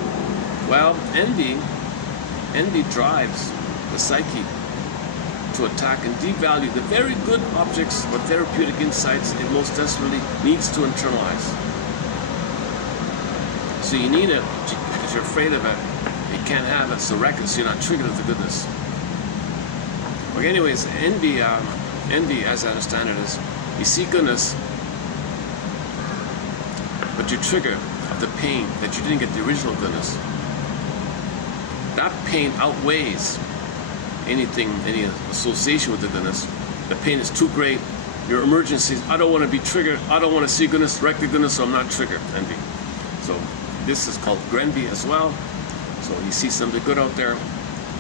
Well, envy drives the psyche to attack and devalue the very good objects or therapeutic insights it most desperately needs to internalize. So you need it because you're afraid of it. You can't have it, so wreck it so you're not triggered with the goodness. Okay, anyways, envy, as I understand it, is you see goodness, but you're triggered of the pain that you didn't get the original goodness. That pain outweighs any association with the goodness. The pain is too great. Your emergencies, I don't want to be triggered. I don't want to see goodness, wreck the goodness, so I'm not triggered. Envy. So this is called grenvy as well. So you see something good out there.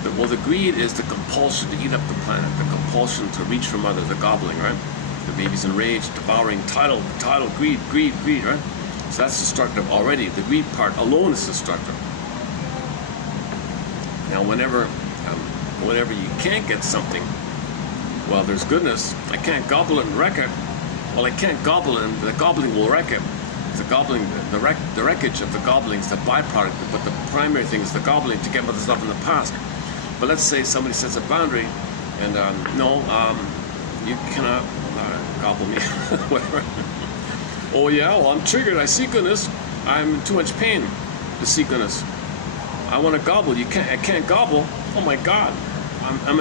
The greed is the compulsion to eat up the planet, the compulsion to reach from others, the gobbling, right? The baby's enraged, devouring, title, greed, right? So that's destructive already. The greed part alone is destructive. Now, whenever you can't get something, well, there's goodness. I can't gobble it and wreck it. Well, I can't gobble it, and the gobbling will wreck it. The gobbling, the wreckage of the gobbling is the byproduct, but the primary thing is the gobbling to get what is left in the past. But let's say somebody sets a boundary, and you cannot gobble me. Whatever. Oh yeah, well, I'm triggered. I see goodness. I'm in too much pain to see goodness. I want to gobble. I can't gobble. Oh my God, I'm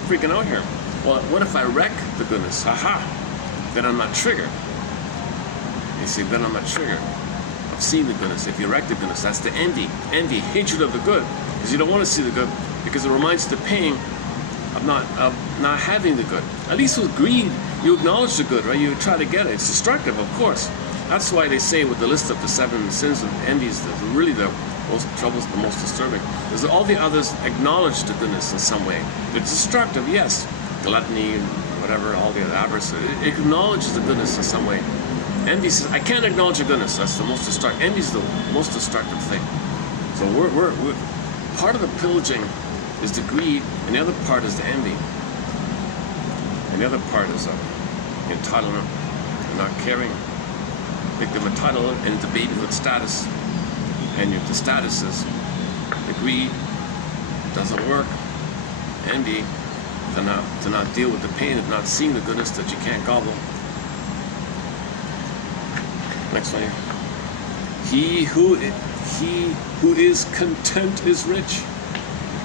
freaking out here. Well, what if I wreck the goodness? Aha! Then I'm not triggered. You see, then I'm not triggered of seeing the goodness. If you wreck the goodness, that's the envy, hatred of the good, because you don't want to see the good, because it reminds you the pain of not having the good. At least with greed, you acknowledge the good, right? You try to get it. It's destructive, of course. That's why they say with the list of the 7 sins of envy is really the most troubles, the most disturbing. Because all the others acknowledge the goodness in some way. They're destructive, yes. Gluttony, whatever, all the other avarice. It acknowledges the goodness in some way. Envy says, I can't acknowledge your goodness. That's the most destructive. Envy is the most destructive thing. So we're part of the pillaging is the greed, and the other part is the envy. And the other part is entitlement, not caring. Victim entitlement and the babyhood status. And if the status is the greed doesn't work, envy to not deal with the pain of not seeing the goodness that you can't gobble. Next one here. He who is content is rich.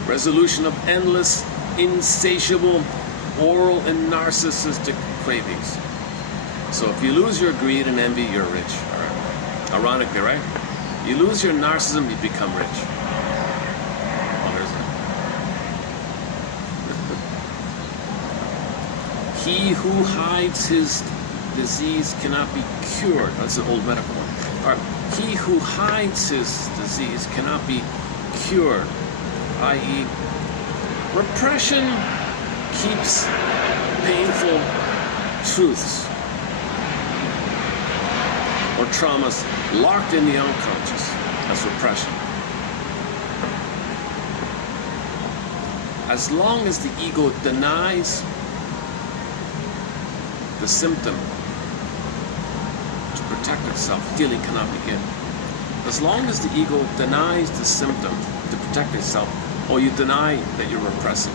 Resolution of endless, insatiable, oral and narcissistic cravings. So if you lose your greed and envy, you're rich. All right. Ironically, right? You lose your narcissism, you become rich. Oh, there's it. He who hides his disease cannot be cured. That's an old medical one. All right. He who hides his disease cannot be cured, i.e., repression keeps painful truths or traumas locked in the unconscious. That's repression. As long as the ego denies the symptom to protect itself, healing cannot begin. As long as the ego denies the symptom to protect itself, or you deny that you're repressing,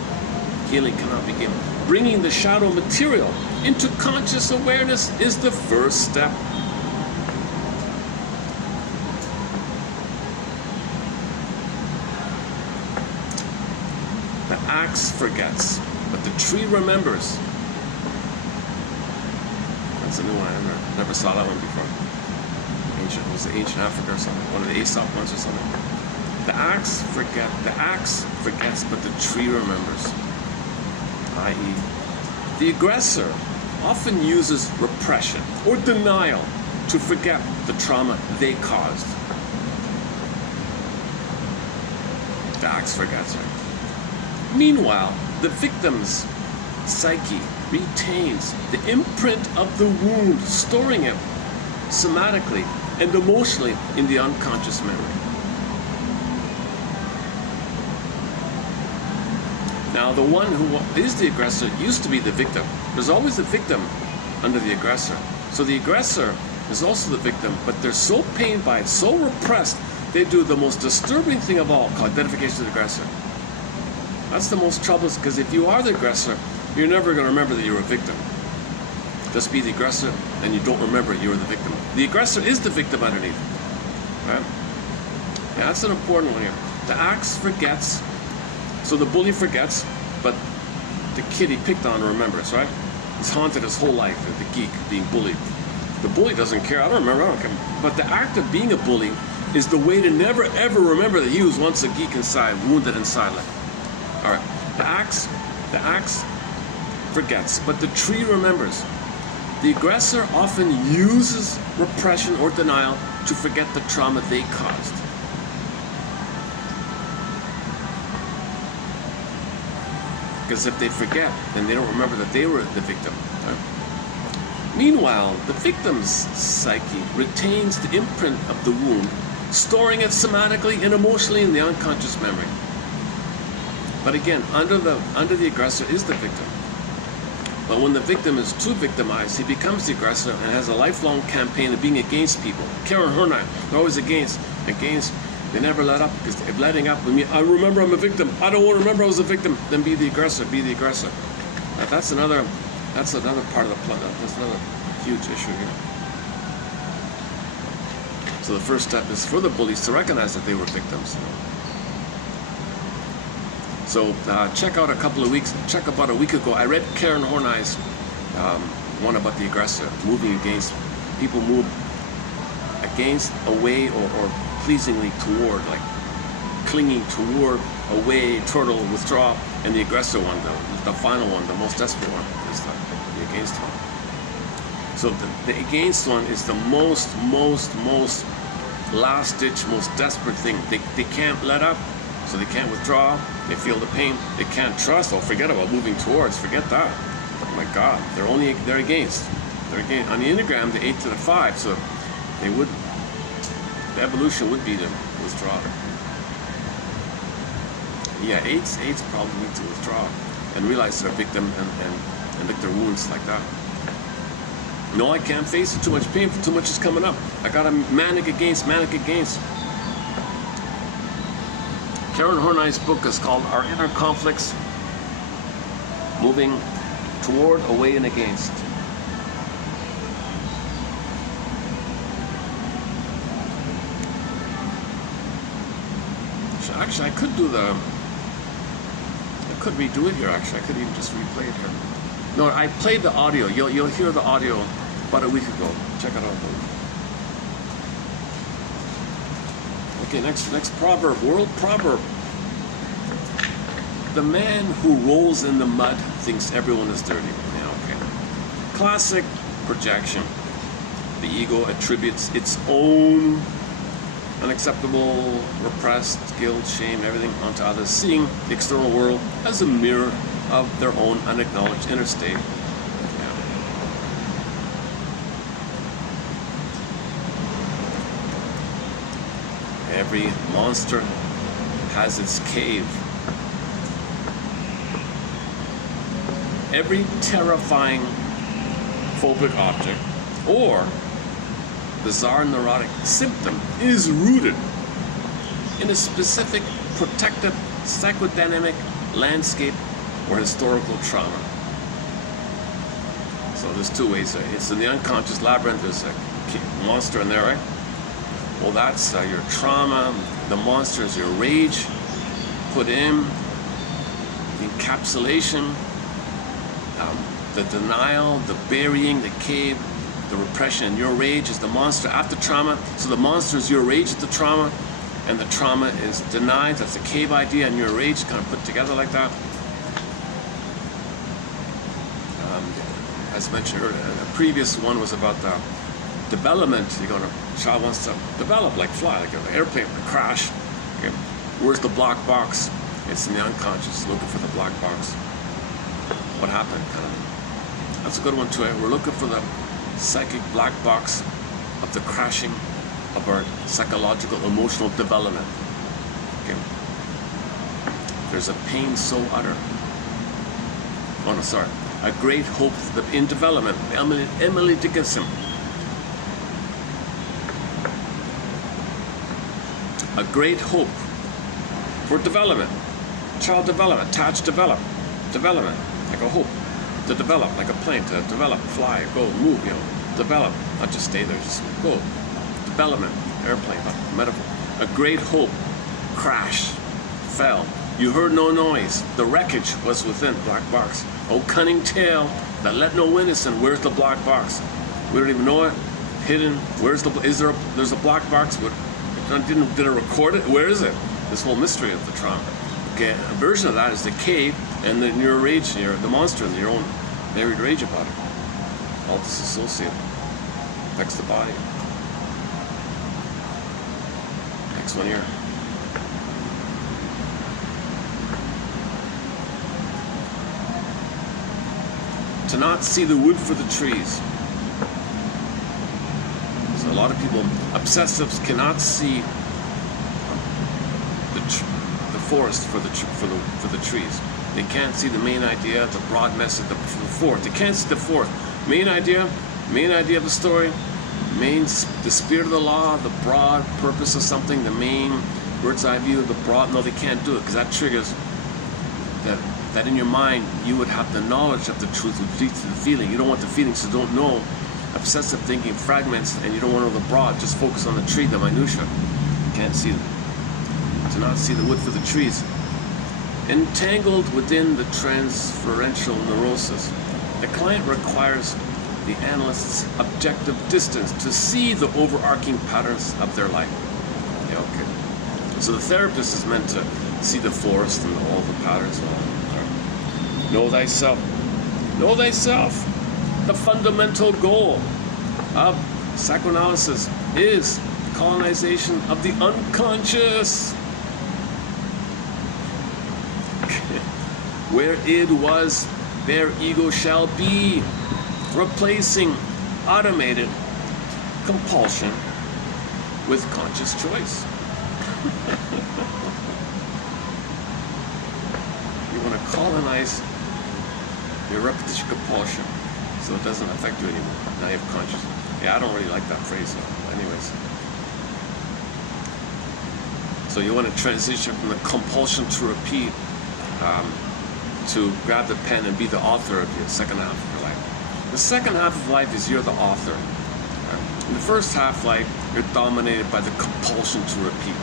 healing cannot begin. Bringing the shadow material into conscious awareness is the first step. The axe forgets, but the tree remembers. That's a new one. I never saw that one before. Ancient, was it ancient Africa or something? One of the Aesop ones or something. The axe forgets, but the tree remembers. I.e., the aggressor often uses repression or denial to forget the trauma they caused. The axe forgets, right? Meanwhile, the victim's psyche retains the imprint of the wound, storing it somatically and emotionally in the unconscious memory. Now, the one who is the aggressor used to be the victim. There's always a victim under the aggressor. So the aggressor is also the victim, but they're so pained by it, so repressed, they do the most disturbing thing of all, called identification of the aggressor. That's the most troublesome, because if you are the aggressor, you're never going to remember that you're a victim. Just be the aggressor, and you don't remember you were the victim. The aggressor is the victim underneath. Right? Yeah, that's an important one here. The axe forgets. So the bully forgets, but the kid he picked on remembers, right? He's haunted his whole life, the geek being bullied. The bully doesn't care. I don't care. But the act of being a bully is the way to never ever remember that he was once a geek inside, wounded inside. Like, all right, the axe forgets, but the tree remembers. The aggressor often uses repression or denial to forget the trauma they caused. Because if they forget, then they don't remember that they were the victim. Right? Meanwhile, the victim's psyche retains the imprint of the wound, storing it somatically and emotionally in the unconscious memory. But again, under the aggressor is the victim. But when the victim is too victimized, he becomes the aggressor and has a lifelong campaign of being against people. Karen Horney, they're always against. They never let up, because if letting up with me, I remember I'm a victim. I don't want to remember I was a victim. Then be the aggressor. Be the aggressor. Now, that's another part of the plot. That's another huge issue here. So the first step is for the bullies to recognize that they were victims. So check out about a week ago, I read Karen Horney's one about the aggressor, moving against, people move against, away, or pleasingly toward, like clinging toward, away, turtle, withdraw, and the aggressor one, the final one, the most desperate one, is the against one. So the against one is the most last-ditch, most desperate thing. They can't let up, so they can't withdraw. They feel the pain. They can't trust. Oh, forget about moving towards. Forget that. Oh my God, they're against. They're against. On the Enneagram, the 8 to the 5, so they would. The evolution would be to withdraw. Yeah, 8s probably need to withdraw and realize they're a victim and lick their wounds like that. No, I can't face it. Too much pain. Too much is coming up. I got a manic against. Karen Horney's book is called Our Inner Conflicts, Moving Toward, Away, and Against. Actually, I could redo it here, actually. I could even just replay it here. No, I played the audio. You'll hear the audio about a week ago. Check it out. Okay, next proverb, world proverb. The man who rolls in the mud thinks everyone is dirty. Yeah, okay. Classic projection. The ego attributes its own unacceptable, repressed, guilt, shame, everything onto others, seeing the external world as a mirror of their own unacknowledged inner state. Yeah. Every monster has its cave. Every terrifying phobic object or bizarre neurotic symptom is rooted in a specific protective psychodynamic landscape or historical trauma. So there's two ways. It's in the unconscious labyrinth. There's a monster in there, right? Well, that's your trauma. The monster is your rage put in, the encapsulation, the denial, the burying, the cave, the repression. Your rage is the monster after trauma. So the monster is your rage at the trauma, and the trauma is denied. That's the cave idea, and your rage kind of put together like that. As mentioned earlier, a previous one was about the development. Child wants to develop, like fly, like an airplane, a crash. Okay. Where's the black box? It's in the unconscious, looking for the black box. What happened? Kind of. That's a good one too. We're looking for the psychic black box of the crashing of our psychological, emotional development. Okay. There's a pain so utter. Oh no, sorry. A great hope in development. Emily Dickinson. A great hope for development. Child development. Attached development. Like a hope. To develop, like a plane. To develop, fly, go, move, develop. Not just stay there, just go. Development. Airplane, metaphor. A great hope. Crash. Fell. You heard no noise. The wreckage was within. Black box. Oh, cunning tale that let no witness in. Where's the black box? We don't even know it. Hidden. Where's the? There's a black box. But did it record it? Where is it? This whole mystery of the trauma. Okay, a version of that is the cave, and then your rage, the monster, and your own buried rage about it. All disassociated. Affects the body. Next one here. To not see the wood for the trees. So a lot of people, obsessives, cannot see the forest for the trees. They can't see the main idea, the broad message, the forest. They can't see the forest. Main idea of the story, the spirit of the law, the broad purpose of something, the main bird's eye view, the broad. No, they can't do it because that triggers that in your mind you would have the knowledge of the truth which leads to the feeling. You don't want the feeling, so don't know. Obsessive thinking fragments, and you don't want to know the broad. Just focus on the tree, the minutia. You can't see them. To not see the wood for the trees. Entangled within the transferential neurosis, the client requires the analyst's objective distance to see the overarching patterns of their life. Yeah, okay. So the therapist is meant to see the forest and all the patterns. Know thyself. Know thyself. The fundamental goal of psychoanalysis is colonization of the unconscious. Where it was, their ego shall be, replacing automated compulsion with conscious choice. You want to colonize your repetition compulsion so it doesn't affect you anymore. Now you have consciousness. Yeah, I don't really like that phrase, though. Anyways. So you want to transition from the compulsion to repeat to grab the pen and be the author of your second half of your life. The second half of life is you're the author. In the first half life, you're dominated by the compulsion to repeat.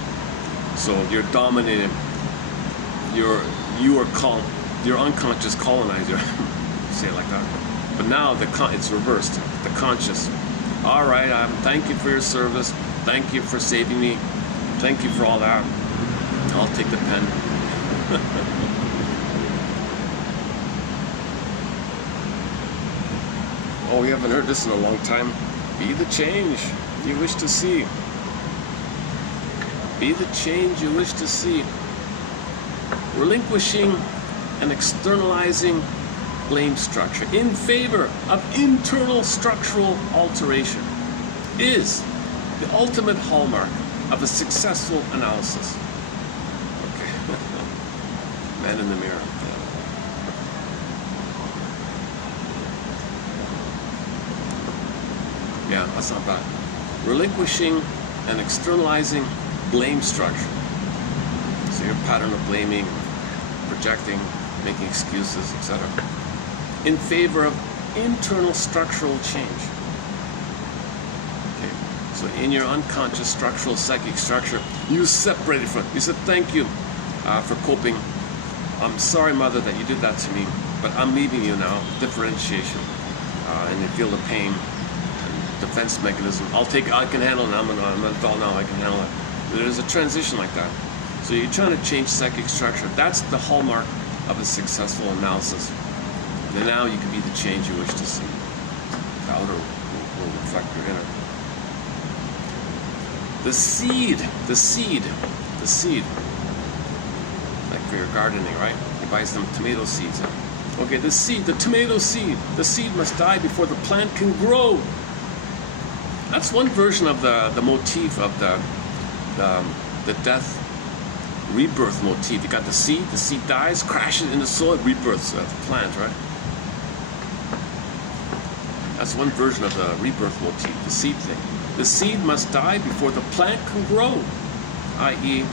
So you're dominated. Your unconscious colonizer, say it like that. But now it's reversed. The conscious. All right, thank you for your service. Thank you for saving me. Thank you for all that. I'll take the pen. Oh, we haven't heard this in a long time. Be the change you wish to see. Be the change you wish to see. Relinquishing and externalizing blame structure in favor of internal structural alteration is the ultimate hallmark of a successful analysis. Okay. Man in the mirror. Yeah, that's not bad. Relinquishing and externalizing blame structure. So your pattern of blaming, projecting, making excuses, etc. in favor of internal structural change. Okay. So in your unconscious structural psychic structure, you separated from it. You said, thank you for coping. I'm sorry, Mother, that you did that to me, but I'm leaving you now. Differentiation. And you feel the pain. Defense mechanism. I can handle it. I'm an adult now. I can handle it. There's a transition like that. So you're trying to change psychic structure. That's the hallmark of a successful analysis. And now you can be the change you wish to see. The outer will reflect your inner. The seed. Like for your gardening, right? You buy some tomato seeds. Okay, the tomato seed. The seed must die before the plant can grow. That's one version of the motif of the death rebirth motif. You got the seed dies, crashes in the soil, rebirths the plant, right? That's one version of the rebirth motif, the seed thing. The seed must die before the plant can grow, i.e.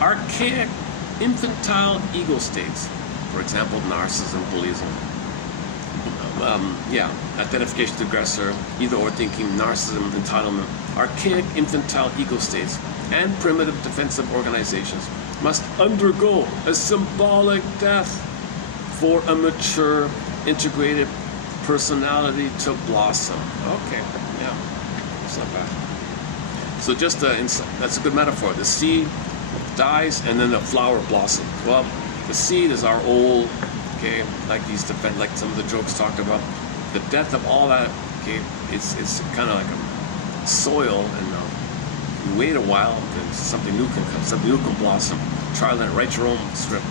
archaic, infantile ego states. For example, narcissism, bullyism. Identification to aggressor, either or thinking, narcissism, entitlement, archaic infantile ego states, and primitive defensive organizations must undergo a symbolic death for a mature, integrated personality to blossom. Okay, yeah, it's not bad. So just that's a good metaphor. The seed dies and then the flower blossoms. Well, the seed is our old. Okay, like some of the jokes talked about, the death of all that. Okay, it's kind of like a soil, and you wait a while, and something new can come, something new can blossom. Try that. Write your own script,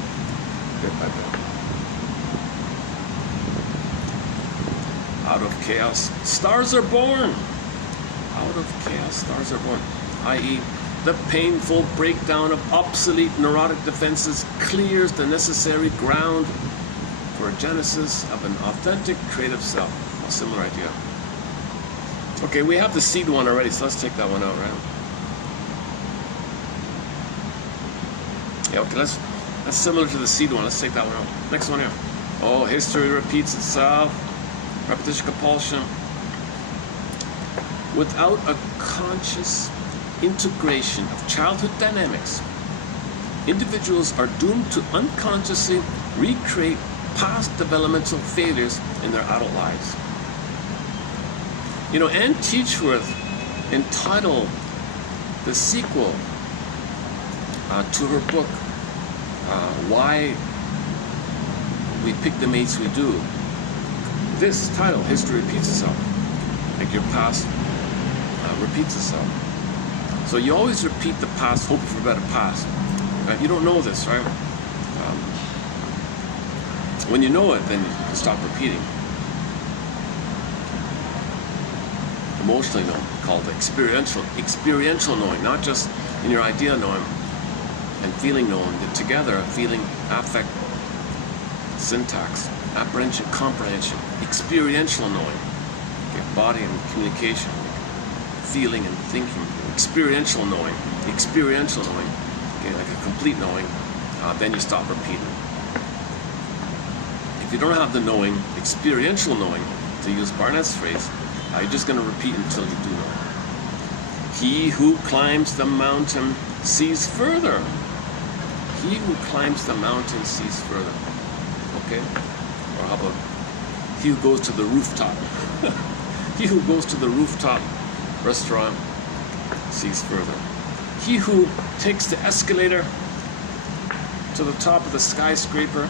bit by bit. Out of chaos, stars are born. Out of chaos, stars are born. I.e., the painful breakdown of obsolete neurotic defenses clears the necessary ground for a genesis of an authentic creative self. A similar idea. Okay, we have the seed one already, so let's take that one out, right? Yeah, okay, that's similar to the seed one. Let's take that one out. Next one here. Oh, history repeats itself. Repetition compulsion. Without a conscious integration of childhood dynamics, individuals are doomed to unconsciously recreate past developmental failures in their adult lives. You know, Anne Teachworth entitled the sequel to her book, Why We Pick the Mates We Do. This title, History Repeats Itself. Like your past repeats itself. So you always repeat the past, hoping for a better past. Right? You don't know this, right? When you know it, then you can stop repeating. Emotionally known, called experiential knowing, not just in your idea knowing and feeling knowing, that together, feeling, affect, syntax, apprehension, comprehension, experiential knowing, okay, body and communication, feeling and thinking, experiential knowing, okay, like a complete knowing, then you stop repeating. If you don't have the knowing, experiential knowing, to use Barnett's phrase, you're just going to repeat until you do know. He who climbs the mountain sees further. He who climbs the mountain sees further. Okay? Or how about He who goes to the rooftop. He who goes to the rooftop restaurant sees further. He who takes the escalator to the top of the skyscraper,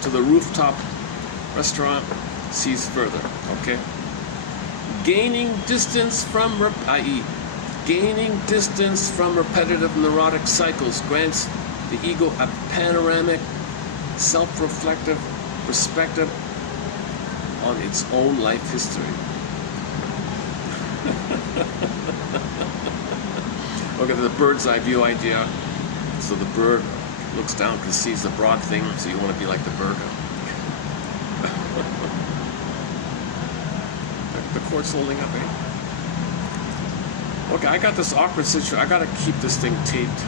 to the rooftop restaurant, sees further. Okay? Gaining distance from, i.e., gaining distance from repetitive neurotic cycles grants the ego a panoramic, self-reflective perspective on its own life history. Okay, the bird's eye view idea. So the bird looks down because sees the broad thing, so you want to be like the bird. The cord's holding up, eh? Okay, I got this awkward situation. I gotta keep this thing taped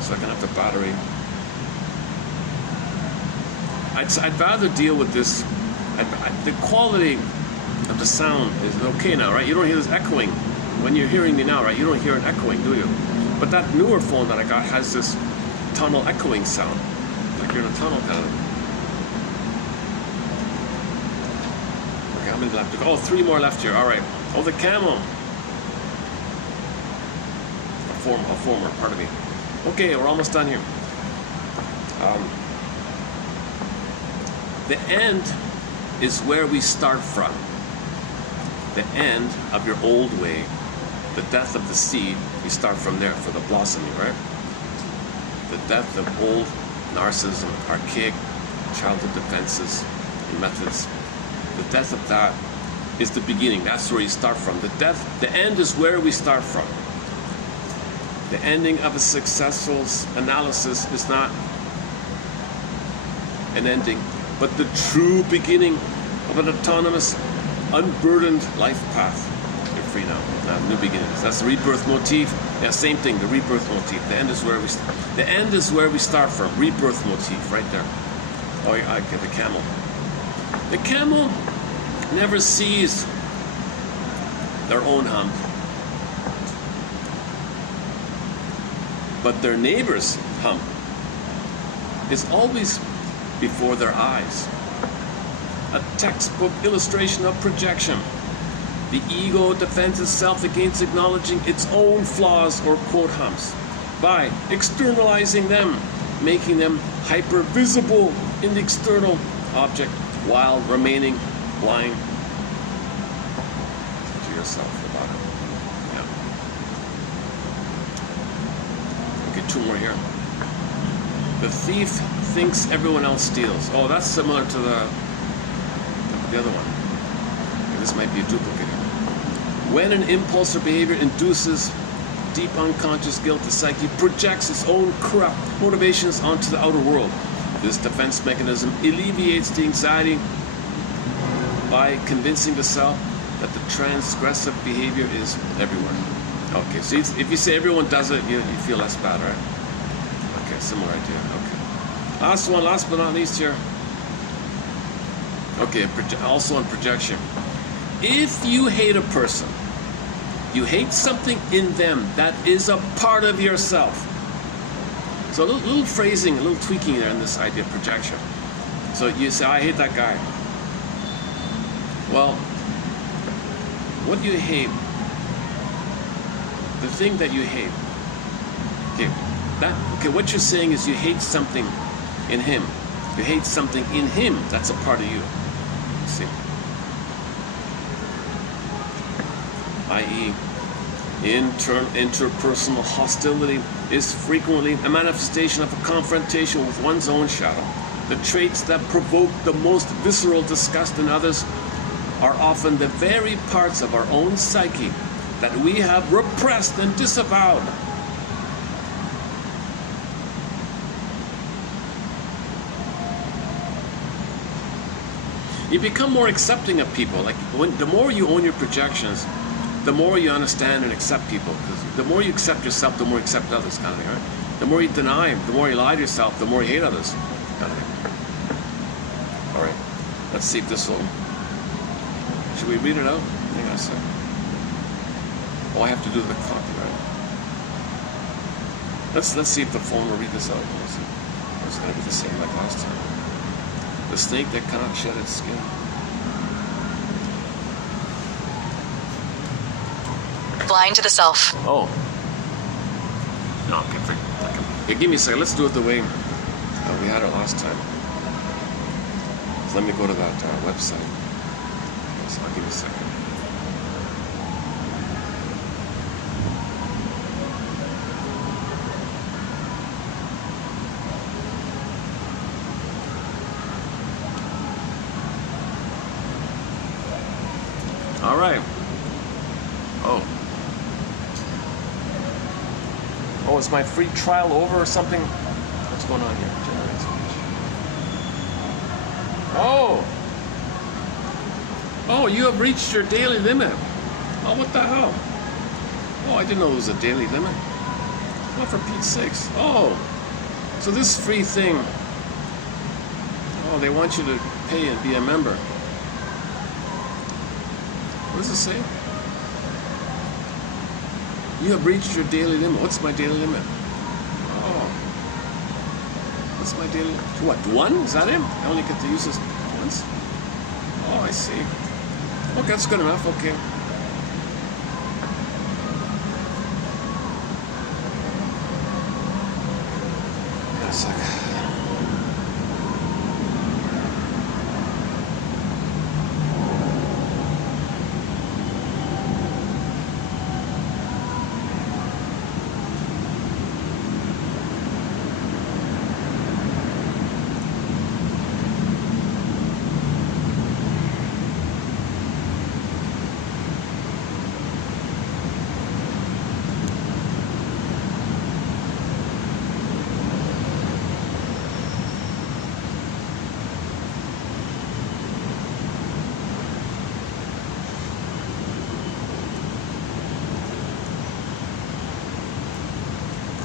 so I can have the battery. I'd rather deal with this. The quality of the sound is okay now, right? You don't hear this echoing. When you're hearing me now, right? You don't hear an echoing, do you? But that newer phone that I got has this tunnel echoing sound. Like you're in a tunnel kind of. Okay, how many left? Oh, 3 more left here. All right. Oh, the camel. A former, pardon me. Okay, we're almost done here. The end is where we start from. The end of your old way, the death of the seed, you start from there for the blossoming, right? The death of old narcissism, archaic childhood defenses and methods. The death of that is the beginning. That's where you start from. The end is where we start from. The ending of a successful analysis is not an ending, but the true beginning of an autonomous, unburdened life path. You're free now. New beginnings. That's the rebirth motif. Yeah, same thing. The rebirth motif. The end is where we. The end is where we start from. Rebirth motif, right there. Oh, yeah, I get the camel. The camel never sees their own hump, but their neighbor's hump is always before their eyes. A textbook illustration of projection. The ego defends itself against acknowledging its own flaws or quote humps by externalizing them, making them hyper-visible in the external object while remaining blind to yourself about it. Yeah. Okay, 2 more here. The thief thinks everyone else steals. Oh, that's similar to the other one. Okay, this might be a duplicate here. When an impulse or behavior induces deep unconscious guilt, the psyche projects its own corrupt motivations onto the outer world. This defense mechanism alleviates the anxiety by convincing the self that the transgressive behavior is everywhere. Okay, so if you say everyone does it, you feel less bad, right? Okay, similar idea. Okay. Last one, last but not least here. Okay, also on projection. If you hate a person, you hate something in them that is a part of yourself. So a little phrasing, a little tweaking there in this idea of projection. So you say, I hate that guy. Well, what do you hate? The thing that you hate. Okay, what you're saying is you hate something in him. You hate something in him that's a part of you. See? I.e., interpersonal hostility is frequently a manifestation of a confrontation with one's own shadow. The traits that provoke the most visceral disgust in others are often the very parts of our own psyche that we have repressed and disavowed. You become more accepting of people. Like the more you own your projections, the more you understand and accept people. Because the more you accept yourself, the more you accept others, kind of thing, right? The more you deny, the more you lie to yourself, the more you hate others, kind of thing. All right, let's see if this will. Should we read it out? Hang on a sec. Oh, I have to do the copyright. Let's see if the phone will read this out. Or is it going to be the same like last time? The snake that cannot shed its skin. Blind to the self. Oh. No, okay. Okay, give me a second. Let's do it the way we had it last time. So let me go to that website. So I'll give you a second. All right. Oh, is my free trial over or something? What's going on here? Generate speech. Oh, you have reached your daily limit. Oh, what the hell? Oh, I didn't know there was a daily limit. Oh, for Pete's sakes. Oh, so this free thing. Oh, they want you to pay and be a member. What does it say? You have reached your daily limit. What's my daily limit? Oh. What's my daily limit? What, one? Is that it? I only get to use this once? Oh, I see. Okay, that's good enough. Okay. Wait a second.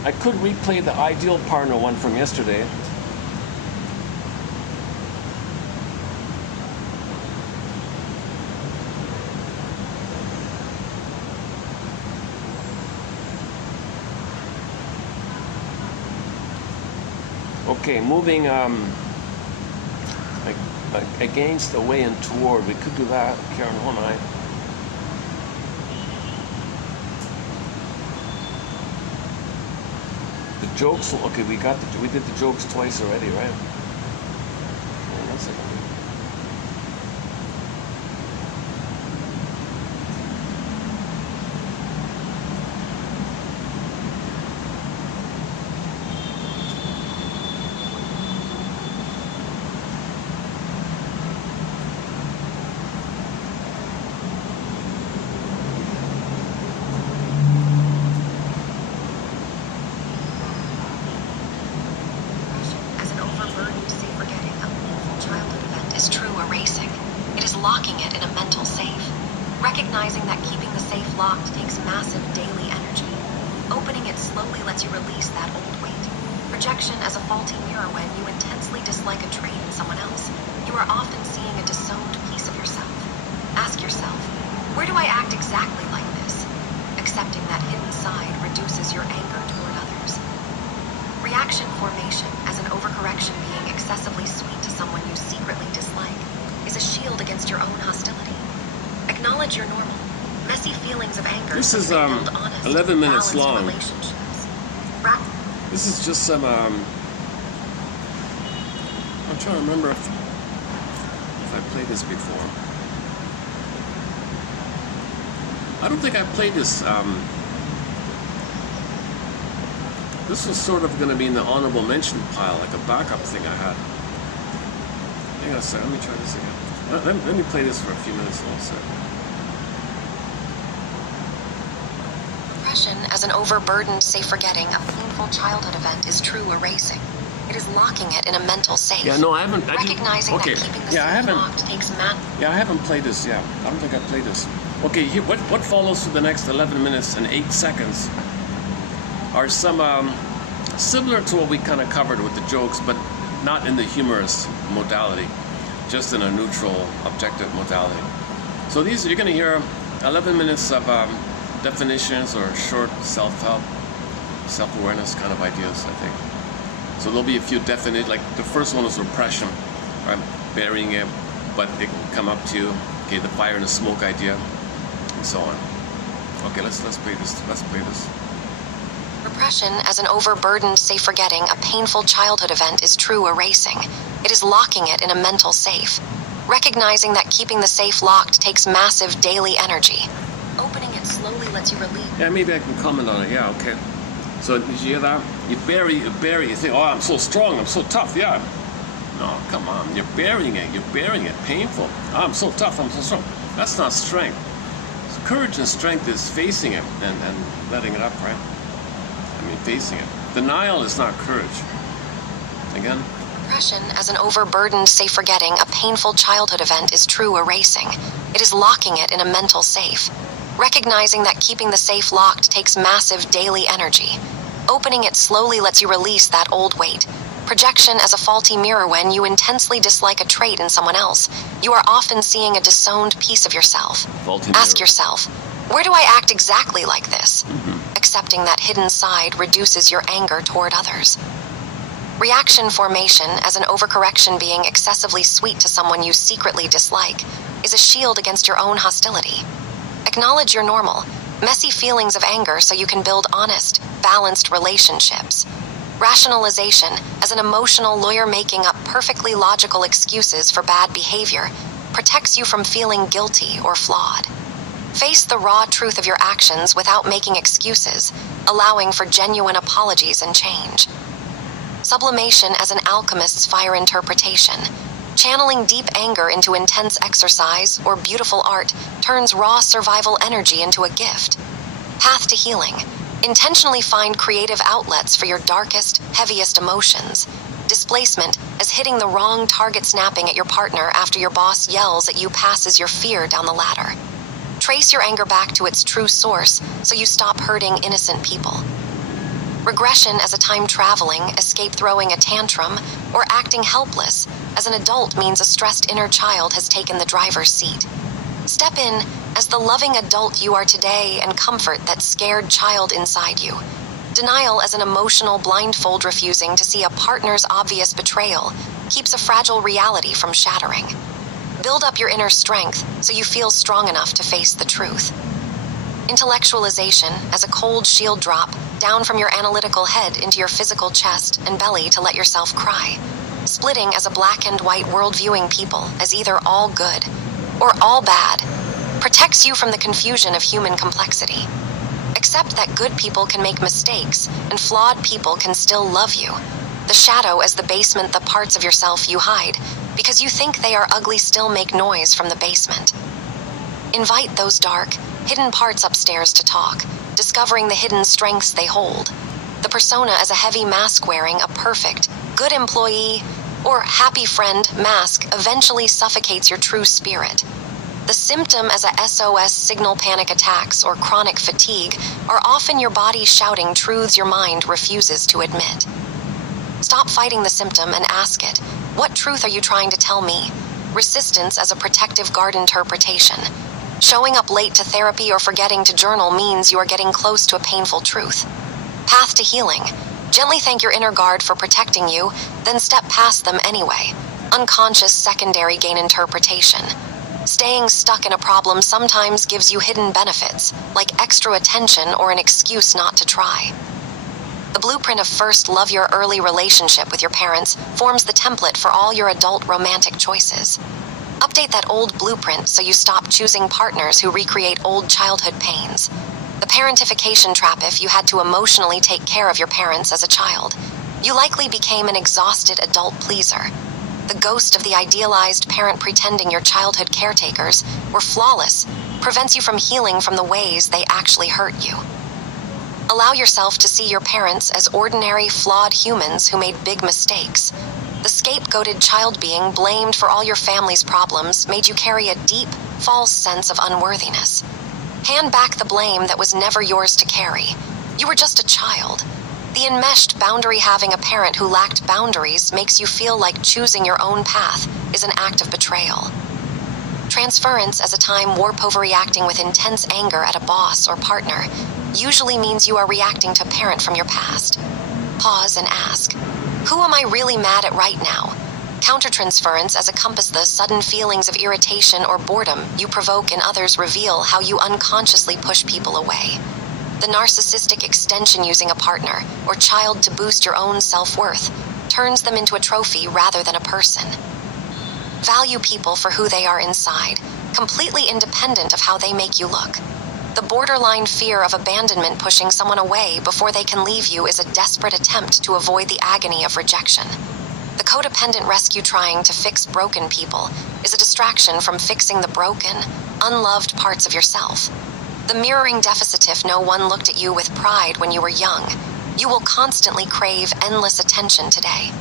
I could replay the ideal partner one from yesterday. Okay, moving against, away, and toward. We could do that, Karen, hold on. The jokes, okay, we did the jokes twice already, right? Hold on a second. Locking it in a mental safe. Recognizing that keeping the safe locked takes massive daily energy. Opening it slowly lets you release that old weight. Projection as a faulty mirror. When you intensely dislike a trait in someone else, you are often seeing a disowned piece of yourself. Ask yourself, where do I act exactly like this? Accepting that hidden side reduces your anger toward others. Reaction formation as an overcorrection, being excessively sweet to someone you secretly dislike, is a shield against your own hostility. Acknowledge your normal, messy feelings of anger. This is 11 minutes long. This is just some. I'm trying to remember if I played this before. I don't think I played this. This was sort of going to be in the honorable mention pile, like a backup thing I had. Hang on a second, let me try this again. Let me play this for a few minutes also. Depression as an overburdened, say, forgetting a painful childhood event is true erasing. It is locking it in a mental safe. Yeah, no, I haven't. Recognizing that keeping the safe locked takes Yeah, I haven't played this. Yeah, I don't think I played this. Okay, here, what follows for the next 11 minutes and 8 seconds are some similar to what we kind of covered with the jokes, but not in the humorous modality, just in a neutral, objective modality. So these, you're going to hear 11 minutes of definitions or short self-help, self-awareness kind of ideas, I think. So there'll be a few definitions, like the first one is repression. right? Burying it, but they can come up to, okay, the fire and the smoke idea, and so on. Okay, let's play this. Let's play this. Repression as an overburdened safe forgetting a painful childhood event is true erasing. It is locking it in a mental safe. Recognizing that keeping the safe locked takes massive daily energy. Opening it slowly lets you release. Yeah, maybe I can comment on it. Yeah, okay. So did you hear that? You bury, you think, oh, I'm so strong, I'm so tough. Yeah. No, come on. You're burying it. Painful. Oh, I'm so tough, I'm so strong. That's not strength. So courage and strength is facing it and letting it up, right? I mean, facing it. Denial is not courage. Again. Repression as an overburdened safe forgetting a painful childhood event is true erasing. It is locking it in a mental safe. Recognizing that keeping the safe locked takes massive daily energy. Opening it slowly lets you release that old weight. Projection as a faulty mirror when you intensely dislike a trait in someone else. You are often seeing a disowned piece of yourself. Ask yourself, where do I act exactly like this? Accepting that hidden side reduces your anger toward others. Reaction formation as an overcorrection being excessively sweet to someone you secretly dislike is a shield against your own hostility. Acknowledge your normal, messy feelings of anger so you can build honest, balanced relationships. Rationalization as an emotional lawyer making up perfectly logical excuses for bad behavior protects you from feeling guilty or flawed. Face the raw truth of your actions without making excuses, allowing for genuine apologies and change. Sublimation as an alchemist's fire interpretation. Channeling deep anger into intense exercise or beautiful art turns raw survival energy into a gift. Path to healing. Intentionally find creative outlets for your darkest, heaviest emotions. Displacement as hitting the wrong target snapping at your partner after your boss yells at you passes your fear down the ladder. Trace your anger back to its true source so you stop hurting innocent people. Regression as a time traveling, escape throwing a tantrum, or acting helpless as an adult means a stressed inner child has taken the driver's seat. Step in as the loving adult you are today and comfort that scared child inside you. Denial as an emotional blindfold refusing to see a partner's obvious betrayal keeps a fragile reality from shattering. Build up your inner strength so you feel strong enough to face the truth. Intellectualization as a cold shield drop down from your analytical head into your physical chest and belly to let yourself cry. Splitting as a black and white world viewing people as either all good or all bad protects you from the confusion of human complexity. Accept that good people can make mistakes and flawed people can still love you. The shadow as the basement, the parts of yourself you hide because you think they are ugly still make noise from the basement. Invite those dark, hidden parts upstairs to talk, discovering the hidden strengths they hold. The persona as a heavy mask wearing a perfect, good employee, or happy friend mask eventually suffocates your true spirit. The symptom as a SOS signal panic attacks or chronic fatigue are often your body shouting truths your mind refuses to admit. Stop fighting the symptom and ask it, what truth are you trying to tell me? Resistance as a protective guard interpretation. Showing up late to therapy or forgetting to journal means you are getting close to a painful truth. Path to healing. Gently thank your inner guard for protecting you, then step past them anyway. Unconscious secondary gain interpretation. Staying stuck in a problem sometimes gives you hidden benefits, like extra attention or an excuse not to try. The blueprint of first love your early relationship with your parents forms the template for all your adult romantic choices. Update that old blueprint so you stop choosing partners who recreate old childhood pains. The parentification trap. If you had to emotionally take care of your parents as a child, you likely became an exhausted adult pleaser. The ghost of the idealized parent pretending your childhood caretakers were flawless prevents you from healing from the ways they actually hurt you. Allow yourself to see your parents as ordinary, flawed humans who made big mistakes. The scapegoated child being blamed for all your family's problems made you carry a deep, false sense of unworthiness. Hand back the blame that was never yours to carry. You were just a child. The enmeshed boundary having a parent who lacked boundaries makes you feel like choosing your own path is an act of betrayal. Transference as a time warp overreacting with intense anger at a boss or partner usually means you are reacting to a parent from your past. Pause and ask, who am I really mad at right now? Countertransference, as a compass, the sudden feelings of irritation or boredom you provoke in others reveal how you unconsciously push people away. The narcissistic extension, using a partner or child to boost your own self-worth, turns them into a trophy rather than a person. Value people for who they are inside, completely independent of how they make you look. The borderline fear of abandonment, pushing someone away before they can leave you, is a desperate attempt to avoid the agony of rejection. The codependent rescue, trying to fix broken people, is a distraction from fixing the broken, unloved parts of yourself. The mirroring deficit, if no one looked at you with pride when you were young, you will constantly crave endless attention today.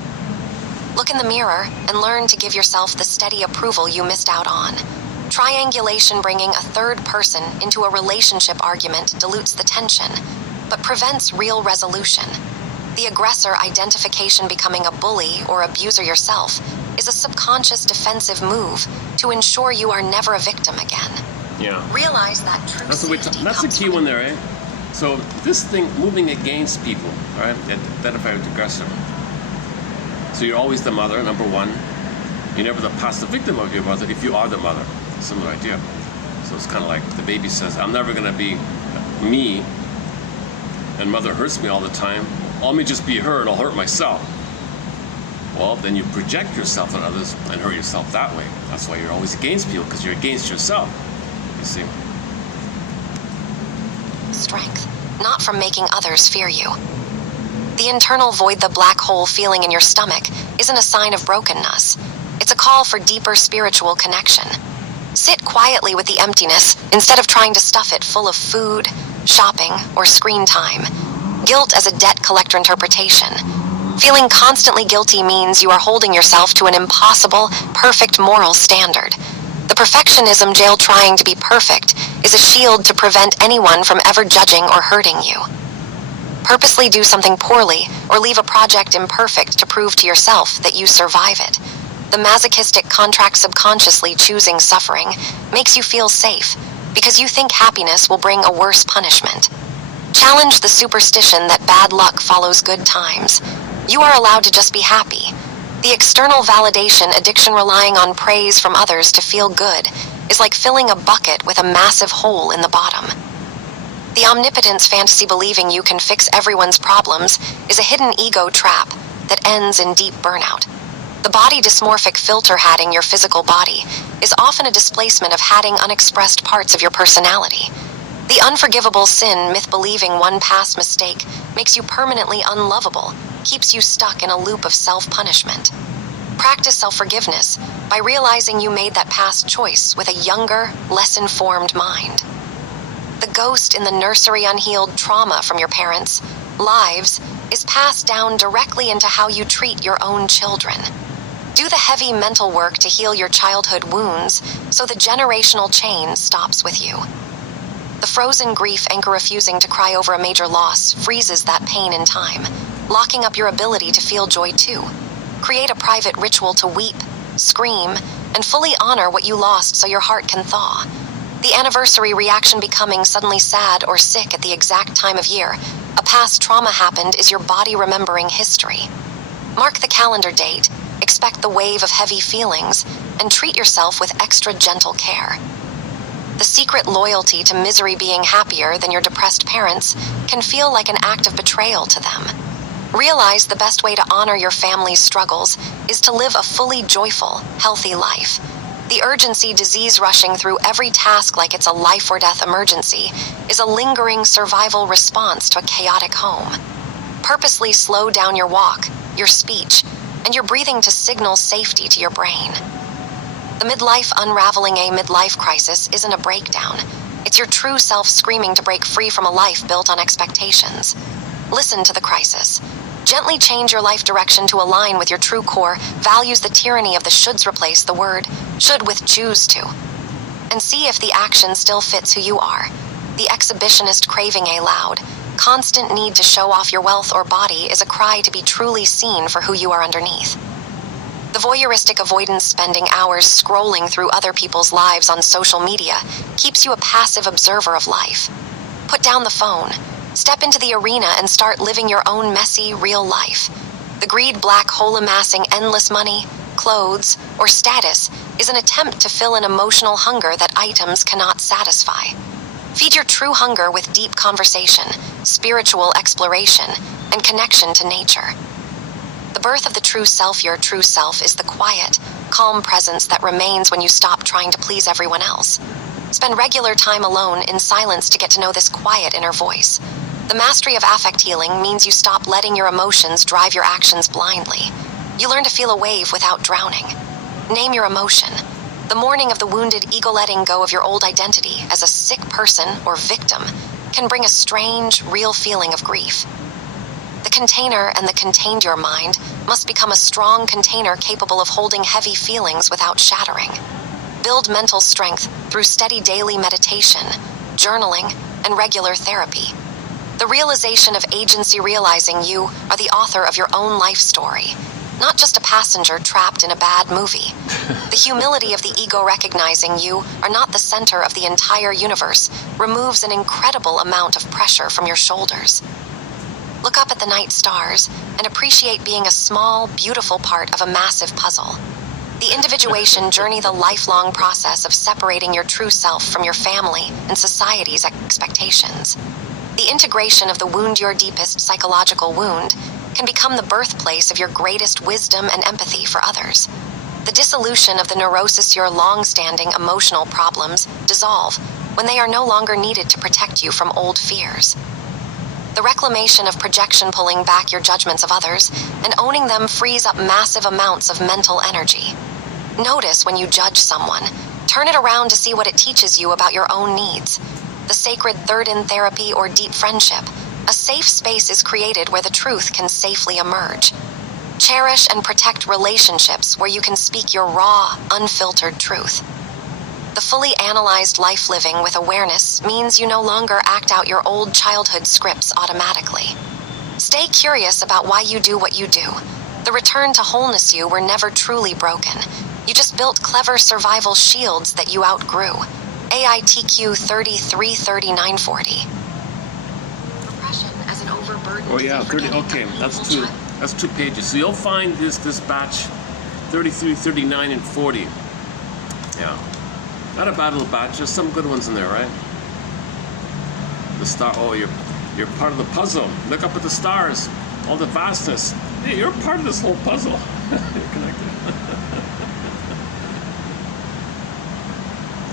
Look in the mirror and learn to give yourself the steady approval you missed out on. Triangulation, bringing a third person into a relationship argument, dilutes the tension, but prevents real resolution. The aggressor identification, becoming a bully or abuser yourself, is a subconscious defensive move to ensure you are never a victim again. Yeah. Realize that true That's the key from one there, eh? So this thing, moving against people, all right, identify with the aggressor. So you're always the mother, number one. You're never the passive victim of your mother if you are the mother. Similar idea. So it's kind of like the baby says, I'm never going to be me, and mother hurts me all the time. Let me just be her and I'll hurt myself. Well, then you project yourself on others and hurt yourself that way. That's why you're always against people, because you're against yourself. You see? Strength, not from making others fear you. The internal void, the black hole feeling in your stomach, isn't a sign of brokenness. It's a call for deeper spiritual connection. Sit quietly with the emptiness instead of trying to stuff it full of food, shopping, or screen time. Guilt as a debt collector interpretation. Feeling constantly guilty means you are holding yourself to an impossible, perfect moral standard. The perfectionism jail, trying to be perfect, is a shield to prevent anyone from ever judging or hurting you. Purposely do something poorly or leave a project imperfect to prove to yourself that you survive it. The masochistic contract, subconsciously choosing suffering, makes you feel safe because you think happiness will bring a worse punishment. Challenge the superstition that bad luck follows good times. You are allowed to just be happy. The external validation addiction, relying on praise from others to feel good, is like filling a bucket with a massive hole in the bottom. The omnipotence fantasy, believing you can fix everyone's problems, is a hidden ego trap that ends in deep burnout. The body dysmorphic filter, hatting your physical body, is often a displacement of hatting unexpressed parts of your personality. The unforgivable sin myth, believing one past mistake makes you permanently unlovable, keeps you stuck in a loop of self-punishment. Practice self-forgiveness by realizing you made that past choice with a younger, less informed mind. The ghost in the nursery, unhealed trauma from your parents' lives, is passed down directly into how you treat your own children. Do the heavy mental work to heal your childhood wounds so the generational chain stops with you. The frozen grief anchor, refusing to cry over a major loss, freezes that pain in time, locking up your ability to feel joy too. Create a private ritual to weep, scream, and fully honor what you lost so your heart can thaw. The anniversary reaction, becoming suddenly sad or sick at the exact time of year a past trauma happened, is your body remembering history. Mark the calendar date, expect the wave of heavy feelings, and treat yourself with extra gentle care. The secret loyalty to misery, being happier than your depressed parents, can feel like an act of betrayal to them. Realize the best way to honor your family's struggles is to live a fully joyful, healthy life. The urgency, disease rushing through every task like it's a life or death emergency, is a lingering survival response to a chaotic home. Purposely slow down your walk, your speech, and your breathing to signal safety to your brain. The midlife unraveling, a midlife crisis, isn't a breakdown. It's your true self screaming to break free from a life built on expectations. Listen to the crisis. Gently change your life direction to align with your true core values. The tyranny of the shoulds, replace the word should with choose to, and see if the action still fits who you are. The exhibitionist craving, a loud, constant need to show off your wealth or body, is a cry to be truly seen for who you are underneath. The voyeuristic avoidance, spending hours scrolling through other people's lives on social media, keeps you a passive observer of life. Put down the phone. Step into the arena and start living your own messy, real life. The greed black hole, amassing endless money, clothes, or status is an attempt to fill an emotional hunger that items cannot satisfy. Feed your true hunger with deep conversation, spiritual exploration, and connection to nature. The birth of the true self, your true self, is the quiet, calm presence that remains when you stop trying to please everyone else. Spend regular time alone in silence to get to know this quiet inner voice. The mastery of affect healing means you stop letting your emotions drive your actions blindly. You learn to feel a wave without drowning. Name your emotion. The mourning of the wounded ego, letting go of your old identity as a sick person or victim, can bring a strange, real feeling of grief. The container and the contained your mind must become a strong container capable of holding heavy feelings without shattering. Build mental strength through steady daily meditation, journaling, and regular therapy. The realization of agency, realizing you are the author of your own life story, not just a passenger trapped in a bad movie. The humility of the ego, recognizing you are not the center of the entire universe, removes an incredible amount of pressure from your shoulders. Look up at the night stars and appreciate being a small, beautiful part of a massive puzzle. The individuation journey, the lifelong process of separating your true self from your family and society's expectations. The integration of the wound, your deepest psychological wound, can become the birthplace of your greatest wisdom and empathy for others. The dissolution of the neurosis, your long-standing emotional problems, dissolve when they are no longer needed to protect you from old fears. The reclamation of projection, pulling back your judgments of others and owning them, frees up massive amounts of mental energy. Notice when you judge someone. Turn it around to see what it teaches you about your own needs. The sacred third, in therapy or deep friendship, a safe space is created where the truth can safely emerge. Cherish and protect relationships where you can speak your raw, unfiltered truth. The fully analyzed life, living with awareness, means you no longer act out your old childhood scripts automatically. Stay curious about why you do what you do. The return to wholeness, you were never truly broken. You just built clever survival shields that you outgrew. AITQ 333940. Repression as an overburdened. Oh yeah, 30. Okay, that's two pages. So you'll find this batch 33, 39, and 40. Yeah. Not a bad little batch. There's some good ones in there, right? The star. Oh, you're part of the puzzle. Look up at the stars. All the vastness. Hey, you're part of this whole puzzle. You're connected.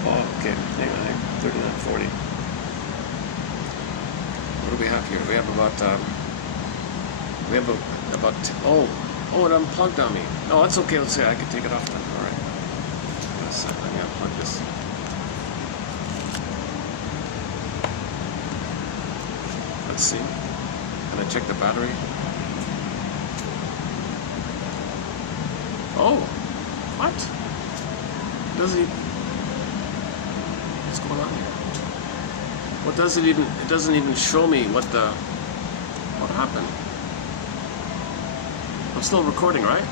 Oh, okay. Hang on. 3940. What do we have here? We have about. Oh, it unplugged on me. Oh, that's okay. Let's see. I can take it off then. All right. Let me unplug this. Let's see. Can I check the battery? Oh, what? Doesn't even. What's going on here? What does it even? It doesn't even show me what happened. I'm still recording, right?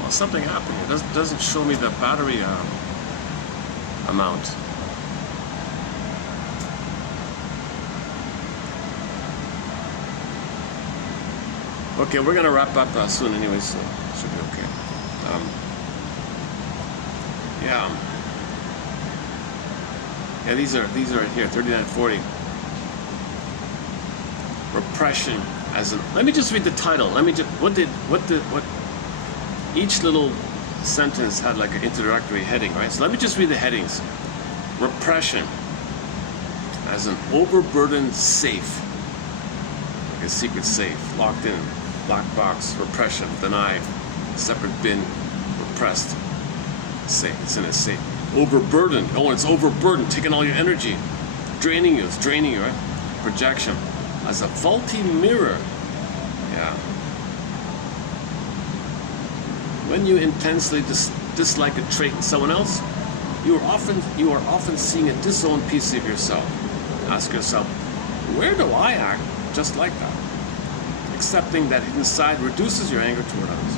Well, something happened. It doesn't show me the battery amount. Okay, we're gonna wrap up soon, anyway, so it should be okay. Yeah, these are here, 3940. Repression as an. Let me just read the title. Let me just what each little sentence had like an introductory heading, right? So let me just read the headings. Repression as an overburdened safe, like a secret safe, locked in, black box. Repression, denied, separate bin, repressed. Safe. It's in a safe. Overburdened. Oh, it's overburdened, taking all your energy, draining you. It's draining you, right? Projection as a faulty mirror. Yeah. When you intensely dislike a trait in someone else, you are often seeing a disowned piece of yourself. Ask yourself, where do I act just like that? Accepting that inside reduces your anger toward others.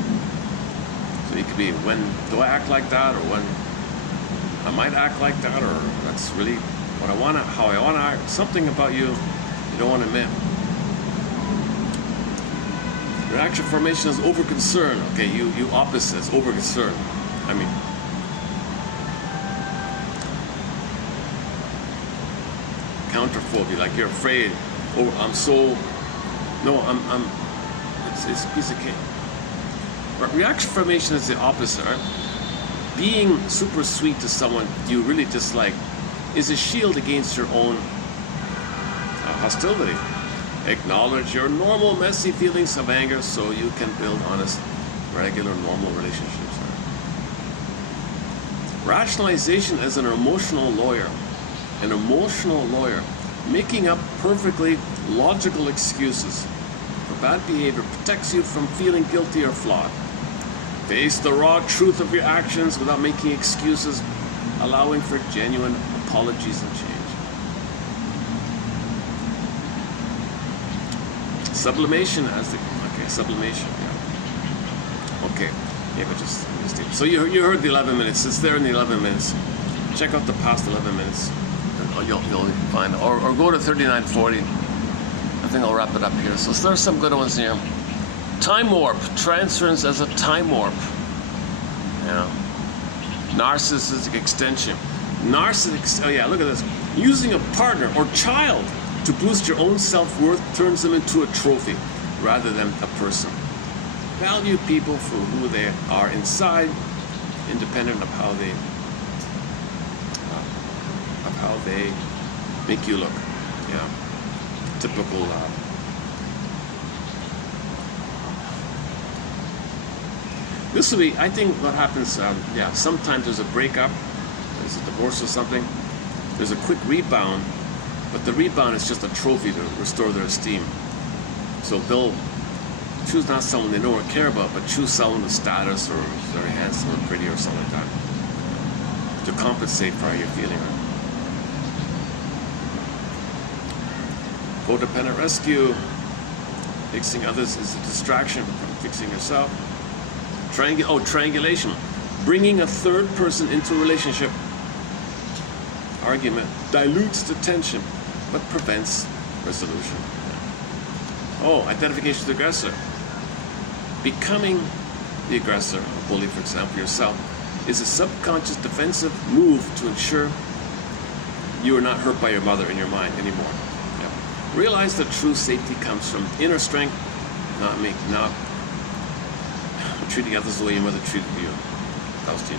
So it could be, when do I act like that, or when I might act like that, or that's really what I want to, how I want to act. Something about you don't want to admit. Reaction formation is over concern. Okay, you opposites, over concern. I mean, counterphobia, like you're afraid. Oh, I'm so. No, I'm. It's a piece of cake. But reaction formation is the opposite, right? Being super sweet to someone you really dislike is a shield against your own hostility. Acknowledge your normal, messy feelings of anger so you can build honest, regular, normal relationships. Rationalization as an emotional lawyer. An emotional lawyer. Making up perfectly logical excuses for bad behavior protects you from feeling guilty or flawed. Face the raw truth of your actions without making excuses, allowing for genuine apologies and change. Sublimation as the sublimation. Yeah. Okay. Yeah, but just so you heard the 11 minutes. It's there in the 11 minutes. Check out the past 11 minutes. You'll find, or go to 3940. I think I'll wrap it up here. So there's some good ones here. Time warp, transference as a time warp. Yeah. Narcissistic extension. Oh yeah, look at this. Using a partner or child to boost your own self-worth turns them into a trophy rather than a person. Value people for who they are inside, independent of how they make you look. Yeah. Typical. This will be, I think, what happens. Sometimes there's a breakup, there's a divorce or something. There's a quick rebound, but the rebound is just a trophy to restore their esteem. So they'll choose not someone they know or care about, but choose someone with status or very handsome or pretty or something like that to compensate for how you're feeling. Right? Codependent rescue. Fixing others is a distraction from fixing yourself. Triangulation. Bringing a third person into a relationship. Argument dilutes the tension, but prevents resolution. Identification with the aggressor. Becoming the aggressor, a bully, for example, yourself, is a subconscious defensive move to ensure you are not hurt by your mother in your mind anymore. Yeah. Realize that true safety comes from inner strength, not treating others the way your mother treated you. That was you.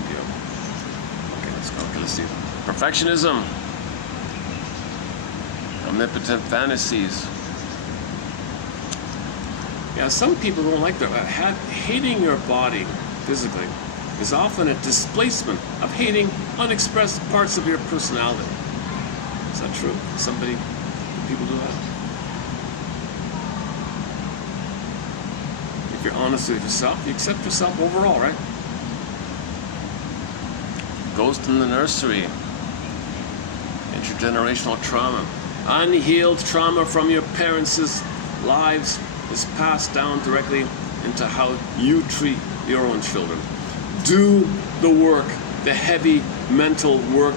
Okay, let's see. Perfectionism. Omnipotent fantasies. Yeah, some people don't like that. Hating your body physically is often a displacement of hating unexpressed parts of your personality. Is that true? People do that? If you're honest with yourself, you accept yourself overall, right? Ghost in the nursery. Intergenerational trauma. Unhealed trauma from your parents' lives is passed down directly into how you treat your own children. Do the work, the heavy mental work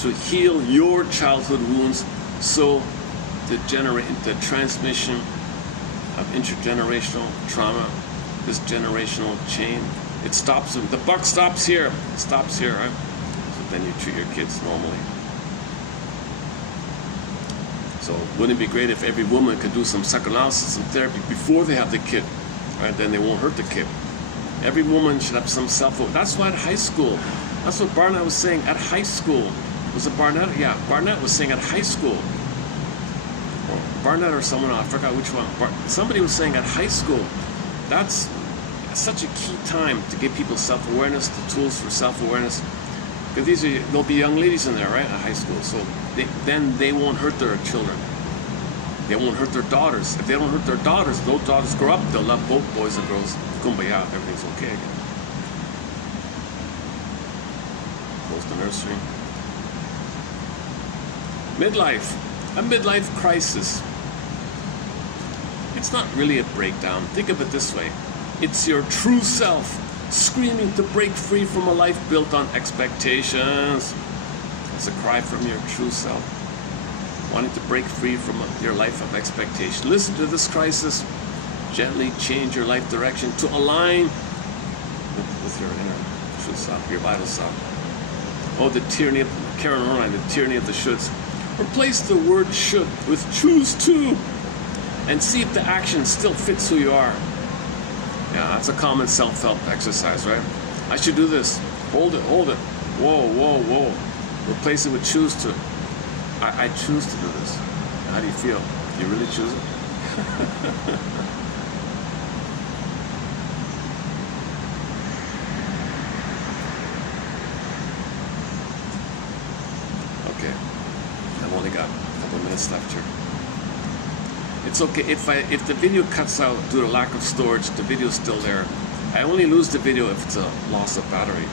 to heal your childhood wounds so the transmission of intergenerational trauma, this generational chain, it stops. The buck stops here. It stops here, right? So then you treat your kids normally. So wouldn't it be great if every woman could do some psychoanalysis and therapy before they have the kid, right? Then they won't hurt the kid. Every woman should have some self-worth. That's why at high school, that's what Barnett was saying at high school. Was it Barnett? Yeah, Barnett was saying at high school. Or Barnett or someone else, I forgot which one. Somebody was saying at high school, that's such a key time to give people self-awareness, the tools for self-awareness. Because there'll be young ladies in there, right, at high school. So then they won't hurt their children. They won't hurt their daughters. If they don't hurt their daughters, those daughters grow up, they'll love both boys and girls. Kumbaya, everything's okay again. Close the nursery. Midlife. A midlife crisis. It's not really a breakdown. Think of it this way. It's your true self screaming to break free from a life built on expectations. It's a cry from your true self, wanting to break free from your life of expectation. Listen to this crisis Gently change your life direction to align with your inner true self, your vital self. Oh, the tyranny of Karen Horline, the tyranny of the shoulds. Replace the word should with choose to, and see if the action still fits who you are. Yeah, that's a common self-help exercise, right? I should do this. Hold it, hold it. Whoa, whoa, whoa. Replace it with choose to. I choose to do this. How do you feel? Do you really choose it? Okay. I've only got a couple minutes left here. It's okay if the video cuts out due to lack of storage, the video's still there. I only lose the video if it's a loss of battery.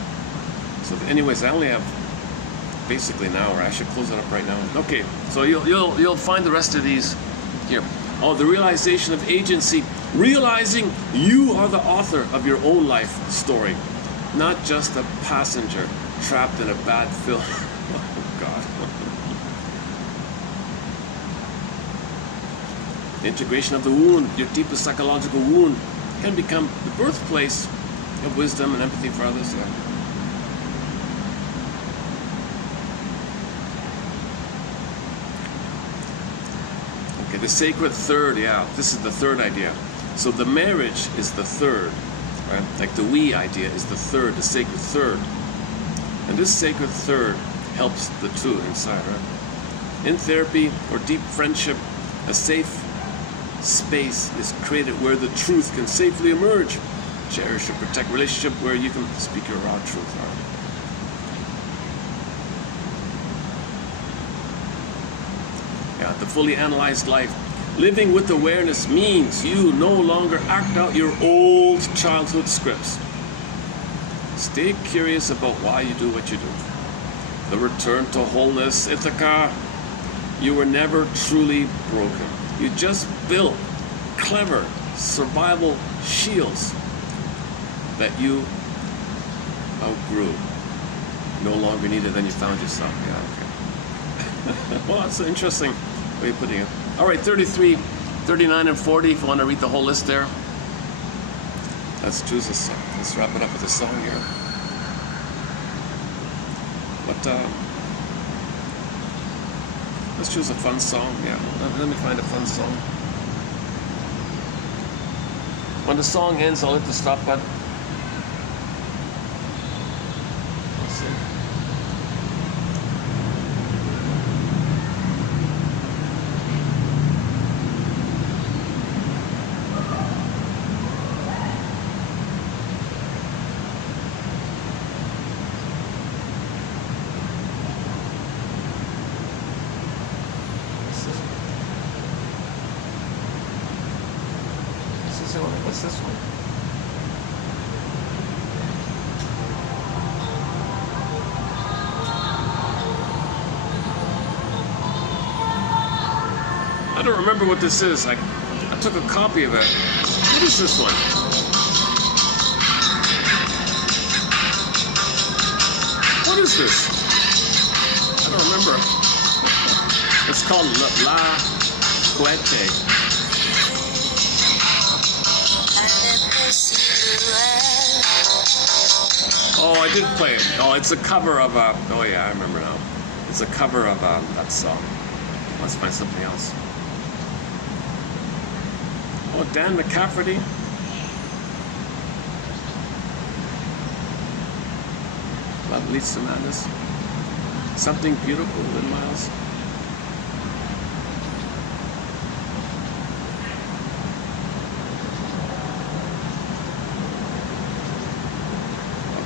So anyways, I only have basically an hour. I should close it up right now. Okay, so you'll find the rest of these here. Oh, the realization of agency, realizing you are the author of your own life story, not just a passenger trapped in a bad film. Oh God. The integration of the wound, your deepest psychological wound, can become the birthplace of wisdom and empathy for others. Yeah. Okay, the sacred third, yeah, this is the third idea. So the marriage is the third, right? Like the we idea is the third, the sacred third. And this sacred third helps the two inside, right? In therapy or deep friendship, a safe space is created where the truth can safely emerge. Cherish or protect relationship where you can speak your raw truth. Right? Yeah, the fully analyzed life. Living with awareness means you no longer act out your old childhood scripts. Stay curious about why you do what you do. The return to wholeness, Ithaca. You were never truly broken. You just built clever survival shields that you outgrew. No longer needed, then you found yourself. Yeah, okay. Well, that's an interesting way of putting it. All right, 33, 39, and 40, if you want to read the whole list there. Let's choose a song. Let's wrap it up with a song here. Let's choose a fun song. Yeah, let me find a fun song. When the song ends, I'll hit the stop button. Let's see. What's this one? I don't remember what this is. I took a copy of it. What is this one? What is this? I don't remember. It's called La Coete. Oh, I did play it. Oh, it's a cover of oh yeah, I remember now. It's a cover of that song. Let's find something else. Oh, Dan McCafferty. Love leads to madness. Something beautiful, Lynn Miles.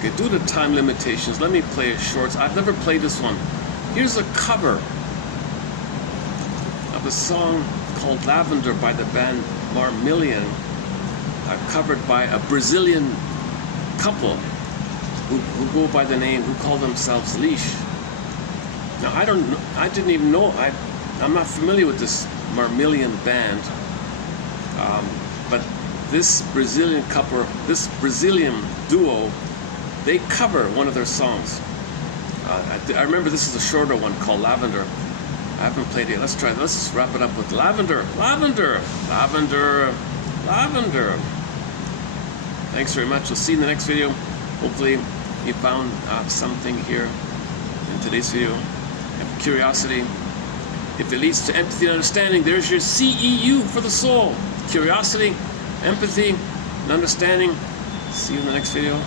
Okay, due to time limitations, let me play a short. I've never played this one. Here's a cover of a song called Lavender by the band Marmillion, covered by a Brazilian couple who go by the name, who call themselves Leash. Now, I didn't even know, I'm not familiar with this Marmillion band, but this Brazilian couple, this Brazilian duo, they cover one of their songs. I remember this is a shorter one called Lavender. I haven't played it. Let's try it. Let's wrap it up with Lavender. Lavender. Lavender. lavender. Thanks very much. We'll see you in the next video. Hopefully you found something here in today's video. Have curiosity. If it leads to empathy and understanding, there's your CEU for the soul. Curiosity, empathy, and understanding. See you in the next video.